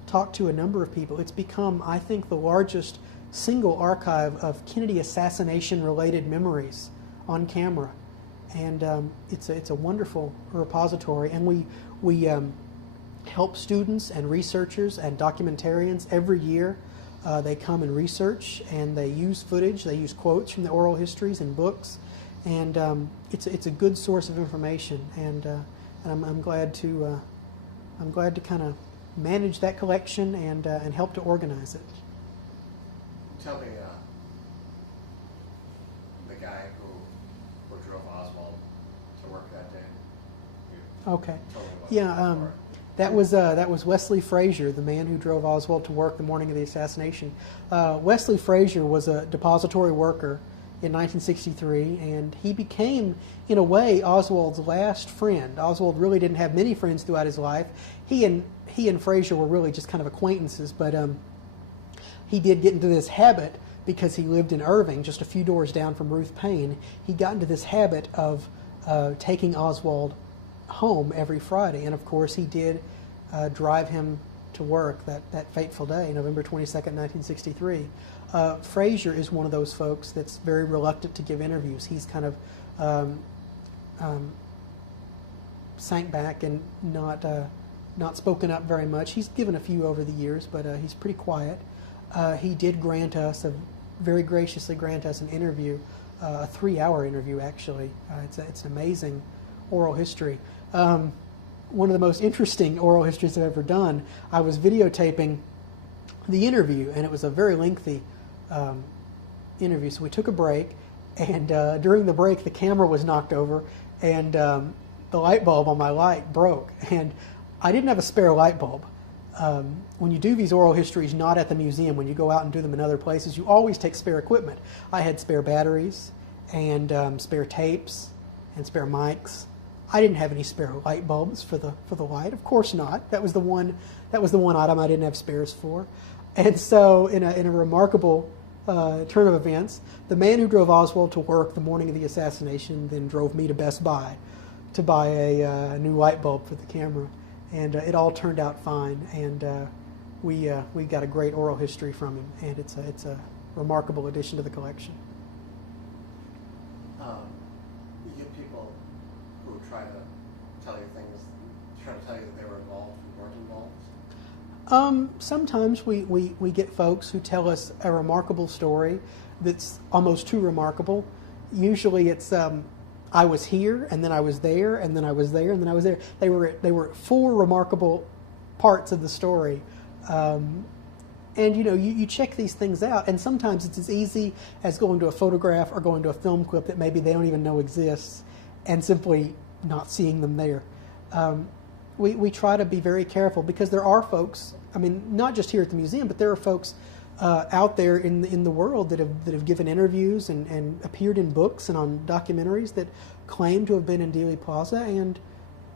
talked to a number of people. It's become, I think, the largest single archive of Kennedy assassination-related memories on camera, and it's a wonderful repository. And we help students and researchers and documentarians every year. They come and research, and they use footage. They use quotes from the oral histories and books, and it's a good source of information. And I'm glad to kind of manage that collection and help to organize it. Tell me, the guy who drove Oswald to work that day. Okay. Yeah. That was Wesley Frazier, the man who drove Oswald to work the morning of the assassination. Wesley Frazier was a depository worker in 1963, and he became, in a way, Oswald's last friend. Oswald really didn't have many friends throughout his life. He and Frazier were really just kind of acquaintances, but he did get into this habit because he lived in Irving, just a few doors down from Ruth Paine. He got into this habit of taking Oswald home every Friday, and of course he did drive him to work that fateful day, November 22nd, 1963. Frazier is one of those folks that's very reluctant to give interviews. He's kind of sank back and not spoken up very much. He's given a few over the years, but he's pretty quiet. He did very graciously grant us an interview, a 3-hour interview actually. It's an amazing oral history. One of the most interesting oral histories I've ever done, I was videotaping the interview, and it was a very lengthy interview. So we took a break, and during the break the camera was knocked over, and the light bulb on my light broke, and I didn't have a spare light bulb. When you do these oral histories not at the museum, when you go out and do them in other places, you always take spare equipment. I had spare batteries and spare tapes and spare mics. I didn't have any spare light bulbs for the light. Of course not. That was the one item I didn't have spares for. And so, in a remarkable turn of events, the man who drove Oswald to work the morning of the assassination then drove me to Best Buy to buy a new light bulb for the camera, and it all turned out fine. And we got a great oral history from him, and it's a remarkable addition to the collection. You get people who try to tell you that they were involved who weren't involved? Sometimes we get folks who tell us a remarkable story that's almost too remarkable. Usually it's I was here, and then I was there, and then I was there, and then I was there. They were 4 remarkable parts of the story. And you check these things out, and sometimes it's as easy as going to a photograph or going to a film clip that maybe they don't even know exists, and simply not seeing them there. We try to be very careful, because there are folks, I mean, not just here at the museum, but there are folks out there in the world that have given interviews and appeared in books and on documentaries that claim to have been in Dealey Plaza, and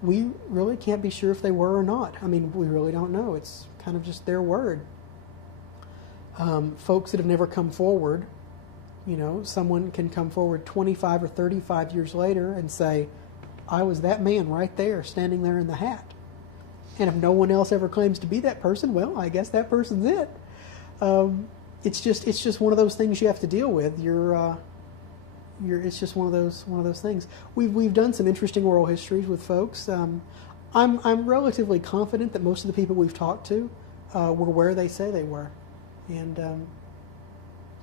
we really can't be sure if they were or not. I mean, we really don't know. It's kind of just their word. Folks that have never come forward, someone can come forward 25 or 35 years later and say, I was that man right there, standing there in the hat. And if no one else ever claims to be that person, well, I guess that person's it. It's just one of those things you have to deal with. It's just one of those things. We've done some interesting oral histories with folks. I'm relatively confident that most of the people we've talked to were where they say they were, and of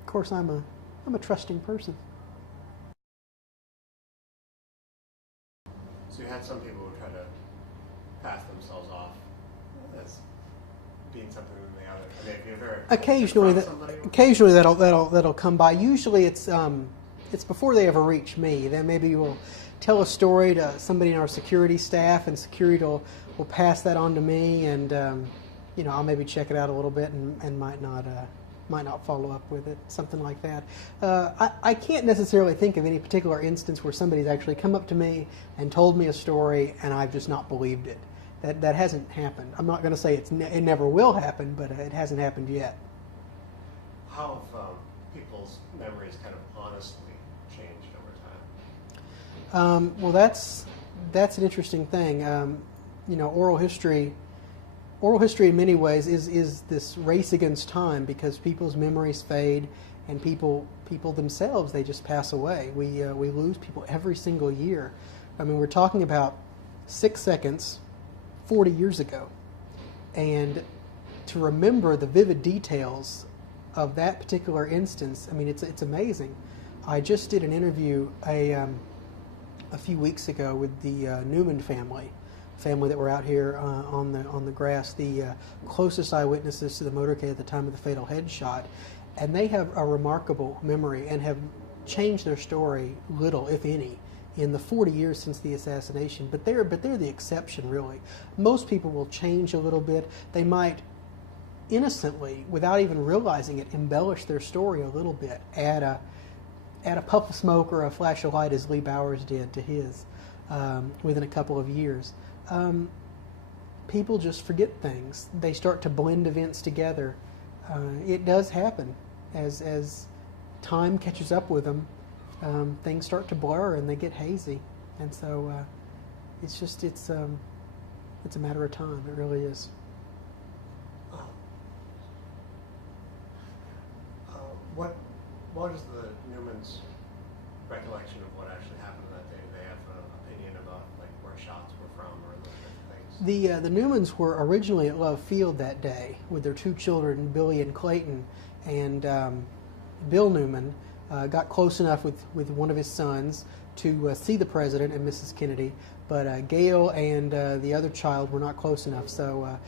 course I'm a trusting person. So you had some people who try to pass themselves off as being something than the other. I mean, if you ever occasionally that'll come by. Usually it's before they ever reach me. Then maybe we'll tell a story to somebody in our security staff, and security will pass that on to me, and I'll maybe check it out a little bit and might not follow up with it, something like that. I can't necessarily think of any particular instance where somebody's actually come up to me and told me a story and I've just not believed it. That hasn't happened. I'm not going to say it never will happen, but it hasn't happened yet. How have people's memories kind of honestly changed over time? Well, that's an interesting thing. Oral history in many ways is this race against time, because people's memories fade, and people themselves, they just pass away. We lose people every single year. I mean, we're talking about 6 seconds 40 years ago, and to remember the vivid details of that particular instance, I mean, it's amazing. I just did an interview a few weeks ago with the Newman family that were out here on the grass, the closest eyewitnesses to the motorcade at the time of the fatal headshot, and they have a remarkable memory and have changed their story little, if any, in the 40 years since the assassination. But they're the exception, really. Most people will change a little bit. They might innocently, without even realizing it, embellish their story a little bit, add a puff of smoke or a flash of light, as Lee Bowers did to his, within a couple of years. People just forget things. They start to blend events together. It does happen. As time catches up with them, things start to blur and they get hazy. And so it's a matter of time. It really is. What is the Newman's recollection of what actually happened that day? Do they have an opinion about like where shots were from or those kind of things? The Newmans were originally at Love Field that day with their two children, Billy and Clayton, and Bill Newman got close enough with one of his sons to see the president and Mrs. Kennedy, but Gail and the other child were not close enough, so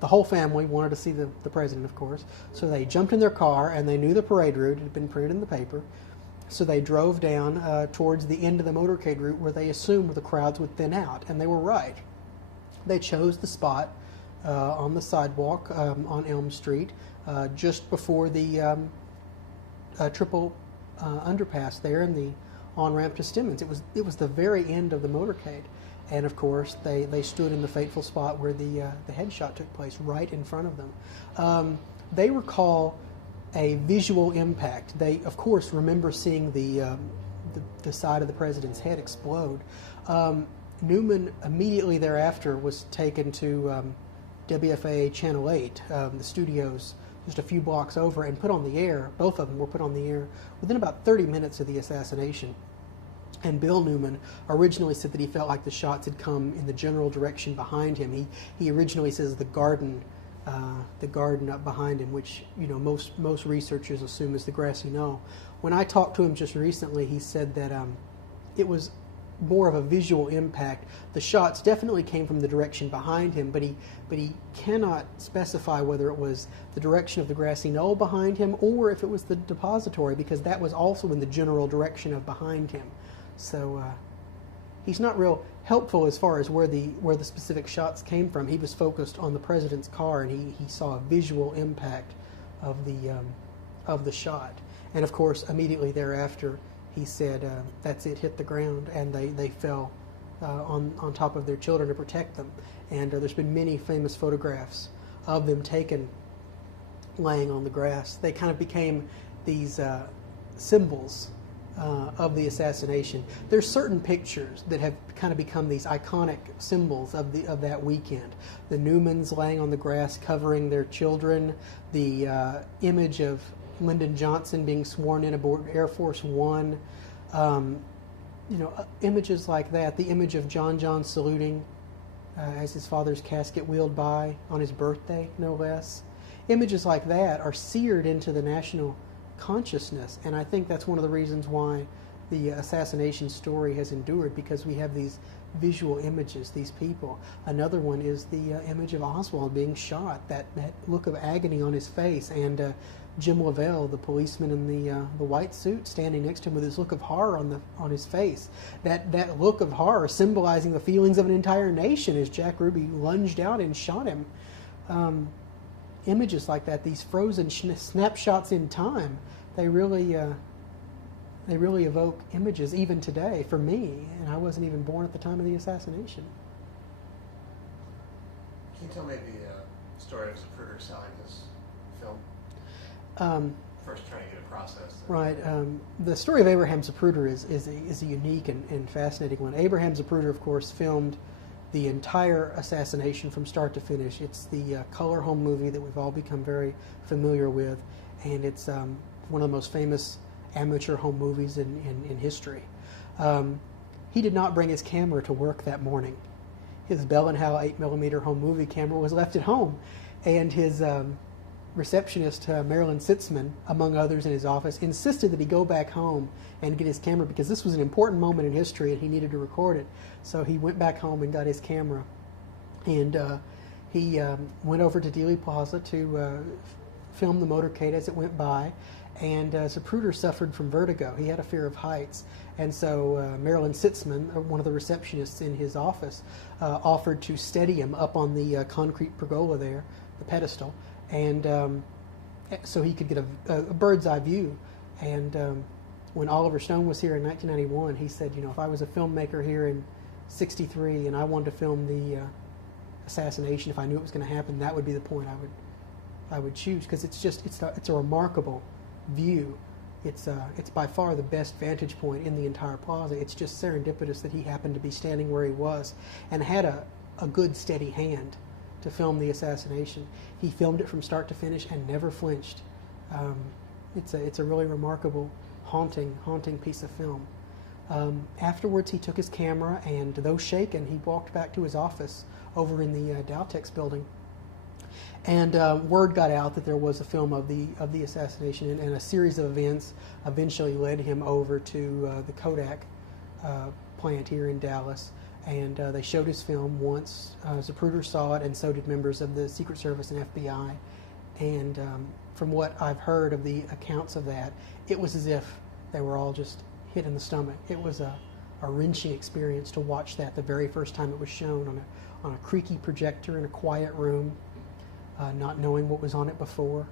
the whole family wanted to see the president, of course, so they jumped in their car, and they knew the parade route. It had been printed in the paper, so they drove down towards the end of the motorcade route where they assumed the crowds would thin out, and they were right. They chose the spot on the sidewalk on Elm Street just before the triple underpass there and the on-ramp to Stemmons. It was the very end of the motorcade. And of course, they stood in the fateful spot where the headshot took place, right in front of them. They recall a visual impact. They, of course, remember seeing the side of the president's head explode. Newman immediately thereafter was taken to WFA Channel 8, the studios just a few blocks over, and put on the air. Both of them were put on the air within about 30 minutes of the assassination. And Bill Newman originally said that he felt like the shots had come in the general direction behind him. He originally says the garden up behind him, which most researchers assume is the grassy knoll. When I talked to him just recently, he said that it was more of a visual impact. The shots definitely came from the direction behind him, but he cannot specify whether it was the direction of the grassy knoll behind him or if it was the depository, because that was also in the general direction of behind him. So he's not real helpful as far as where the specific shots came from. He was focused on the president's car, and he saw a visual impact of the shot. And of course, immediately thereafter, he said, "That's it, hit the ground," and they fell on top of their children to protect them. And there's been many famous photographs of them taken laying on the grass. They kind of became these symbols of the assassination. There's certain pictures that have kind of become these iconic symbols of that weekend. The Newmans laying on the grass covering their children, the image of Lyndon Johnson being sworn in aboard Air Force One, images like that, the image of John saluting as his father's casket wheeled by on his birthday, no less. Images like that are seared into the national consciousness, and I think that's one of the reasons why the assassination story has endured, because we have these visual images, these people. Another one is the image of Oswald being shot, that look of agony on his face, and Jim Lavelle, the policeman in the white suit, standing next to him with this look of horror on his face. That look of horror symbolizing the feelings of an entire nation as Jack Ruby lunged out and shot him. Images like that, these frozen snapshots in time, they really evoke images even today for me, and I wasn't even born at the time of the assassination. Can you tell me the story of Zapruder selling his film? First trying to get it processed. Right. The story of Abraham Zapruder is a unique and fascinating one. Abraham Zapruder, of course, filmed the entire assassination from start to finish. It's the color home movie that we've all become very familiar with, and it's one of the most famous amateur home movies in history. He did not bring his camera to work that morning. His Bell & Howell 8mm home movie camera was left at home, and his receptionist, Marilyn Sitzman, among others in his office, insisted that he go back home and get his camera because this was an important moment in history and he needed to record it. So he went back home and got his camera, and he went over to Dealey Plaza to film the motorcade as it went by. And Zapruder suffered from vertigo. He had a fear of heights. And so Marilyn Sitzman, one of the receptionists in his office, offered to steady him up on the concrete pergola there, the pedestal, and so he could get a bird's eye view. And when Oliver Stone was here in 1991, he said, if I was a filmmaker here in '63 and I wanted to film the assassination, if I knew it was going to happen, that would be the point I would choose, because it's a remarkable view. It's by far the best vantage point in the entire plaza. It's just serendipitous that he happened to be standing where he was and had a good steady hand to film the assassination. He filmed it from start to finish and never flinched. It's a really remarkable, haunting piece of film. Afterwards, he took his camera, and though shaken, he walked back to his office over in the Dowtex building. And word got out that there was a film of the assassination, and a series of events eventually led him over to the Kodak plant here in Dallas. And they showed his film once. Zapruder saw it, and so did members of the Secret Service and FBI. And from what I've heard of the accounts of that, it was as if they were all just hit in the stomach. It was a wrenching experience to watch that the very first time it was shown on a creaky projector in a quiet room. Not knowing what was on it before.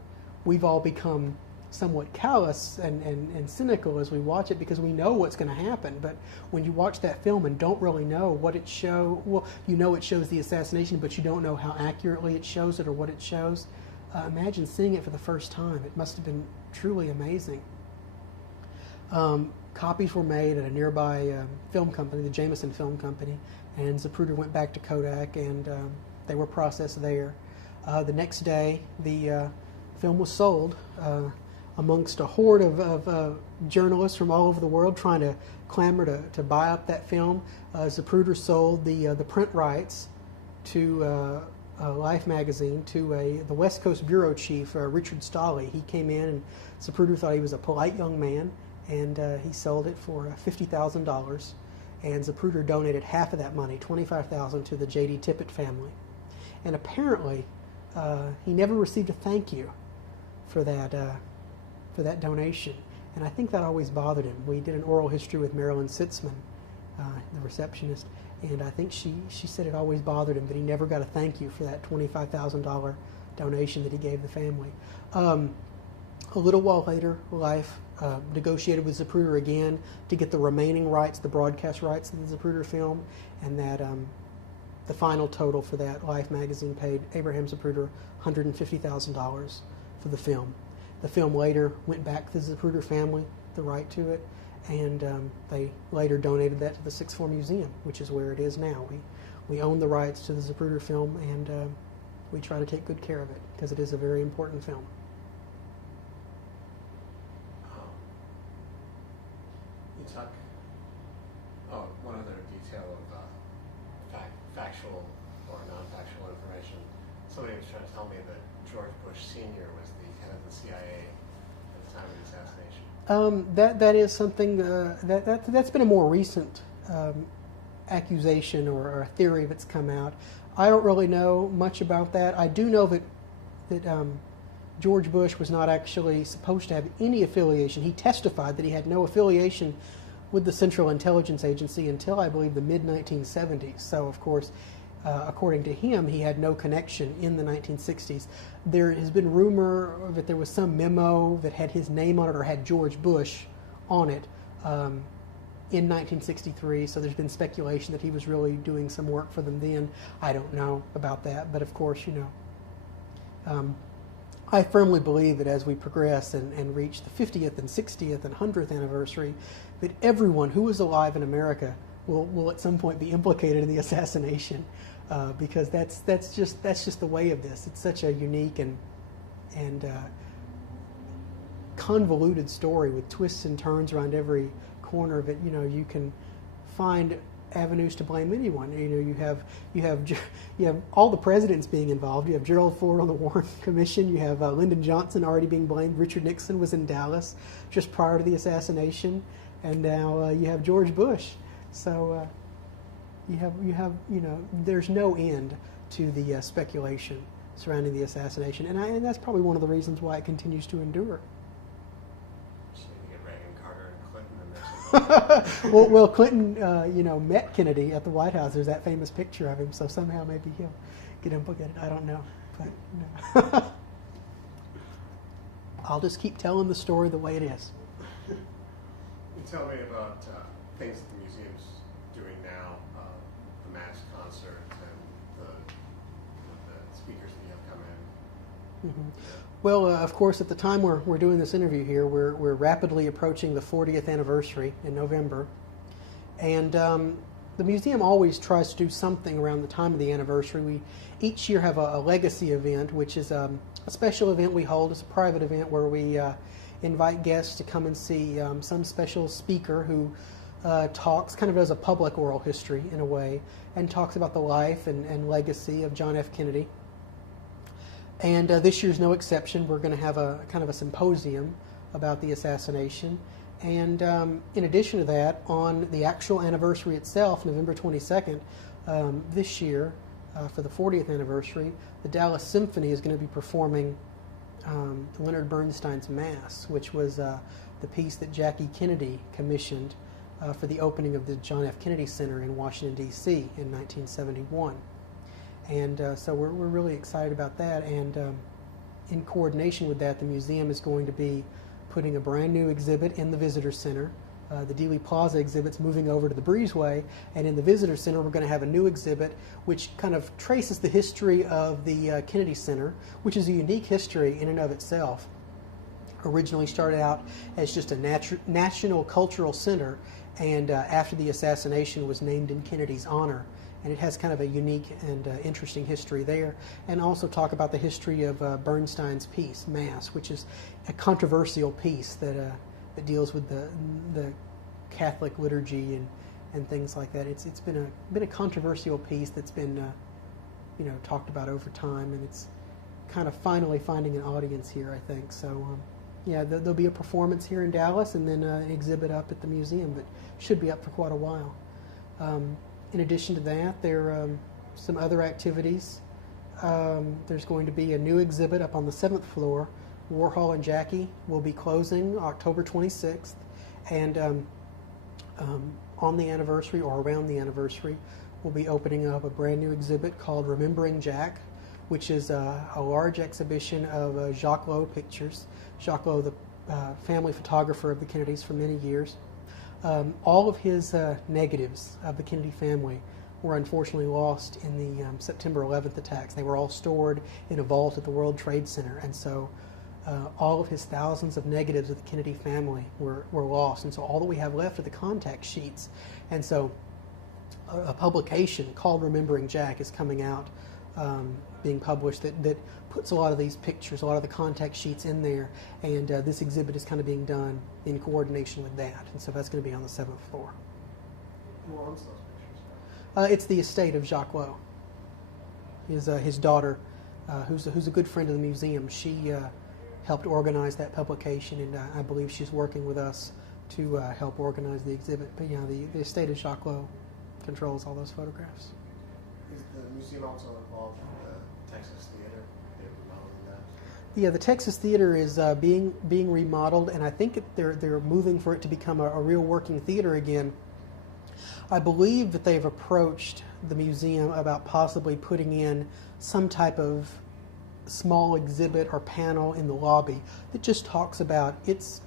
We've all become somewhat callous and cynical as we watch it because we know what's going to happen. But when you watch that film and don't really know what it shows, well, you know it shows the assassination, but you don't know how accurately it shows it or what it shows. Imagine seeing it for the first time. It must have been truly amazing. Copies were made at a nearby film company, the Jameson Film Company, and Zapruder went back to Kodak, and they were processed there. The next day, the film was sold amongst a horde of journalists from all over the world trying to clamor to buy up that film. Zapruder sold the print rights to Life magazine to the West Coast bureau chief, Richard Stolley. He came in, and Zapruder thought he was a polite young man, and he sold it for $50,000. And Zapruder donated half of that money, $25,000, to the J.D. Tippett family. And apparently, he never received a thank you for that donation, and I think that always bothered him. We did an oral history with Marilyn Sitzman, the receptionist, and I think she said it always bothered him that he never got a thank you for that $25,000 donation that he gave the family. A little while later, Life negotiated with Zapruder again to get the remaining rights, the broadcast rights of the Zapruder film, and that the final total for that, Life magazine paid Abraham Zapruder $150,000 for the film. The film later went back to the Zapruder family, the right to it, and they later donated that to the Sixth Floor Museum, which is where it is now. We own the rights to the Zapruder film, and we try to take good care of it because it is a very important film. You talk. Oh, one other detail of factual non-factual information. Somebody was trying to tell me that George Bush Sr. was the head of the CIA at the time of the assassination. That is something that's been a more recent accusation or theory that's come out. I don't really know much about that. I do know that George Bush was not actually supposed to have any affiliation. He testified that he had no affiliation with the Central Intelligence Agency until, I believe, the mid-1970s. So, of course, according to him, he had no connection in the 1960s. There has been rumor that there was some memo that had his name on it or had George Bush on it in 1963, so there's been speculation that he was really doing some work for them then. I don't know about that, but of course, I firmly believe that as we progress and reach the 50th and 60th and 100th anniversary, that everyone who was alive in America will at some point be implicated in the assassination, because that's just the way of this. It's such a unique and convoluted story with twists and turns around every corner of it. You can find avenues to blame anyone. You have all the presidents being involved. You have Gerald Ford on the Warren Commission. You have Lyndon Johnson already being blamed. Richard Nixon was in Dallas just prior to the assassination, and now you have George Bush. So you have there's no end to the speculation surrounding the assassination, and that's probably one of the reasons why it continues to endure. well, Clinton, met Kennedy at the White House. There's that famous picture of him, so somehow maybe he'll get implicated. I don't know, but I'll just keep telling the story the way it is. You tell me about things that the museum's doing now, the mass concert and the speakers that you have come in. Mm-hmm. Well, of course, at the time we're doing this interview here, we're rapidly approaching the 40th anniversary in November, and the museum always tries to do something around the time of the anniversary. We each year have a legacy event, which is a special event we hold. It's a private event where we invite guests to come and see some special speaker who talks, kind of does a public oral history in a way, and talks about the life and legacy of John F. Kennedy. And this year's no exception. We're going to have a kind of a symposium about the assassination. And in addition to that, on the actual anniversary itself, November 22nd, this year, for the 40th anniversary, the Dallas Symphony is going to be performing Leonard Bernstein's Mass, which was the piece that Jackie Kennedy commissioned for the opening of the John F. Kennedy Center in Washington, D.C. in 1971. And so we're really excited about that, and in coordination with that, the museum is going to be putting a brand new exhibit in the Visitor Center. The Dealey Plaza exhibit's moving over to the Breezeway, and in the Visitor Center we're going to have a new exhibit which kind of traces the history of the Kennedy Center, which is a unique history in and of itself. Originally started out as just a national cultural center, and after the assassination was named in Kennedy's honor. And it has kind of a unique and interesting history there. And also talk about the history of Bernstein's piece, Mass, which is a controversial piece that deals with the Catholic liturgy and things like that. It's been a controversial piece that's been talked about over time, and it's kind of finally finding an audience here, I think. So yeah, there'll be a performance here in Dallas, and then an exhibit up at the museum that should be up for quite a while. In addition to that, there are some other activities. There's going to be a new exhibit up on the 7th floor. Warhol and Jackie will be closing October 26th. And on the anniversary, or around the anniversary, we'll be opening up a brand new exhibit called Remembering Jack, which is a large exhibition of Jacques Lowe pictures. Jacques Lowe, the family photographer of the Kennedys for many years. All of his negatives of the Kennedy family were unfortunately lost in the September 11th attacks. They were all stored in a vault at the World Trade Center, and so all of his thousands of negatives of the Kennedy family were lost, and so all that we have left are the contact sheets. And so a publication called Remembering Jack is coming out, being published, that puts a lot of these pictures, a lot of the contact sheets in there, and this exhibit is kind of being done in coordination with that, and so that's going to be on the 7th floor. Who owns those pictures? It's the estate of Jacques Lowe. his daughter, who's a good friend of the museum. She helped organize that publication, and I believe she's working with us to help organize the exhibit. But yeah, the estate of Jacques Lowe controls all those photographs. Is the museum also involved with the Texas Theater? They're remodeling that? Yeah, the Texas Theater is being remodeled, and I think they're moving for it to become a real working theater again. I believe that they've approached the museum about possibly putting in some type of small exhibit or panel in the lobby that just talks about its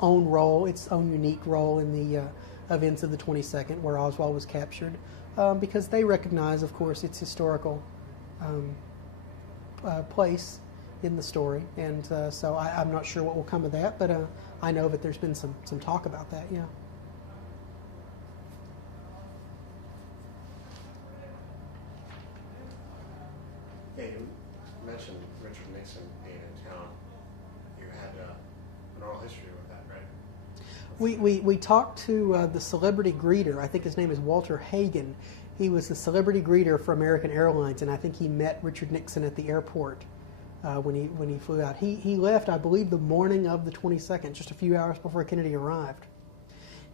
own role, its own unique role in the events of the 22nd, where Oswald was captured, because they recognize, of course, its historical place in the story. And so I'm not sure what will come of that, but I know that there's been some talk about that, yeah. Yeah, you mentioned Richard Nixon being in town. You had an oral history with that, right? We talked to the celebrity greeter. I think his name is Walter Hagen. He was the celebrity greeter for American Airlines, and I think he met Richard Nixon at the airport when he flew out. He left, I believe, the morning of the 22nd, just a few hours before Kennedy arrived.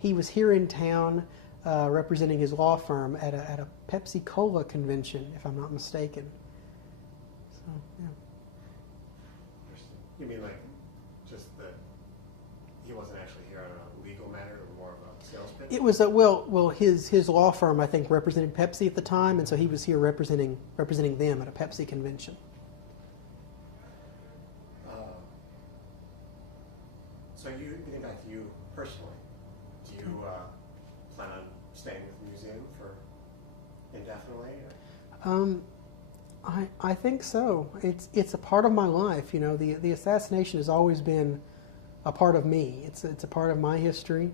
He was here in town representing his law firm at a Pepsi Cola convention, if I'm not mistaken. So, yeah. You mean like just that he wasn't actually here on a legal matter, or more of a sales pitch? It was well his law firm, I think, represented Pepsi at the time, and so he was here representing them at a Pepsi convention. So getting back to you personally, do you plan on staying with the museum for indefinitely? Or? I think so. It's a part of my life. You know, the assassination has always been a part of me. It's a part of my history.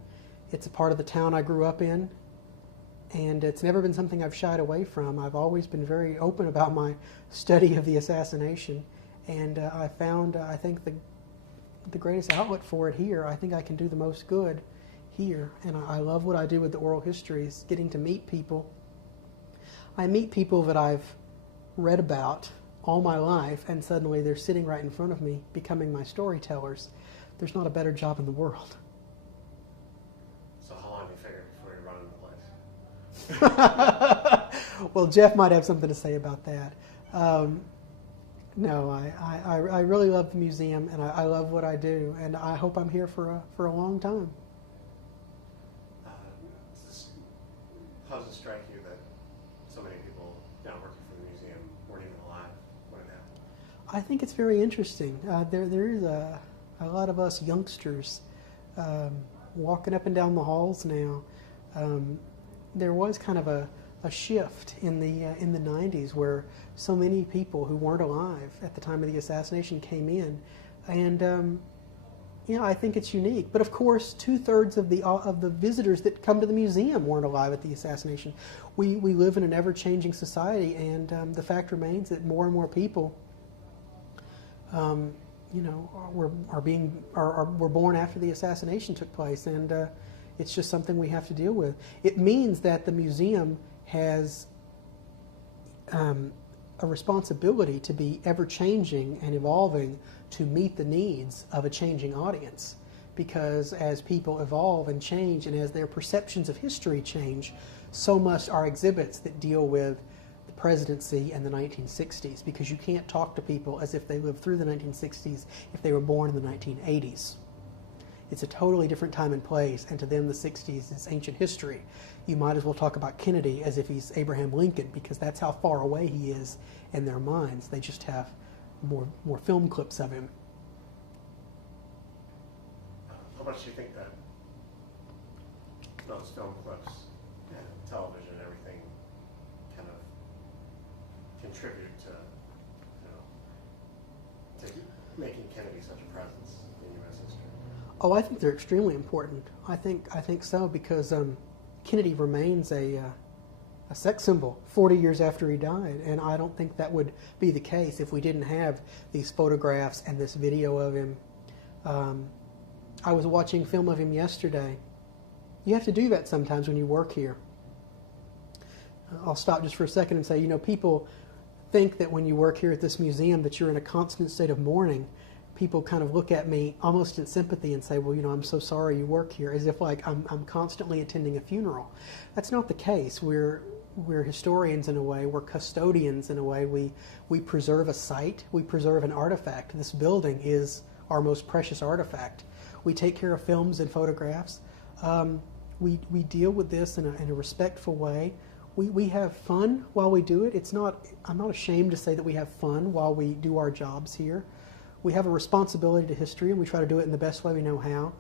It's a part of the town I grew up in, and it's never been something I've shied away from. I've always been very open about my study of the assassination, and I found I think the greatest outlet for it here. I think I can do the most good here, and I love what I do with the oral histories, getting to meet people. I meet people that I've read about all my life, and suddenly they're sitting right in front of me, becoming my storytellers. There's not a better job in the world. So how long do you figure before you run the place? Well, Jeff might have something to say about that. No, I really love the museum, and I love what I do, and I hope I'm here for a long time. How does it strike you that so many people now working for the museum weren't even alive when it happened? I think it's very interesting. There is a lot of us youngsters walking up and down the halls now. There was kind of a shift in the 90s where so many people who weren't alive at the time of the assassination came in, and I think it's unique. But of course, 2/3 of the visitors that come to the museum weren't alive at the assassination. We live in an ever-changing society, and the fact remains that more and more people, were born after the assassination took place, and it's just something we have to deal with. It means that the museum has a responsibility to be ever-changing and evolving to meet the needs of a changing audience. Because as people evolve and change, and as their perceptions of history change, so must our exhibits that deal with the presidency and the 1960s. Because you can't talk to people as if they lived through the 1960s if they were born in the 1980s. It's a totally different time and place, and to them the 60s is ancient history. You might as well talk about Kennedy as if he's Abraham Lincoln, because that's how far away he is in their minds. They just have more film clips of him. How much do you think that those film clips and television and everything kind of contribute to making Kennedy such a presence in U.S. history? Oh, I think they're extremely important. I think so, because Kennedy remains a sex symbol 40 years after he died, and I don't think that would be the case if we didn't have these photographs and this video of him. I was watching film of him yesterday. You have to do that sometimes when you work here. I'll stop just for a second and say, people think that when you work here at this museum that you're in a constant state of mourning. People kind of look at me almost in sympathy and say, well, I'm so sorry you work here, as if like I'm constantly attending a funeral. That's not the case. We're historians in a way. We're custodians in a way. We preserve a site. We preserve an artifact. This building is our most precious artifact. We take care of films and photographs. We deal with this in a respectful way. We have fun while we do it. I'm not ashamed to say that we have fun while we do our jobs here. We have a responsibility to history, and we try to do it in the best way we know how.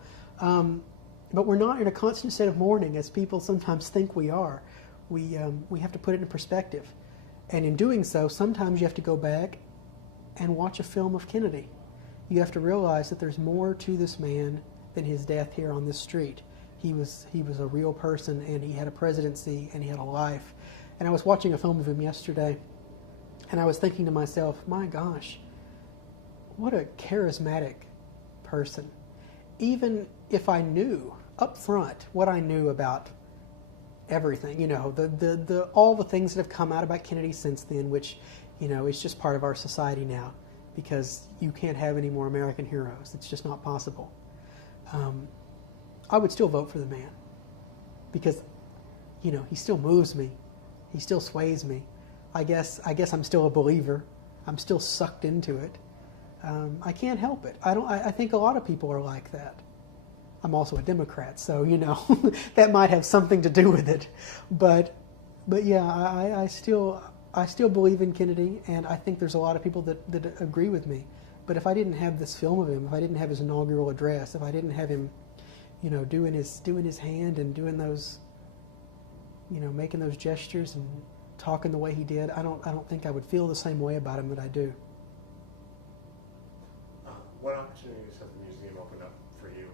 But we're not in a constant state of mourning, as people sometimes think we are. We have to put it in perspective. And in doing so, sometimes you have to go back and watch a film of Kennedy. You have to realize that there's more to this man than his death here on this street. He was a real person, and he had a presidency, and he had a life. And I was watching a film of him yesterday, and I was thinking to myself, my gosh, what a charismatic person. Even if I knew up front what I knew about everything, all the things that have come out about Kennedy since then, which, is just part of our society now, because you can't have any more American heroes. It's just not possible. I would still vote for the man, because, he still moves me. He still sways me. I guess I'm still a believer. I'm still sucked into it. I can't help it. I think a lot of people are like that. I'm also a Democrat, so that might have something to do with it. But yeah, I still believe in Kennedy, and I think there's a lot of people that agree with me. But if I didn't have this film of him, if I didn't have his inaugural address, if I didn't have him, doing his hand and doing those, making those gestures and talking the way he did, I don't think I would feel the same way about him that I do. What opportunities has the museum opened up for you?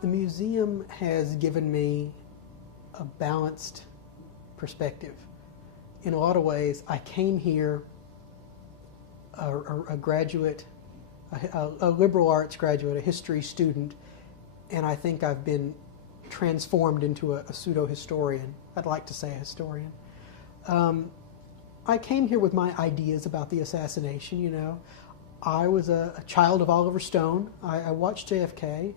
The museum has given me a balanced perspective. In a lot of ways, I came here a graduate, a liberal arts graduate, a history student, and I think I've been transformed into a pseudo-historian. I'd like to say a historian. I came here with my ideas about the assassination, I was a child of Oliver Stone. I watched JFK.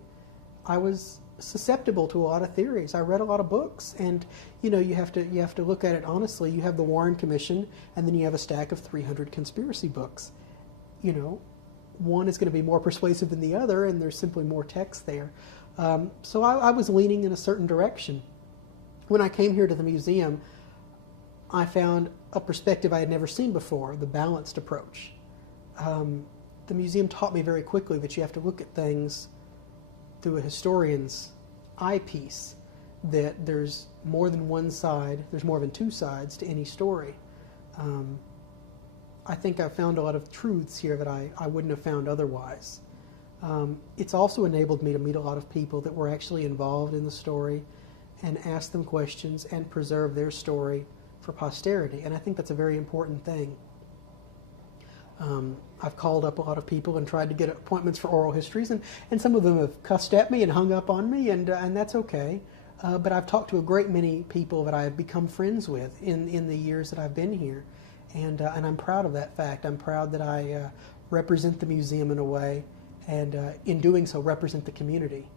I was susceptible to a lot of theories. I read a lot of books, and you have to look at it honestly. You have the Warren Commission, and then you have a stack of 300 conspiracy books. One is going to be more persuasive than the other, and there's simply more text there. So I was leaning in a certain direction. When I came here to the museum, I found a perspective I had never seen before, the balanced approach. The museum taught me very quickly that you have to look at things through a historian's eyepiece, that there's more than one side, there's more than two sides to any story. I think I've found a lot of truths here that I wouldn't have found otherwise. It's also enabled me to meet a lot of people that were actually involved in the story and ask them questions and preserve their story for posterity, and I think that's a very important thing. I've called up a lot of people and tried to get appointments for oral histories, and some of them have cussed at me and hung up on me, and that's okay. But I've talked to a great many people that I've become friends with in the years that I've been here, and I'm proud of that fact. I'm proud that I represent the museum in a way, and in doing so represent the community.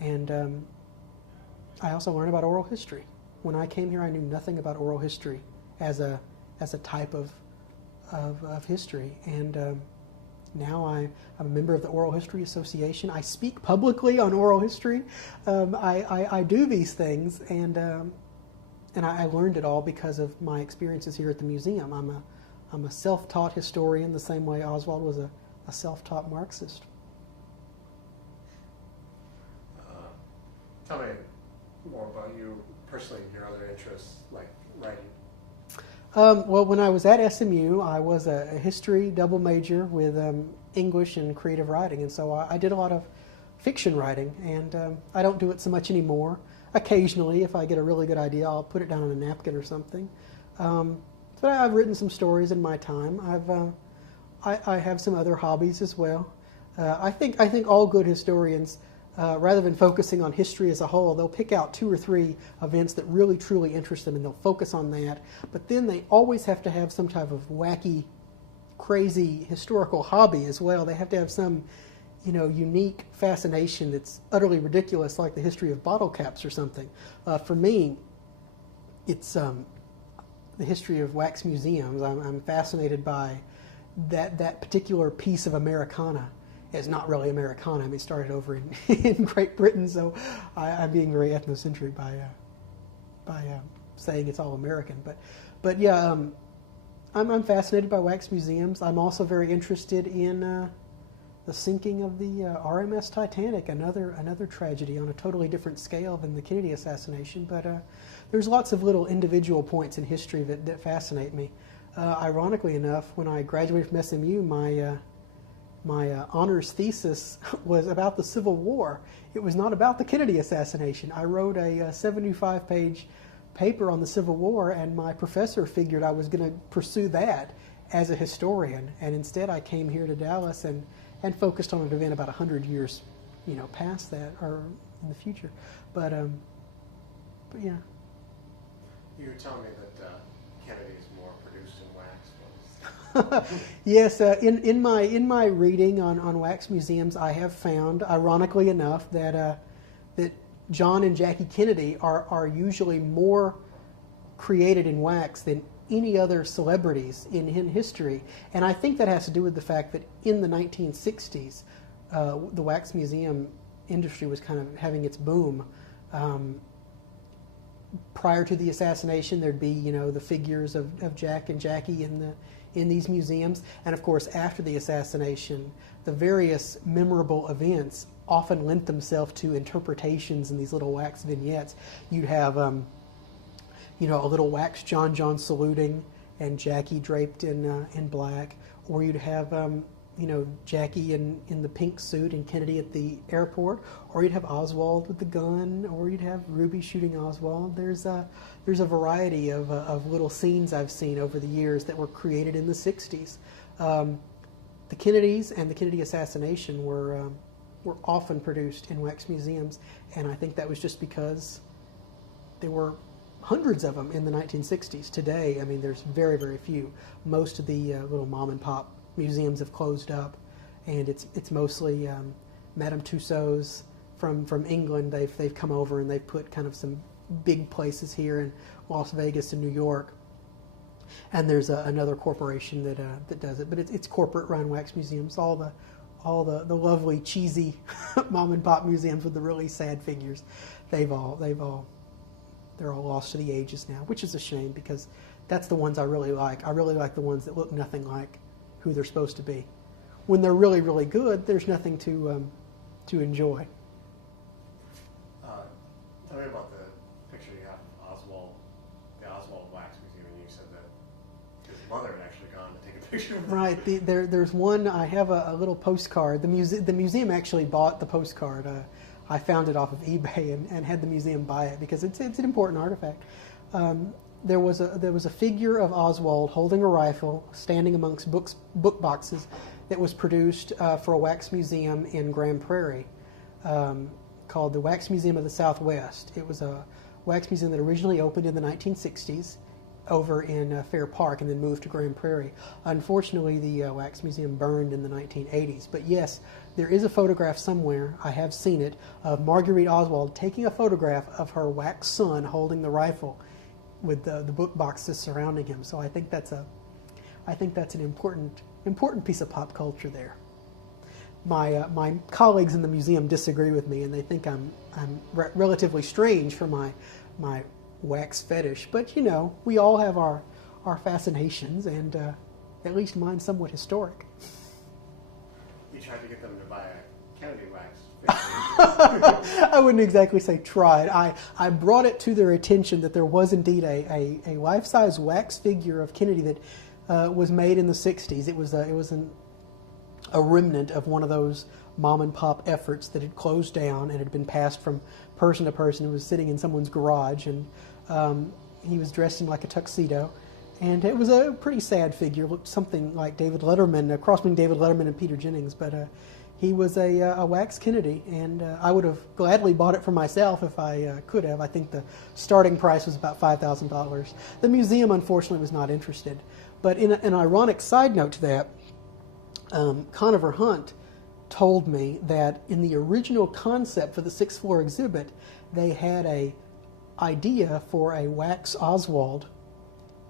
And I also learned about oral history. When I came here, I knew nothing about oral history as a type of history, and now I'm a member of the Oral History Association. I speak publicly on oral history. I do these things, and I learned it all because of my experiences here at the museum. I'm a self-taught historian, the same way Oswald was a self-taught Marxist. Tell me more about you personally, your other interests, like writing. Well, when I was at SMU, I was a history double major with English and creative writing, and so I did a lot of fiction writing, and I don't do it so much anymore. Occasionally, if I get a really good idea, I'll put it down on a napkin or something. But I've written some stories in my time. I have some other hobbies as well. I think all good historians rather than focusing on history as a whole, they'll pick out 2 or 3 events that really truly interest them, and they'll focus on that. But then they always have to have some type of wacky, crazy historical hobby as well. They have to have some, unique fascination that's utterly ridiculous, like the history of bottle caps or something. For me, it's the history of wax museums. I'm fascinated by that particular piece of Americana. It's not really Americana. I mean, it started over in Great Britain, so I'm being very ethnocentric by saying it's all American. But yeah, I'm fascinated by wax museums. I'm also very interested in the sinking of the RMS Titanic, another tragedy on a totally different scale than the Kennedy assassination. But there's lots of little individual points in history that fascinate me. Ironically enough, when I graduated from SMU, my honors thesis was about the Civil War. It was not about the Kennedy assassination. I wrote a 75-page paper on the Civil War, and my professor figured I was going to pursue that as a historian. And instead, I came here to Dallas and focused on an event about 100 years, past that or in the future. But yeah. You were telling me that Kennedy is more produced in wax. Yes, in my reading on wax museums, I have found, ironically enough, that John and Jackie Kennedy are usually more created in wax than any other celebrities in history. And I think that has to do with the fact that in the 1960s, the wax museum industry was kind of having its boom. Prior to the assassination, there'd be, the figures of Jack and Jackie in these museums. And of course, after the assassination, the various memorable events often lent themselves to interpretations in these little wax vignettes. You'd have, a little wax John saluting and Jackie draped in black, or you'd have, Jackie in the pink suit and Kennedy at the airport, or you'd have Oswald with the gun, or you'd have Ruby shooting Oswald. There's a variety of little scenes I've seen over the years that were created in the 60s. The Kennedys and the Kennedy assassination were often produced in wax museums, and I think that was just because there were hundreds of them in the 1960s. Today, I mean, there's very, very few. Most of the little mom and pop museums have closed up, and it's mostly Madame Tussauds from England. They've come over and they've put kind of some big places here in Las Vegas and New York. And there's another corporation that does it, but it's corporate run wax museums. All the lovely cheesy mom and pop museums with the really sad figures, they're all lost to the ages now, which is a shame because that's the ones I really like. I really like the ones that look nothing like who they're supposed to be. When they're really, really good, there's nothing to enjoy. Tell me about the picture you have of Oswald, the Oswald Wax Museum, and you said that his mother had actually gone to take a picture of it. Right. There's one. I have a little postcard. The museum actually bought the postcard. I found it off of eBay and had the museum buy it because it's an important artifact. There was a figure of Oswald holding a rifle, standing amongst book boxes, that was produced for a wax museum in Grand Prairie, called the Wax Museum of the Southwest. It was a wax museum that originally opened in the 1960s over in Fair Park and then moved to Grand Prairie. Unfortunately, the wax museum burned in the 1980s. But yes, there is a photograph somewhere, I have seen it, of Marguerite Oswald taking a photograph of her wax son holding the rifle with the book boxes surrounding him. So I think that's an important piece of pop culture there. My colleagues in the museum disagree with me, and they think I'm relatively strange for my wax fetish. But we all have our fascinations, and at least mine's somewhat historic. You tried to get them to buy a Kennedy wax. I wouldn't exactly say tried. I brought it to their attention that there was indeed a life-size wax figure of Kennedy that was made in the 60s. It was a remnant of one of those mom and pop efforts that had closed down and had been passed from person to person. It was sitting in someone's garage, and he was dressed in like a tuxedo. And it was a pretty sad figure. Looked something like David Letterman, a cross between David Letterman and Peter Jennings. But He was a wax Kennedy, and I would have gladly bought it for myself if I could have. I think the starting price was about $5,000. The museum, unfortunately, was not interested. But in an ironic side note to that, Conover Hunt told me that in the original concept for the sixth floor exhibit, they had a idea for a wax Oswald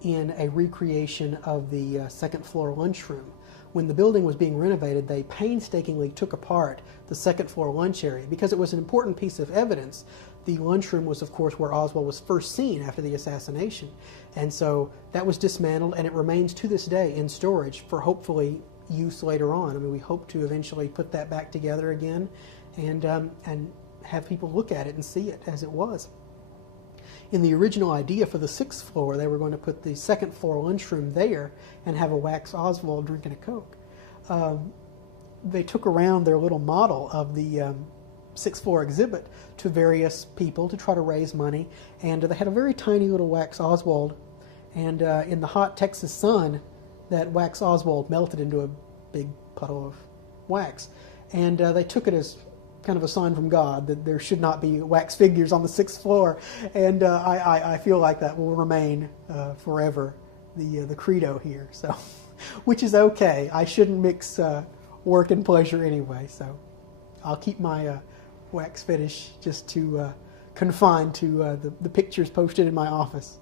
in a recreation of the second floor lunchroom. When the building was being renovated, they painstakingly took apart the second floor lunch area because it was an important piece of evidence. The lunchroom was, of course, where Oswald was first seen after the assassination. And so that was dismantled, and it remains to this day in storage for hopefully use later on. I mean, we hope to eventually put that back together again and have people look at it and see it as it was. In the original idea for the sixth floor, they were going to put the second floor lunchroom there and have a wax Oswald drinking a Coke. They took around their little model of the sixth floor exhibit to various people to try to raise money, and they had a very tiny little wax Oswald, and in the hot Texas sun, that wax Oswald melted into a big puddle of wax. And they took it as kind of a sign from God that there should not be wax figures on the sixth floor. And I feel like that will remain forever the credo here. So, which is okay. I shouldn't mix work and pleasure anyway. So I'll keep my wax fetish just to confined to the pictures posted in my office.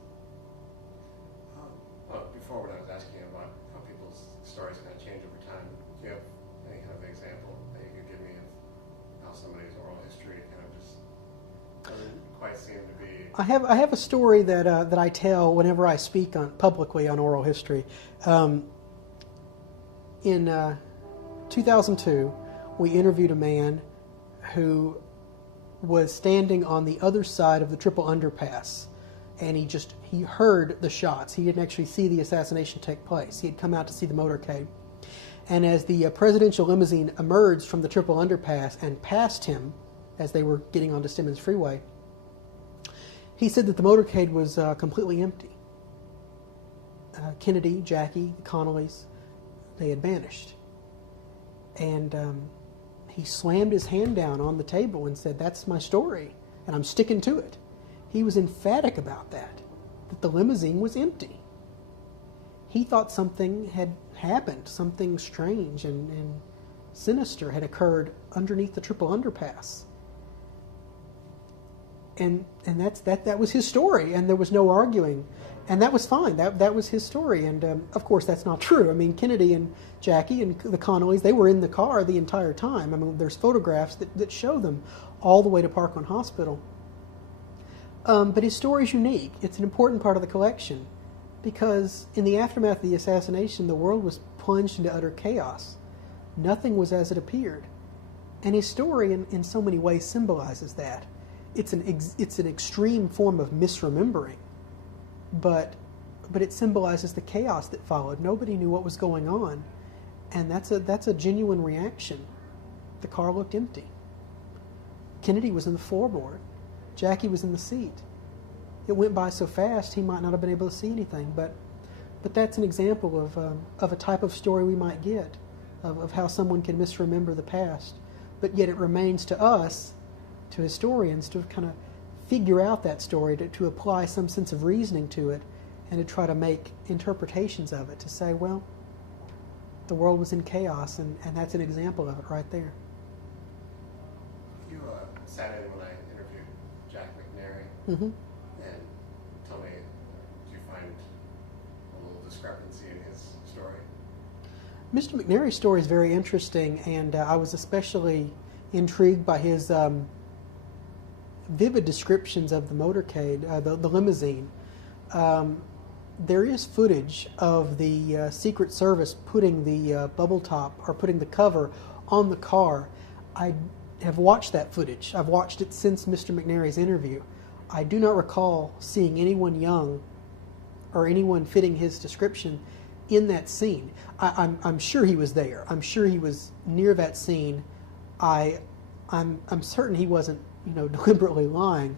Before, when I was asking you about how people's stories kind of change over time, do you have any kind of example that you could give me of how somebody's oral history kind of just doesn't quite seem to be? I have a story that I tell whenever I speak publicly on oral history. In 2002, we interviewed a man who was standing on the other side of the triple underpass, and he heard the shots. He didn't actually see the assassination take place. He had come out to see the motorcade. And as the presidential limousine emerged from the triple underpass and passed him as they were getting onto Stemmons Freeway, he said that the motorcade was completely empty. Kennedy, Jackie, the Connollys, they had vanished. And he slammed his hand down on the table and said, "That's my story, and I'm sticking to it." He was emphatic about that the limousine was empty. He thought something had happened, something strange and sinister had occurred underneath the triple underpass. And that was his story, and there was no arguing. And that was fine. That was his story. And, of course, that's not true. I mean, Kennedy and Jackie and the Connollys, they were in the car the entire time. I mean, there's photographs that show them all the way to Parkland Hospital. But his story is unique. It's an important part of the collection because in the aftermath of the assassination, the world was plunged into utter chaos. Nothing was as it appeared. And his story, in so many ways, symbolizes that. It's an extreme form of misremembering. But it symbolizes the chaos that followed. Nobody knew what was going on, and that's a genuine reaction. The car looked empty. Kennedy was in the floorboard. Jackie was in the seat. It went by so fast he might not have been able to see anything. But that's an example of a type of story we might get of how someone can misremember the past, but yet it remains to us, to historians, to kind of figure out that story, to apply some sense of reasoning to it, and to try to make interpretations of it, to say, well, the world was in chaos, and that's an example of it right there. You sat in when I interviewed Jack McNary, Mm-hmm. and tell me, did you find a little discrepancy in his story? Mr. McNary's story is very interesting, and I was especially intrigued by his vivid descriptions of the motorcade, the limousine. There is footage of the Secret Service putting the bubble top or putting the cover on the car. I have watched that footage. I've watched it since Mr. McNary's interview. I do not recall seeing anyone young or anyone fitting his description in that scene. I'm sure he was there. I'm sure he was near that scene. I'm certain he wasn't deliberately lying.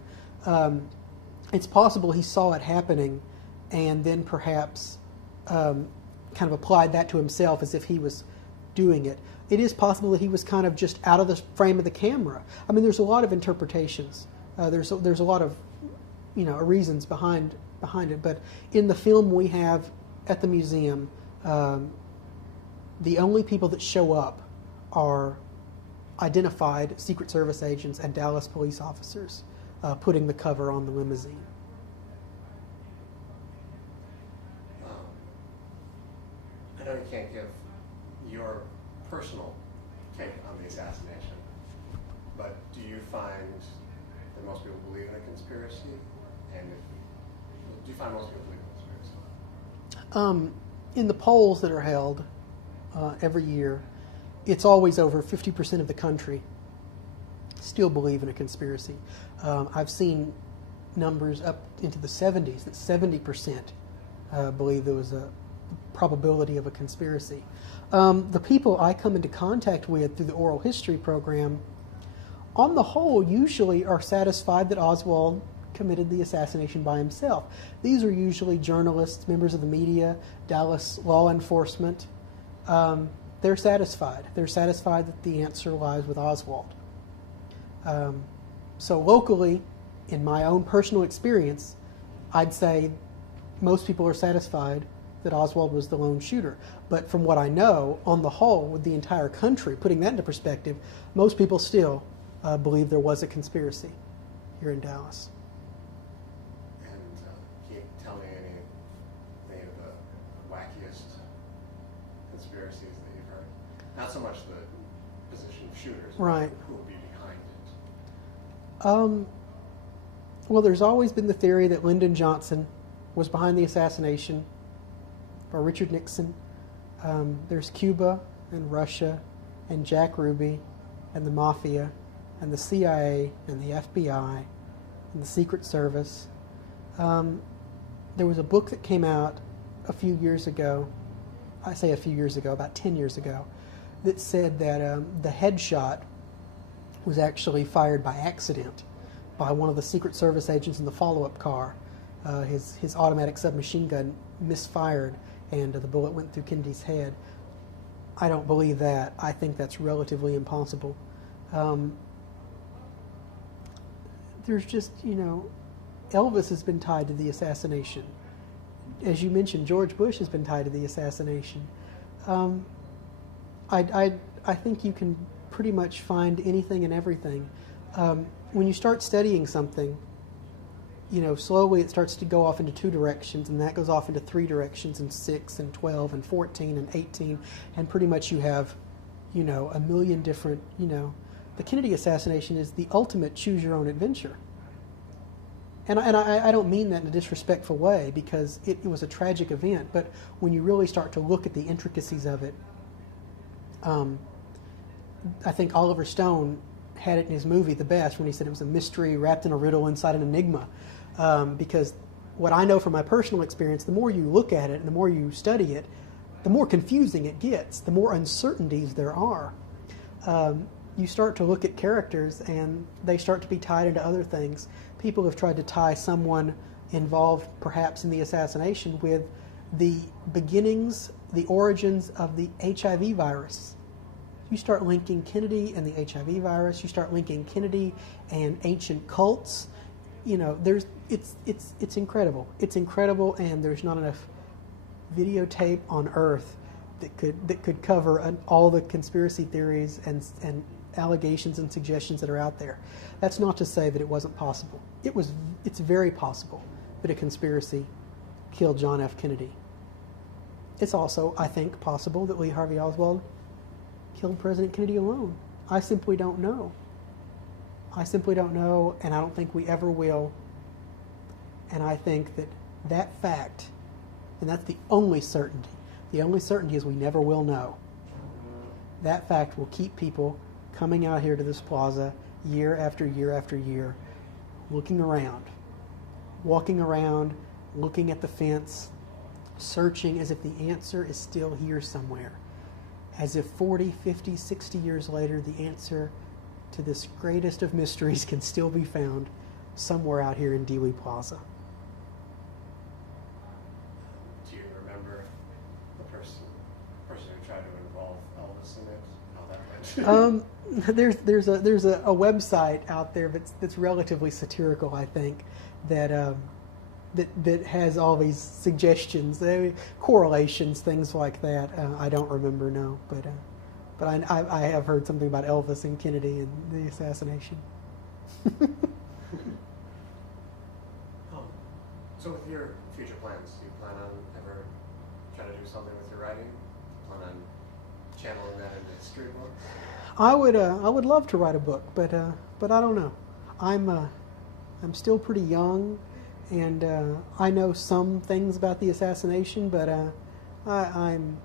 It's possible he saw it happening and then perhaps kind of applied that to himself as if he was doing it. It is possible that he was kind of just out of the frame of the camera. I mean, there's a lot of interpretations. There's a lot of reasons behind it. But in the film we have at the museum, the only people that show up are identified Secret Service agents and Dallas police officers putting the cover on the limousine. I know you can't give your personal take on the assassination, but do you find that most people believe in a conspiracy? And do you find most people believe in a conspiracy? In the polls that are held every year, it's always over 50% of the country still believe in a conspiracy. I've seen numbers up into the 70s that 70% believe there was a probability of a conspiracy. The people I come into contact with through the oral history program, on the whole, usually are satisfied that Oswald committed the assassination by himself. These are usually journalists, members of the media, Dallas law enforcement. They're satisfied. They're satisfied that the answer lies with Oswald. So locally, in my own personal experience, I'd say most people are satisfied that Oswald was the lone shooter. But from what I know, on the whole, with the entire country, putting that into perspective, most people still believe there was a conspiracy here in Dallas. And can you tell me any of the wackiest conspiracies that you've heard? Not so much the position of shooters, right, but who will be behind it. Well, there's always been the theory that Lyndon Johnson was behind the assassination by Richard Nixon. There's Cuba and Russia and Jack Ruby and the Mafia and the CIA and the FBI and the Secret Service. There was a book that came out a few years ago, I say a few years ago, about 10 years ago, that said that the headshot was actually fired by accident by one of the Secret Service agents in the follow-up car. His automatic submachine gun misfired and the bullet went through Kennedy's head. I don't believe that. I think that's relatively impossible. There's just, Elvis has been tied to the assassination. As you mentioned, George Bush has been tied to the assassination. I think you can pretty much find anything and everything. When you start studying something, slowly it starts to go off into 2 directions, and that goes off into 3 directions, and 6, and 12, and 14, and 18, and pretty much you have, a million different, the Kennedy assassination is the ultimate choose-your-own-adventure. And I don't mean that in a disrespectful way, because it was a tragic event, but when you really start to look at the intricacies of it, I think Oliver Stone had it in his movie the best when he said it was a mystery wrapped in a riddle inside an enigma. Because what I know from my personal experience, the more you look at it and the more you study it, the more confusing it gets, the more uncertainties there are. You start to look at characters and they start to be tied into other things. People have tried to tie someone involved perhaps in the assassination with the beginnings, the origins of the HIV virus. You start linking Kennedy and the HIV virus, you start linking Kennedy and ancient cults. It's incredible. It's incredible, and there's not enough videotape on Earth that could cover all the conspiracy theories and allegations and suggestions that are out there. That's not to say that it wasn't possible. It's very possible that a conspiracy killed John F. Kennedy. It's also, I think, possible that Lee Harvey Oswald killed President Kennedy alone. I simply don't know. I simply don't know, and I don't think we ever will. And I think that fact, and that's the only certainty is we never will know. That fact will keep people coming out here to this plaza year after year after year, looking around, walking around, looking at the fence, searching as if the answer is still here somewhere. As if 40, 50, 60 years later, the answer to this greatest of mysteries can still be found somewhere out here in Dealey Plaza. Do you remember the person who tried to involve Elvis in it? How that went? There's a website out there that's relatively satirical, I think, that that has all these suggestions, correlations, things like that. I don't remember now, but I have heard something about Elvis and Kennedy and the assassination. So with your future plans, do you plan on ever trying to do something with your writing? Plan on channeling that into history books? I would love to write a book, but I don't know. I'm still pretty young, and I know some things about the assassination, but I'm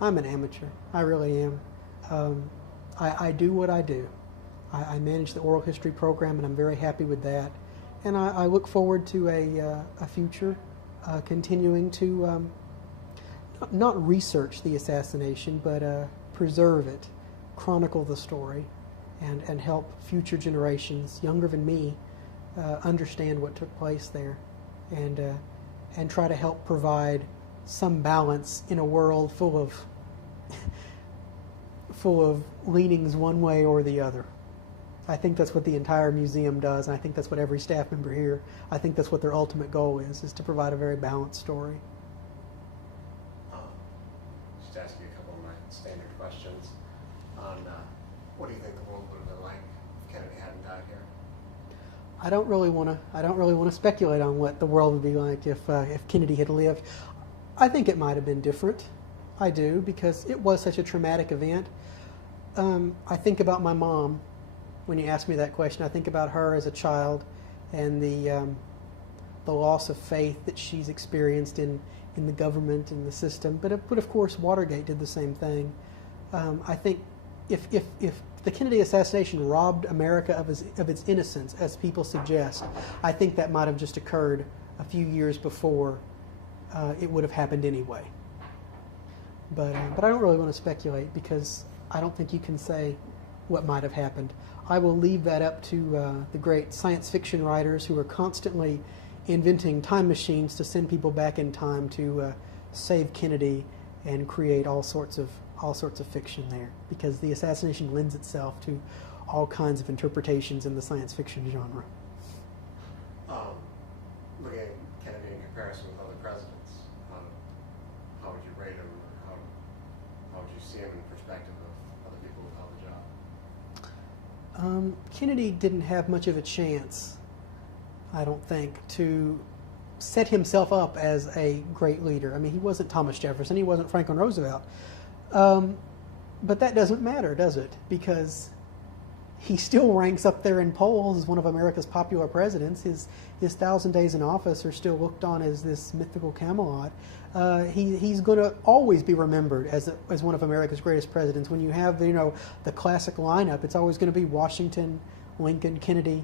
an amateur. I really am. I do what I do. I manage the oral history program, and I'm very happy with that. And I look forward to a future continuing to not research the assassination, but preserve it, chronicle the story, and help future generations, younger than me, understand what took place there, and try to help provide some balance in a world full of leanings one way or the other. I think that's what the entire museum does, and I think that's what every staff member here, I think that's what their ultimate goal is to provide a very balanced story. Just ask you a couple of my standard questions on what do you think the world would have been like if Kennedy hadn't died here? I don't really want to speculate on what the world would be like if Kennedy had lived. I think it might have been different. I do, because it was such a traumatic event. I think about my mom. When you ask me that question, I think about her as a child and the loss of faith that she's experienced in the government and the system. But of course, Watergate did the same thing. I think if the Kennedy assassination robbed America of its innocence, as people suggest, I think that might have just occurred a few years before it would have happened anyway. But I don't really want to speculate, because I don't think you can say what might have happened. I will leave that up to the great science fiction writers who are constantly inventing time machines to send people back in time to save Kennedy and create all sorts of fiction there, because the assassination lends itself to all kinds of interpretations in the science fiction genre. Looking at Kennedy in comparison with other presidents, how would you rate him? How would you see him in perspective of other people who held the job? Kennedy didn't have much of a chance, I don't think, to set himself up as a great leader. I mean, he wasn't Thomas Jefferson, he wasn't Franklin Roosevelt. But that doesn't matter, does it? Because he still ranks up there in polls as one of America's popular presidents. His 1,000 days in office are still looked on as this mythical Camelot. He's going to always be remembered as one of America's greatest presidents. When you have the classic lineup, it's always going to be Washington, Lincoln, Kennedy.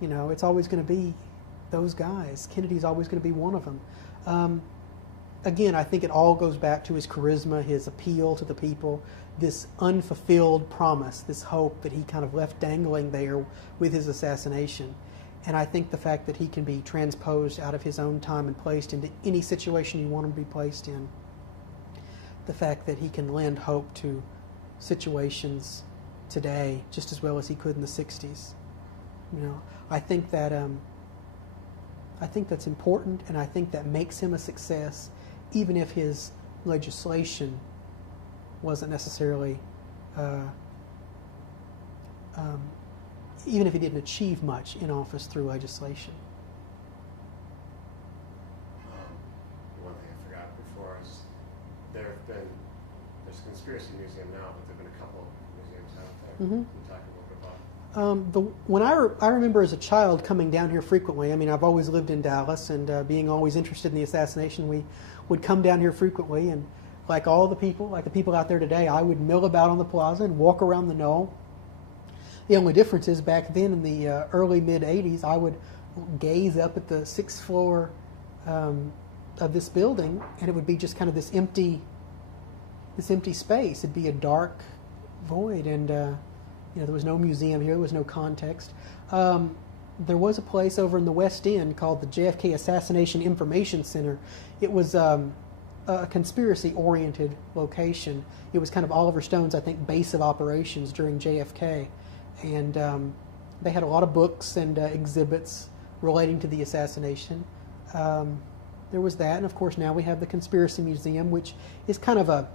It's always going to be those guys. Kennedy's always going to be one of them. Again, I think it all goes back to his charisma, his appeal to the people, this unfulfilled promise, this hope that he kind of left dangling there with his assassination. And I think the fact that he can be transposed out of his own time and placed into any situation you want him to be placed in, the fact that he can lend hope to situations today just as well as he could in the 60s. I think that I think that's important, and I think that makes him a success, even if his legislation wasn't necessarily, even if he didn't achieve much in office through legislation. One thing I forgot before is there's a conspiracy museum now, but there have been a couple of museums out there. Mm-hmm. Can you talk a little bit about When I remember as a child coming down here frequently. I mean, I've always lived in Dallas, and being always interested in the assassination, we would come down here frequently, and like the people out there today, I would mill about on the plaza and walk around the knoll. The only difference is back then in the early mid-'80s, I would gaze up at the 6th floor of this building, and it would be just kind of this empty space. It'd be a dark void, and there was no museum here. There was no context. There was a place over in the West End called the JFK Assassination Information Center. It was a conspiracy-oriented location. It was kind of Oliver Stone's, I think, base of operations during JFK. And they had a lot of books and exhibits relating to the assassination. There was that, and of course now we have the Conspiracy Museum, which is kind of a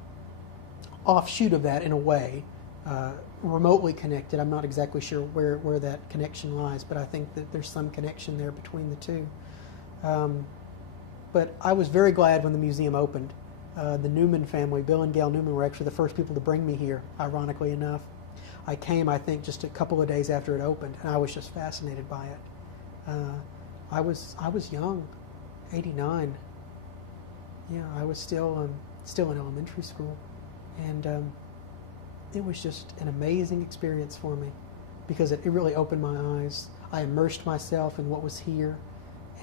offshoot of that in a way, remotely connected. I'm not exactly sure where that connection lies, but I think that there's some connection there between the two. But I was very glad when the museum opened. The Newman family, Bill and Gail Newman, were actually the first people to bring me here, ironically enough. I came, I think, just a couple of days after it opened, and I was just fascinated by it. I was young, 89. Yeah, I was still in elementary school, and it was just an amazing experience for me because it really opened my eyes. I immersed myself in what was here,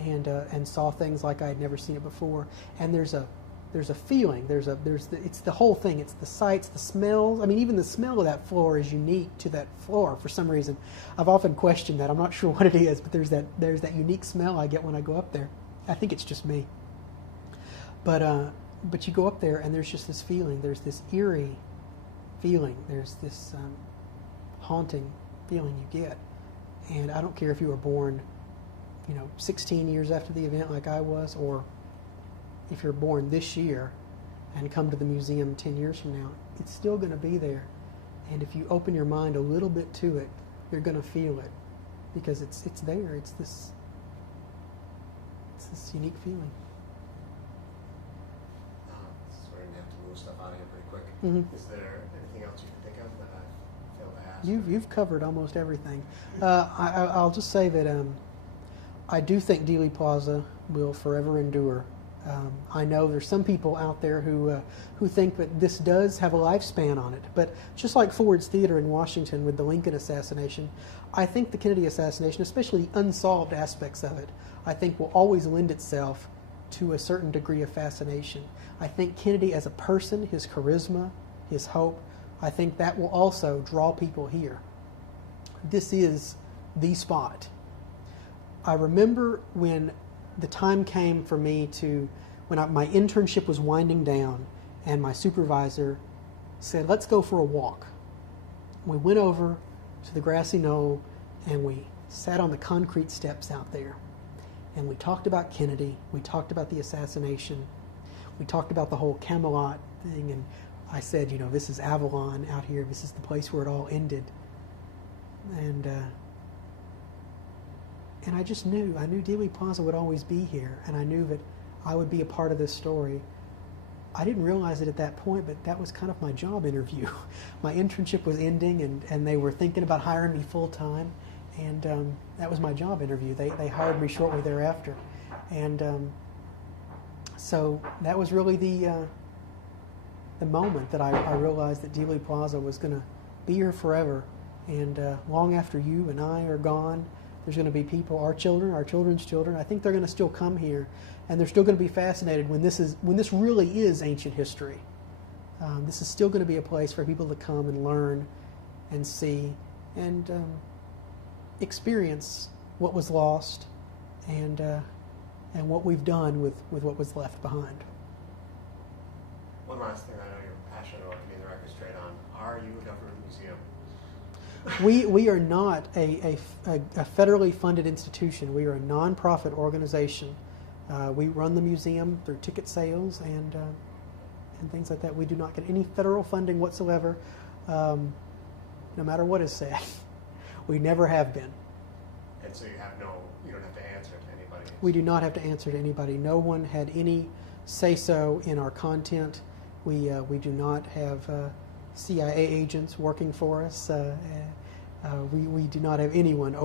and saw things like I had never seen it before. And there's a feeling. It's the whole thing. It's the sights, the smells. I mean, even the smell of that floor is unique to that floor for some reason. I've often questioned that. I'm not sure what it is, but there's that unique smell I get when I go up there. I think it's just me. But you go up there and there's just this feeling. There's this eerie feeling. There's this haunting feeling you get. And I don't care if you were born, 16 years after the event like I was, or if you're born this year and come to the museum 10 years from now, it's still going to be there. And if you open your mind a little bit to it, you're going to feel it because it's there. It's this unique feeling. So we're going to have to move stuff out of here pretty quick. Mm-hmm. Is there anything else you can think of that I failed to ask? You've covered almost everything. I'll just say that I do think Dealey Plaza will forever endure. I know there's some people out there who think that this does have a lifespan on it, but just like Ford's Theater in Washington with the Lincoln assassination, I think the Kennedy assassination, especially the unsolved aspects of it, I think will always lend itself to a certain degree of fascination. I think Kennedy as a person, his charisma, his hope, I think that will also draw people here. This is the spot. I remember when the time came for me when my internship was winding down and my supervisor said, let's go for a walk. We went over to the grassy knoll and we sat on the concrete steps out there and we talked about Kennedy, we talked about the assassination, we talked about the whole Camelot thing, and I said, this is Avalon out here, this is the place where it all ended. And I just knew Dealey Plaza would always be here, and I knew that I would be a part of this story. I didn't realize it at that point, but that was kind of my job interview. My internship was ending, and they were thinking about hiring me full-time, and that was my job interview. They hired me shortly thereafter. And so that was really the moment that I realized that Dealey Plaza was going to be here forever, and long after you and I are gone, there's going to be people, our children, our children's children. I think they're going to still come here, and they're still going to be fascinated when this really is ancient history. This is still going to be a place for people to come and learn, and see, and experience what was lost, and what we've done with what was left behind. One last thing I know you're passionate about getting the record straight on. Are you a government museum? We are not a federally funded institution. We are a nonprofit organization. We run the museum through ticket sales and things like that. We do not get any federal funding whatsoever, no matter what is said. We never have been. And so you don't have to answer to anybody? We do not have to answer to anybody. No one had any say-so in our content. We do not have CIA agents working for us. We do not have anyone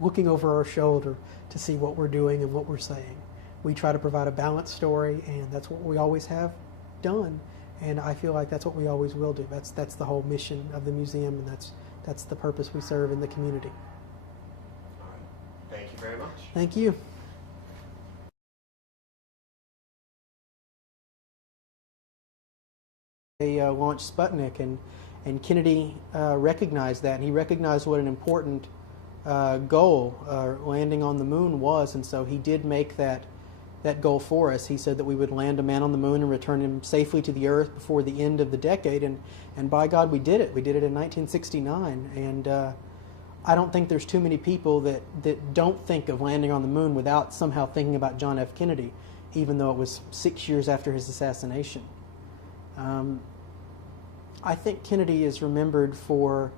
looking over our shoulder to see what we're doing and what we're saying. We try to provide a balanced story, and that's what we always have done. And I feel like that's what we always will do. That's the whole mission of the museum, and that's the purpose we serve in the community. All right. Thank you very much. Thank you. They launched Sputnik, and Kennedy recognized that, and he recognized what an important goal landing on the moon was, and so he did make that that goal for us. He said that we would land a man on the moon and return him safely to the Earth before the end of the decade, and by God, we did it. We did it in 1969, and I don't think there's too many people that don't think of landing on the moon without somehow thinking about John F. Kennedy, even though it was 6 years after his assassination. I think Kennedy is remembered for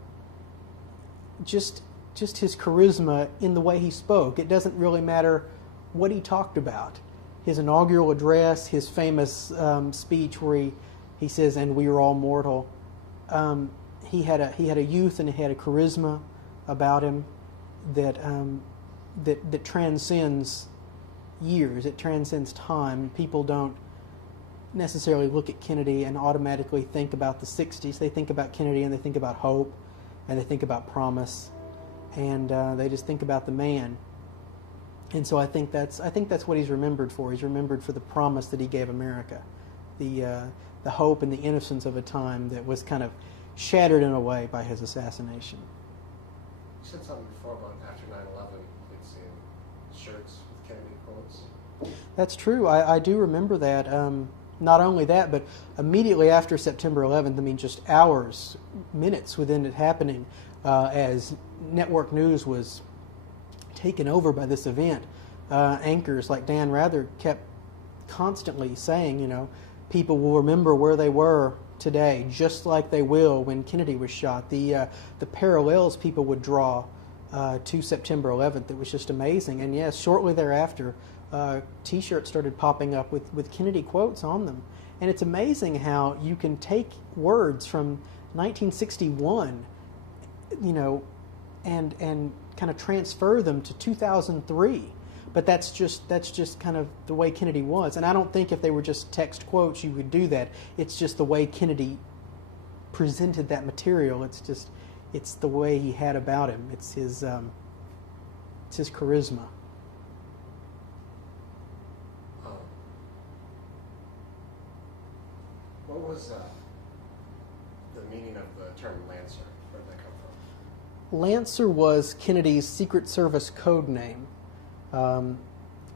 just his charisma in the way he spoke. It doesn't really matter what he talked about. His inaugural address, his famous speech where he says, "And we are all mortal." He had a youth and he had a charisma about him that transcends years. It transcends time. People don't necessarily look at Kennedy and automatically think about the 60s. They think about Kennedy and they think about hope and they think about promise, and they just think about the man. And so I think that's what he's remembered for. He's remembered for the promise that he gave America, the hope and the innocence of a time that was kind of shattered in a way by his assassination. You said something before about after 9/11, you'd seen shirts with Kennedy quotes. That's true. I do remember that. Not only that, but immediately after September 11th, I mean just hours, minutes within it happening, as network news was taken over by this event, anchors like Dan Rather kept constantly saying, people will remember where they were today, just like they will when Kennedy was shot. The parallels people would draw to September 11th, it was just amazing. And yes, shortly thereafter, T-shirts started popping up with Kennedy quotes on them. And it's amazing how you can take words from 1961, and kind of transfer them to 2003. But that's just kind of the way Kennedy was. And I don't think if they were just text quotes you would do that. It's just the way Kennedy presented that material. It's the way he had about him. It's his charisma. What was the meaning of the term Lancer? Where did that come from? Lancer was Kennedy's Secret Service code name.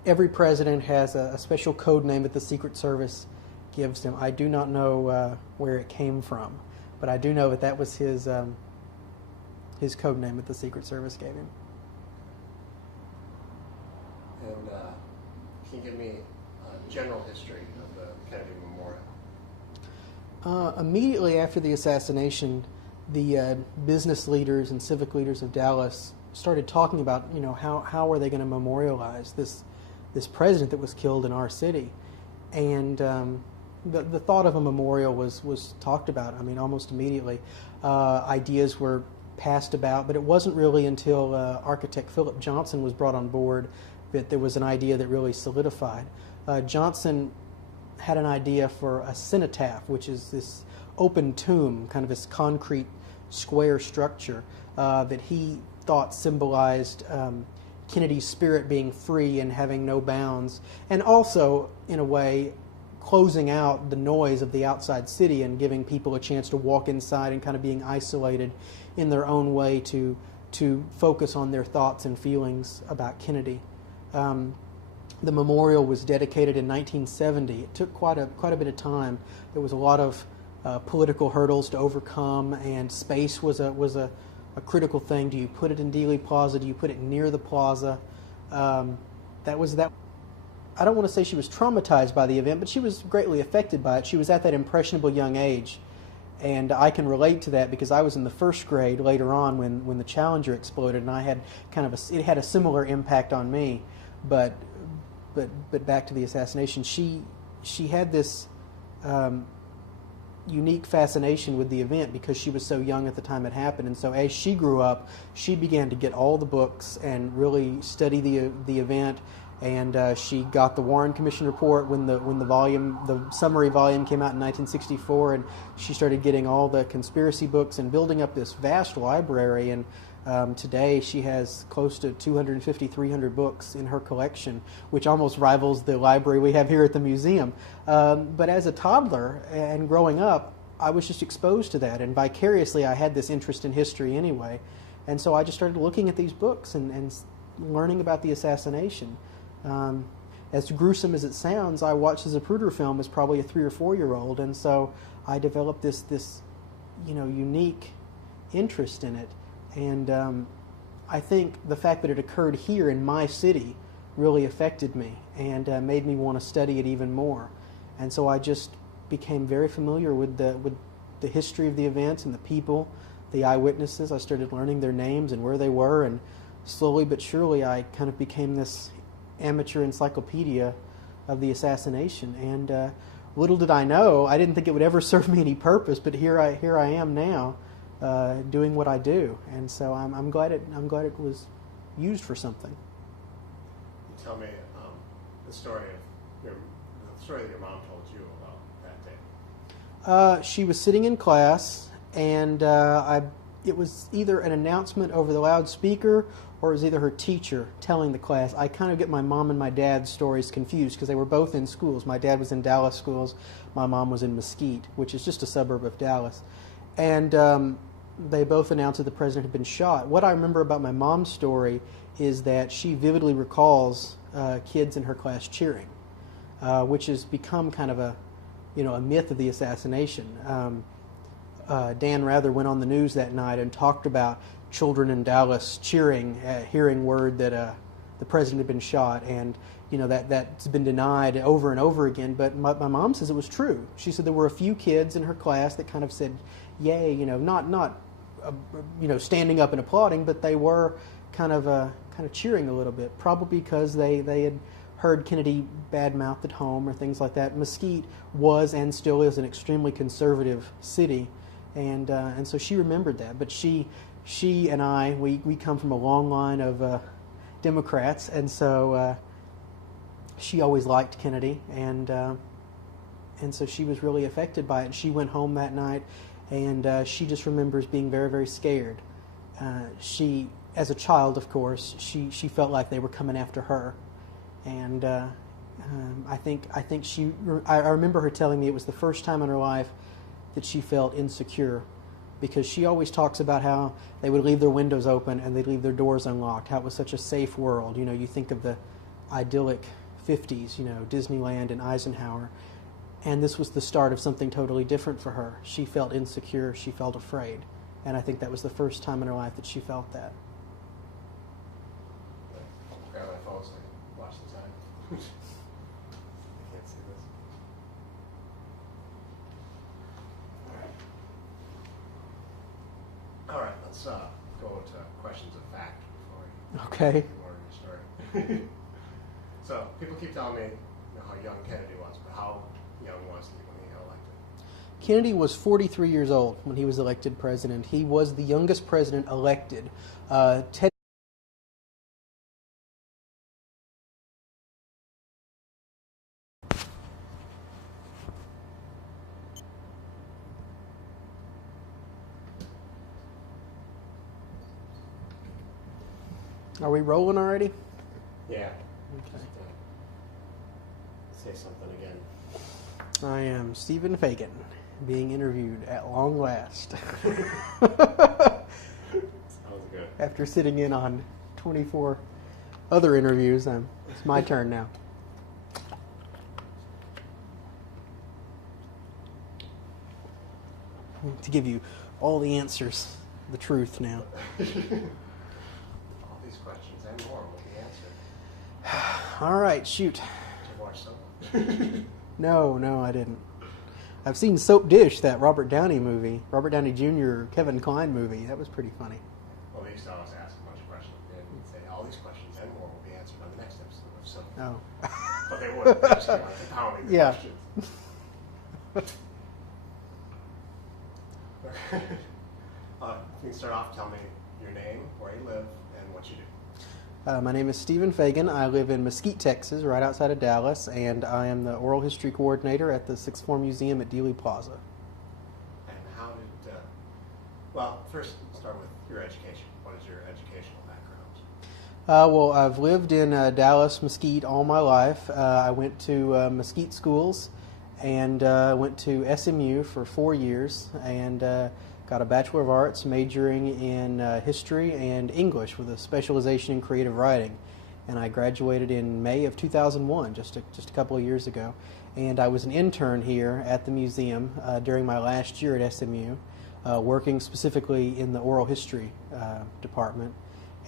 Every president has a special code name that the Secret Service gives him. I do not know where it came from, but I do know that was his code name that the Secret Service gave him. And can you give me a general history of the Kennedy Memorial? Immediately after the assassination, the business leaders and civic leaders of Dallas started talking about, how are they going to memorialize this president that was killed in our city, and the thought of a memorial was talked about. I mean, almost immediately, ideas were passed about, but it wasn't really until architect Philip Johnson was brought on board that there was an idea that really solidified. Johnson had an idea for a cenotaph, which is this open tomb, kind of this concrete square structure that he thought symbolized Kennedy's spirit being free and having no bounds, and also, in a way, closing out the noise of the outside city and giving people a chance to walk inside and kind of being isolated in their own way to focus on their thoughts and feelings about Kennedy. The memorial was dedicated in 1970. It took quite a bit of time. There was a lot of political hurdles to overcome, and space was a critical thing. Do you put it in Dealey Plaza? Do you put it near the plaza? That was that. I don't want to say she was traumatized by the event, but she was greatly affected by it. She was at that impressionable young age, and I can relate to that because I was in the first grade later on when the Challenger exploded, and I had it had a similar impact on me. But back to the assassination, she had this unique fascination with the event because she was so young at the time it happened, and so as she grew up, she began to get all the books and really study the event. And she got the Warren Commission report when the summary volume came out in 1964, and she started getting all the conspiracy books and building up this vast library. And today she has close to 250, 300 books in her collection, which almost rivals the library we have here at the museum. But as a toddler and growing up, I was just exposed to that, and vicariously I had this interest in history anyway. And so I just started looking at these books and learning about the assassination. as gruesome as it sounds, I watched the Zapruder film as probably a 3 or 4-year-old, and so I developed this unique interest in it. And I think the fact that it occurred here in my city really affected me and made me want to study it even more. And so I just became very familiar with the history of the events and the people, the eyewitnesses. I started learning their names and where they were, and slowly but surely I kind of became this amateur encyclopedia of the assassination. And little did I know, I didn't think it would ever serve me any purpose, but here I am now, doing what I do. And so I'm glad it was used for something. Tell me the story that your mom told you about that day. She was sitting in class, and it was either an announcement over the loudspeaker or it was either her teacher telling the class. I kind of get my mom and my dad's stories confused because they were both in schools. My dad was in Dallas schools. My mom was in Mesquite, which is just a suburb of Dallas. And they both announced that the president had been shot. What I remember about my mom's story is that she vividly recalls kids in her class cheering, which has become kind of a myth of the assassination. Dan Rather went on the news that night and talked about children in Dallas cheering, hearing word that the president had been shot, and that's been denied over and over again. But my mom says it was true. She said there were a few kids in her class that kind of said, "Yay!" Not standing up and applauding, but they were kind of cheering a little bit, probably because they had heard Kennedy badmouthed at home or things like that. Mesquite was and still is an extremely conservative city, and so she remembered that. But she and I, we come from a long line of Democrats, and so she always liked Kennedy, and so she was really affected by it. And she went home that night, and she just remembers being very, very scared. She, as a child, of course, she felt like they were coming after her, and I remember her telling me it was the first time in her life that she felt insecure, because she always talks about how they would leave their windows open and they'd leave their doors unlocked, how it was such a safe world. You think of the idyllic 50s, Disneyland and Eisenhower, and this was the start of something totally different for her. She felt insecure, she felt afraid, and I think that was the first time in her life that she felt that. Grab my phone so I can watch the time. I can't see this. All right, let's go to questions of fact before we Okay. get more into your story. So people keep telling me how young Kennedy was, but how young was he when he got elected? Kennedy was 43 years old when he was elected president. He was the youngest president elected. Ted Are we rolling already? Yeah. Okay. Just, say something again. I am Stephen Fagin, being interviewed at long last. Sounds good. After sitting in on 24 other interviews, it's my turn now. To give you all the answers, the truth now. All these questions and more will be answered. All right, shoot. Did you watch some? No, I didn't. I've seen Soap Dish, that Robert Downey movie, Robert Downey Jr., Kevin Kline movie. That was pretty funny. Well, they used to always ask a bunch of questions. They'd say, all these questions and more will be answered on the next episode of Soap. Oh. But they wouldn't. They just kept like compounding the Yeah. questions. You can start off, tell me your name, where you live, and what you do. My name is Stephen Fagin. I live in Mesquite, Texas, right outside of Dallas, and I am the oral history coordinator at the Sixth Floor Museum at Dealey Plaza. And how did, well, first start with your education. What is your educational background? Well, I've lived in Dallas, Mesquite all my life. I went to Mesquite schools and went to SMU for 4 years and got a Bachelor of Arts majoring in history and English with a specialization in creative writing. and I graduated in May of 2001, just a couple of years ago. And I was an intern here at the museum during my last year at SMU, working specifically in the oral history department.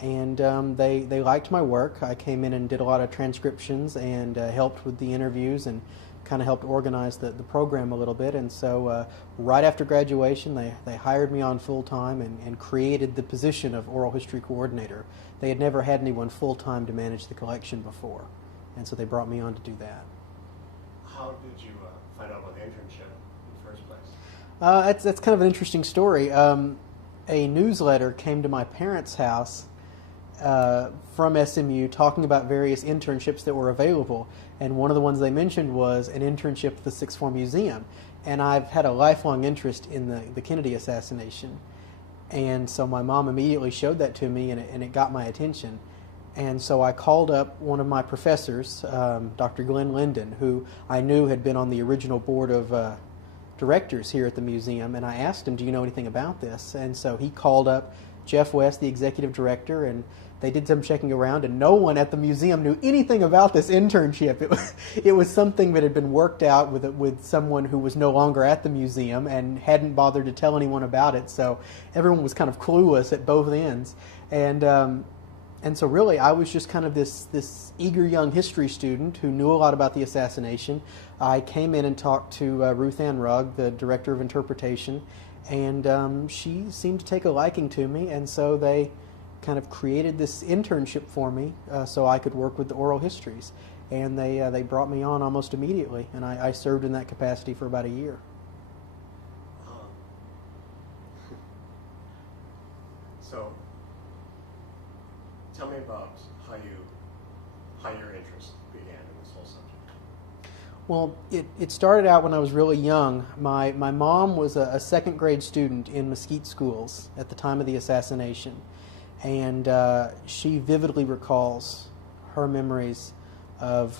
And they liked my work. I came in and did a lot of transcriptions and helped with the interviews and kind of helped organize the program a little bit. And so right after graduation, they hired me on full-time and created the position of oral history coordinator. They had never had anyone full-time to manage the collection before, and so they brought me on to do that. How did you find out about the internship in the first place? That's kind of an interesting story. A newsletter came to my parents' house from SMU talking about various internships that were available, and one of the ones they mentioned was an internship at the Sixth Form Museum. And I've had a lifelong interest in the Kennedy assassination, and so my mom immediately showed that to me, and it got my attention. And so I called up one of my professors, Dr. Glenn Linden, who I knew had been on the original board of directors here at the museum, and I asked him, do you know anything about this? And so he called up Jeff West, the executive director, and they did some checking around, and no one at the museum knew anything about this internship. It was something that had been worked out with someone who was no longer at the museum and hadn't bothered to tell anyone about it, so everyone was kind of clueless at both ends. And so really I was just kind of this eager young history student who knew a lot about the assassination. I came in and talked to Ruth Ann Rugg, the director of interpretation, and she seemed to take a liking to me, and so they kind of created this internship for me so I could work with the oral histories. And they brought me on almost immediately, and I served in that capacity for about a year. So tell me about how your interest began in this whole subject. Well, it started out when I was really young. My mom was a second grade student in Mesquite schools at the time of the assassination, and she vividly recalls her memories of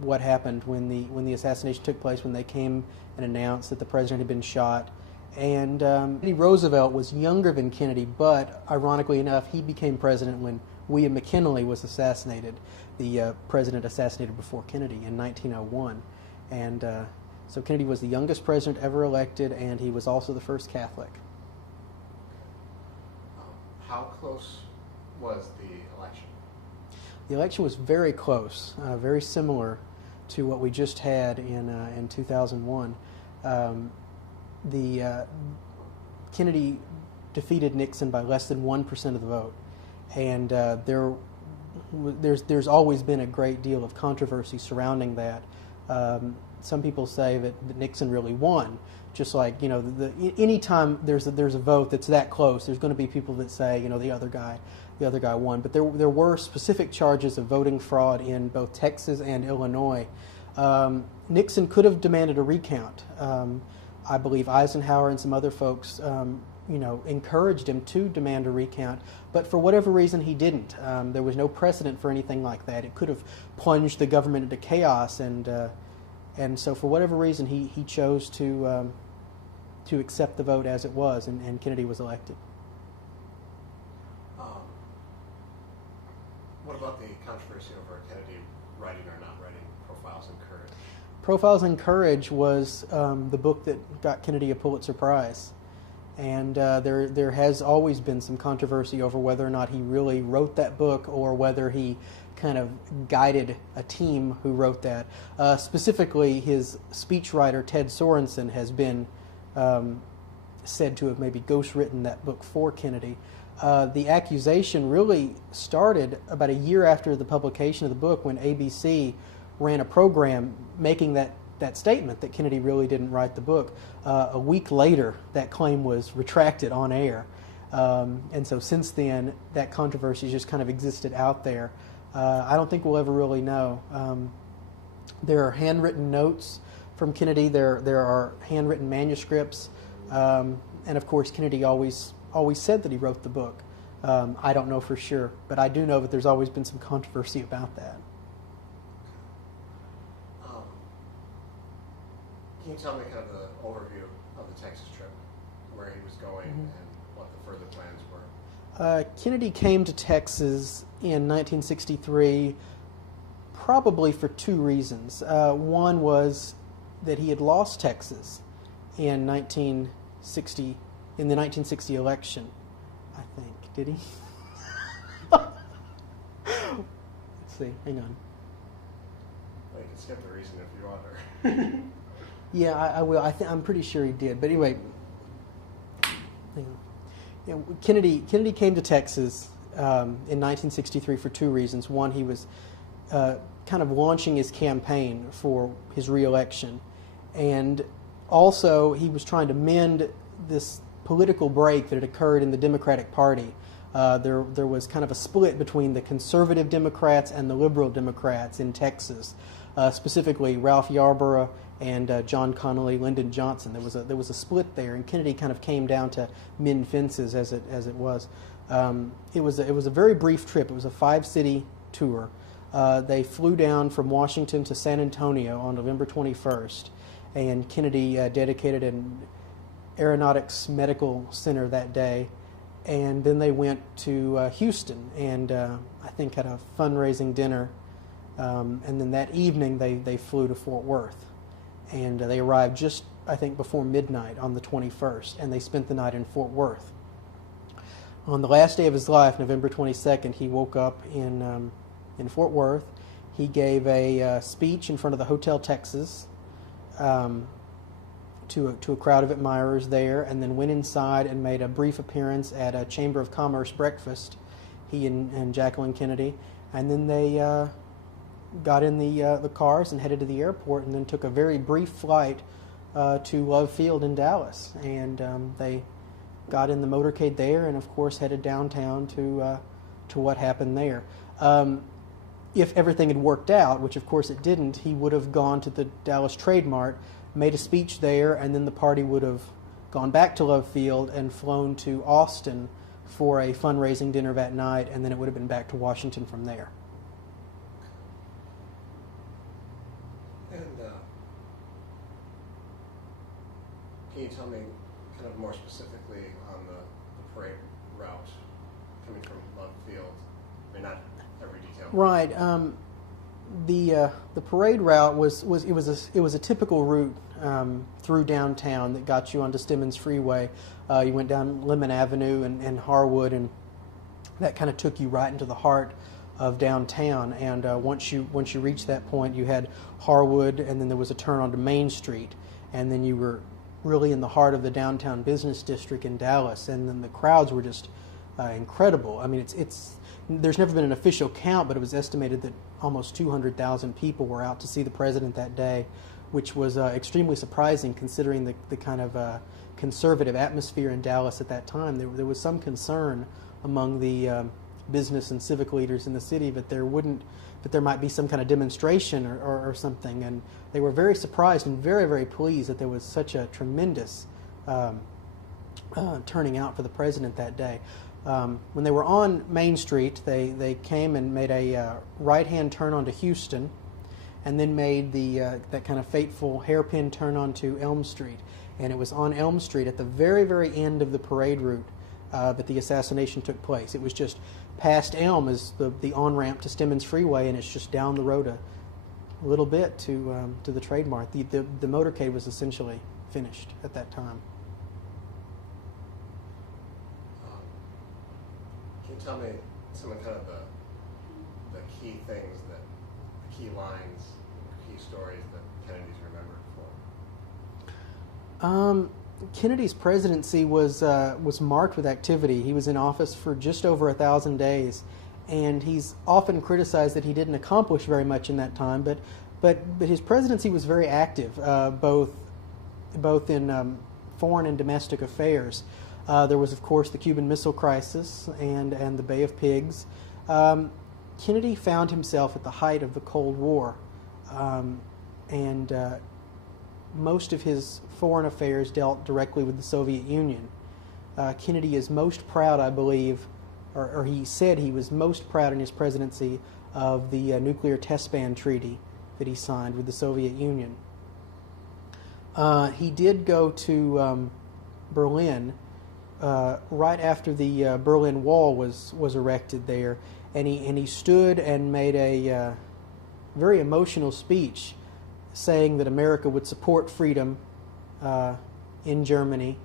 what happened when the assassination took place, when they came and announced that the president had been shot. And Teddy Roosevelt was younger than Kennedy, but ironically enough, he became president when William McKinley was assassinated, the president assassinated before Kennedy in 1901. And so Kennedy was the youngest president ever elected, and he was also the first Catholic. How close was the election? The election was very close, very similar to what we just had in 2001. Kennedy defeated Nixon by less than 1% of the vote, and there's always been a great deal of controversy surrounding that. Some people say that Nixon really won. Just like, you know, anytime there's a vote that's that close, there's going to be people that say, you know, the other guy won. But there were specific charges of voting fraud in both Texas and Illinois. Nixon could have demanded a recount. I believe Eisenhower and some other folks, encouraged him to demand a recount, but for whatever reason he didn't. There was no precedent for anything like that. It could have plunged the government into chaos, and so for whatever reason he chose to accept the vote as it was, and Kennedy was elected. What about the controversy over Kennedy writing or not writing Profiles in Courage? Profiles in Courage was the book that got Kennedy a Pulitzer Prize. And there has always been some controversy over whether or not he really wrote that book or whether he kind of guided a team who wrote that. Specifically, his speechwriter, Ted Sorensen, has been said to have maybe ghostwritten that book for Kennedy. The accusation really started about a year after the publication of the book, when ABC ran a program making that statement that Kennedy really didn't write the book. A week later, that claim was retracted on air. And so since then, that controversy just kind of existed out there. I don't think we'll ever really know. There are handwritten notes from Kennedy. There are handwritten manuscripts. And of course, Kennedy always said that he wrote the book. I don't know for sure, but I do know that there's always been some controversy about that. Can you tell me kind of the overview of the Texas trip, where he was going and what the further plans were? Kennedy came to Texas in 1963 probably for two reasons. One was that he had lost Texas in 1960, in the 1960 election, I think. Did he? Let's see. Hang on. Well, you can skip the reason if you want her. Yeah, I will. I'm pretty sure he did. But anyway, Kennedy came to Texas in 1963 for two reasons. One, he was kind of launching his campaign for his reelection, and also he was trying to mend this political break that had occurred in the Democratic Party. There was kind of a split between the conservative Democrats and the liberal Democrats in Texas, specifically Ralph Yarborough and John Connally, Lyndon Johnson. There was a split there, and Kennedy kind of came down to mend fences as it was. It was a very brief trip. It was a 5-city tour. They flew down from Washington to San Antonio on November 21st, and Kennedy dedicated an aeronautics medical center that day. And then they went to Houston and I think had a fundraising dinner. And then that evening they flew to Fort Worth. And they arrived just, I think, before midnight on the 21st. And they spent the night in Fort Worth. On the last day of his life, November 22nd, he woke up in Fort Worth. He gave a speech in front of the Hotel Texas to a crowd of admirers there, and then went inside and made a brief appearance at a Chamber of Commerce breakfast, he and Jacqueline Kennedy, and then they got in the cars and headed to the airport, and then took a very brief flight to Love Field in Dallas, and they got in the motorcade there, and of course headed downtown to what happened there. If everything had worked out, which of course it didn't, he would have gone to the Dallas Trade Mart, made a speech there, and then the party would have gone back to Love Field and flown to Austin for a fundraising dinner that night, and then it would have been back to Washington from there. And can you tell me kind of more specifically on the parade route coming from Love Field? I mean, not every detail. Right. The parade route was a typical route through downtown that got you onto Stemmons Freeway. You went down Lemon Avenue and Harwood, and that kind of took you right into the heart of downtown. And once you reached that point, you had Harwood, and then there was a turn onto Main Street, and then you were really in the heart of the downtown business district in Dallas. And then the crowds were just incredible. I mean, there's never been an official count, but it was estimated that almost 200,000 people were out to see the president that day, which was extremely surprising considering the kind of conservative atmosphere in Dallas at that time. There was some concern among the business and civic leaders in the city that there might be some kind of demonstration or something, and they were very surprised and very, very pleased that there was such a tremendous turning out for the president that day. When they were on Main Street, they came and made a right-hand turn onto Houston, and then made that kind of fateful hairpin turn onto Elm Street. And it was on Elm Street at the very, very end of the parade route that the assassination took place. It was just past Elm is the on-ramp to Stemmons Freeway, and it's just down the road a little bit to the Trade Mart. The motorcade was essentially finished at that time. Can you tell me some of kind of the key things, the key lines, key stories that Kennedy's remembered for? Kennedy's presidency was marked with activity. He was in office for just over 1,000 days, and he's often criticized that he didn't accomplish very much in that time. But his presidency was very active, both in foreign and domestic affairs. There was, of course, the Cuban Missile Crisis and the Bay of Pigs. Kennedy found himself at the height of the Cold War, and most of his foreign affairs dealt directly with the Soviet Union. Kennedy is most proud, I believe, or he said he was most proud in his presidency of the nuclear test ban treaty that he signed with the Soviet Union. He did go to Berlin right after the Berlin Wall was erected there, and he stood and made a very emotional speech, saying that America would support freedom in Germany,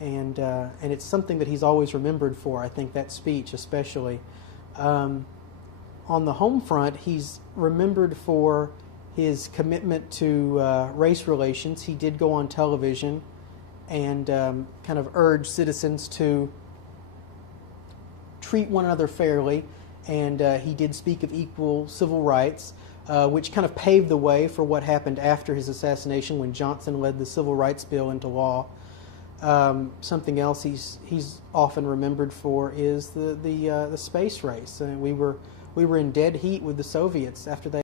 and it's something that he's always remembered for. I think that speech especially. On the home front, he's remembered for his commitment to race relations. He did go on television and kind of urge citizens to treat one another fairly, and he did speak of equal civil rights, which kind of paved the way for what happened after his assassination when Johnson led the Civil Rights Bill into law. Something else he's often remembered for is the space race. We were in dead heat with the Soviets after they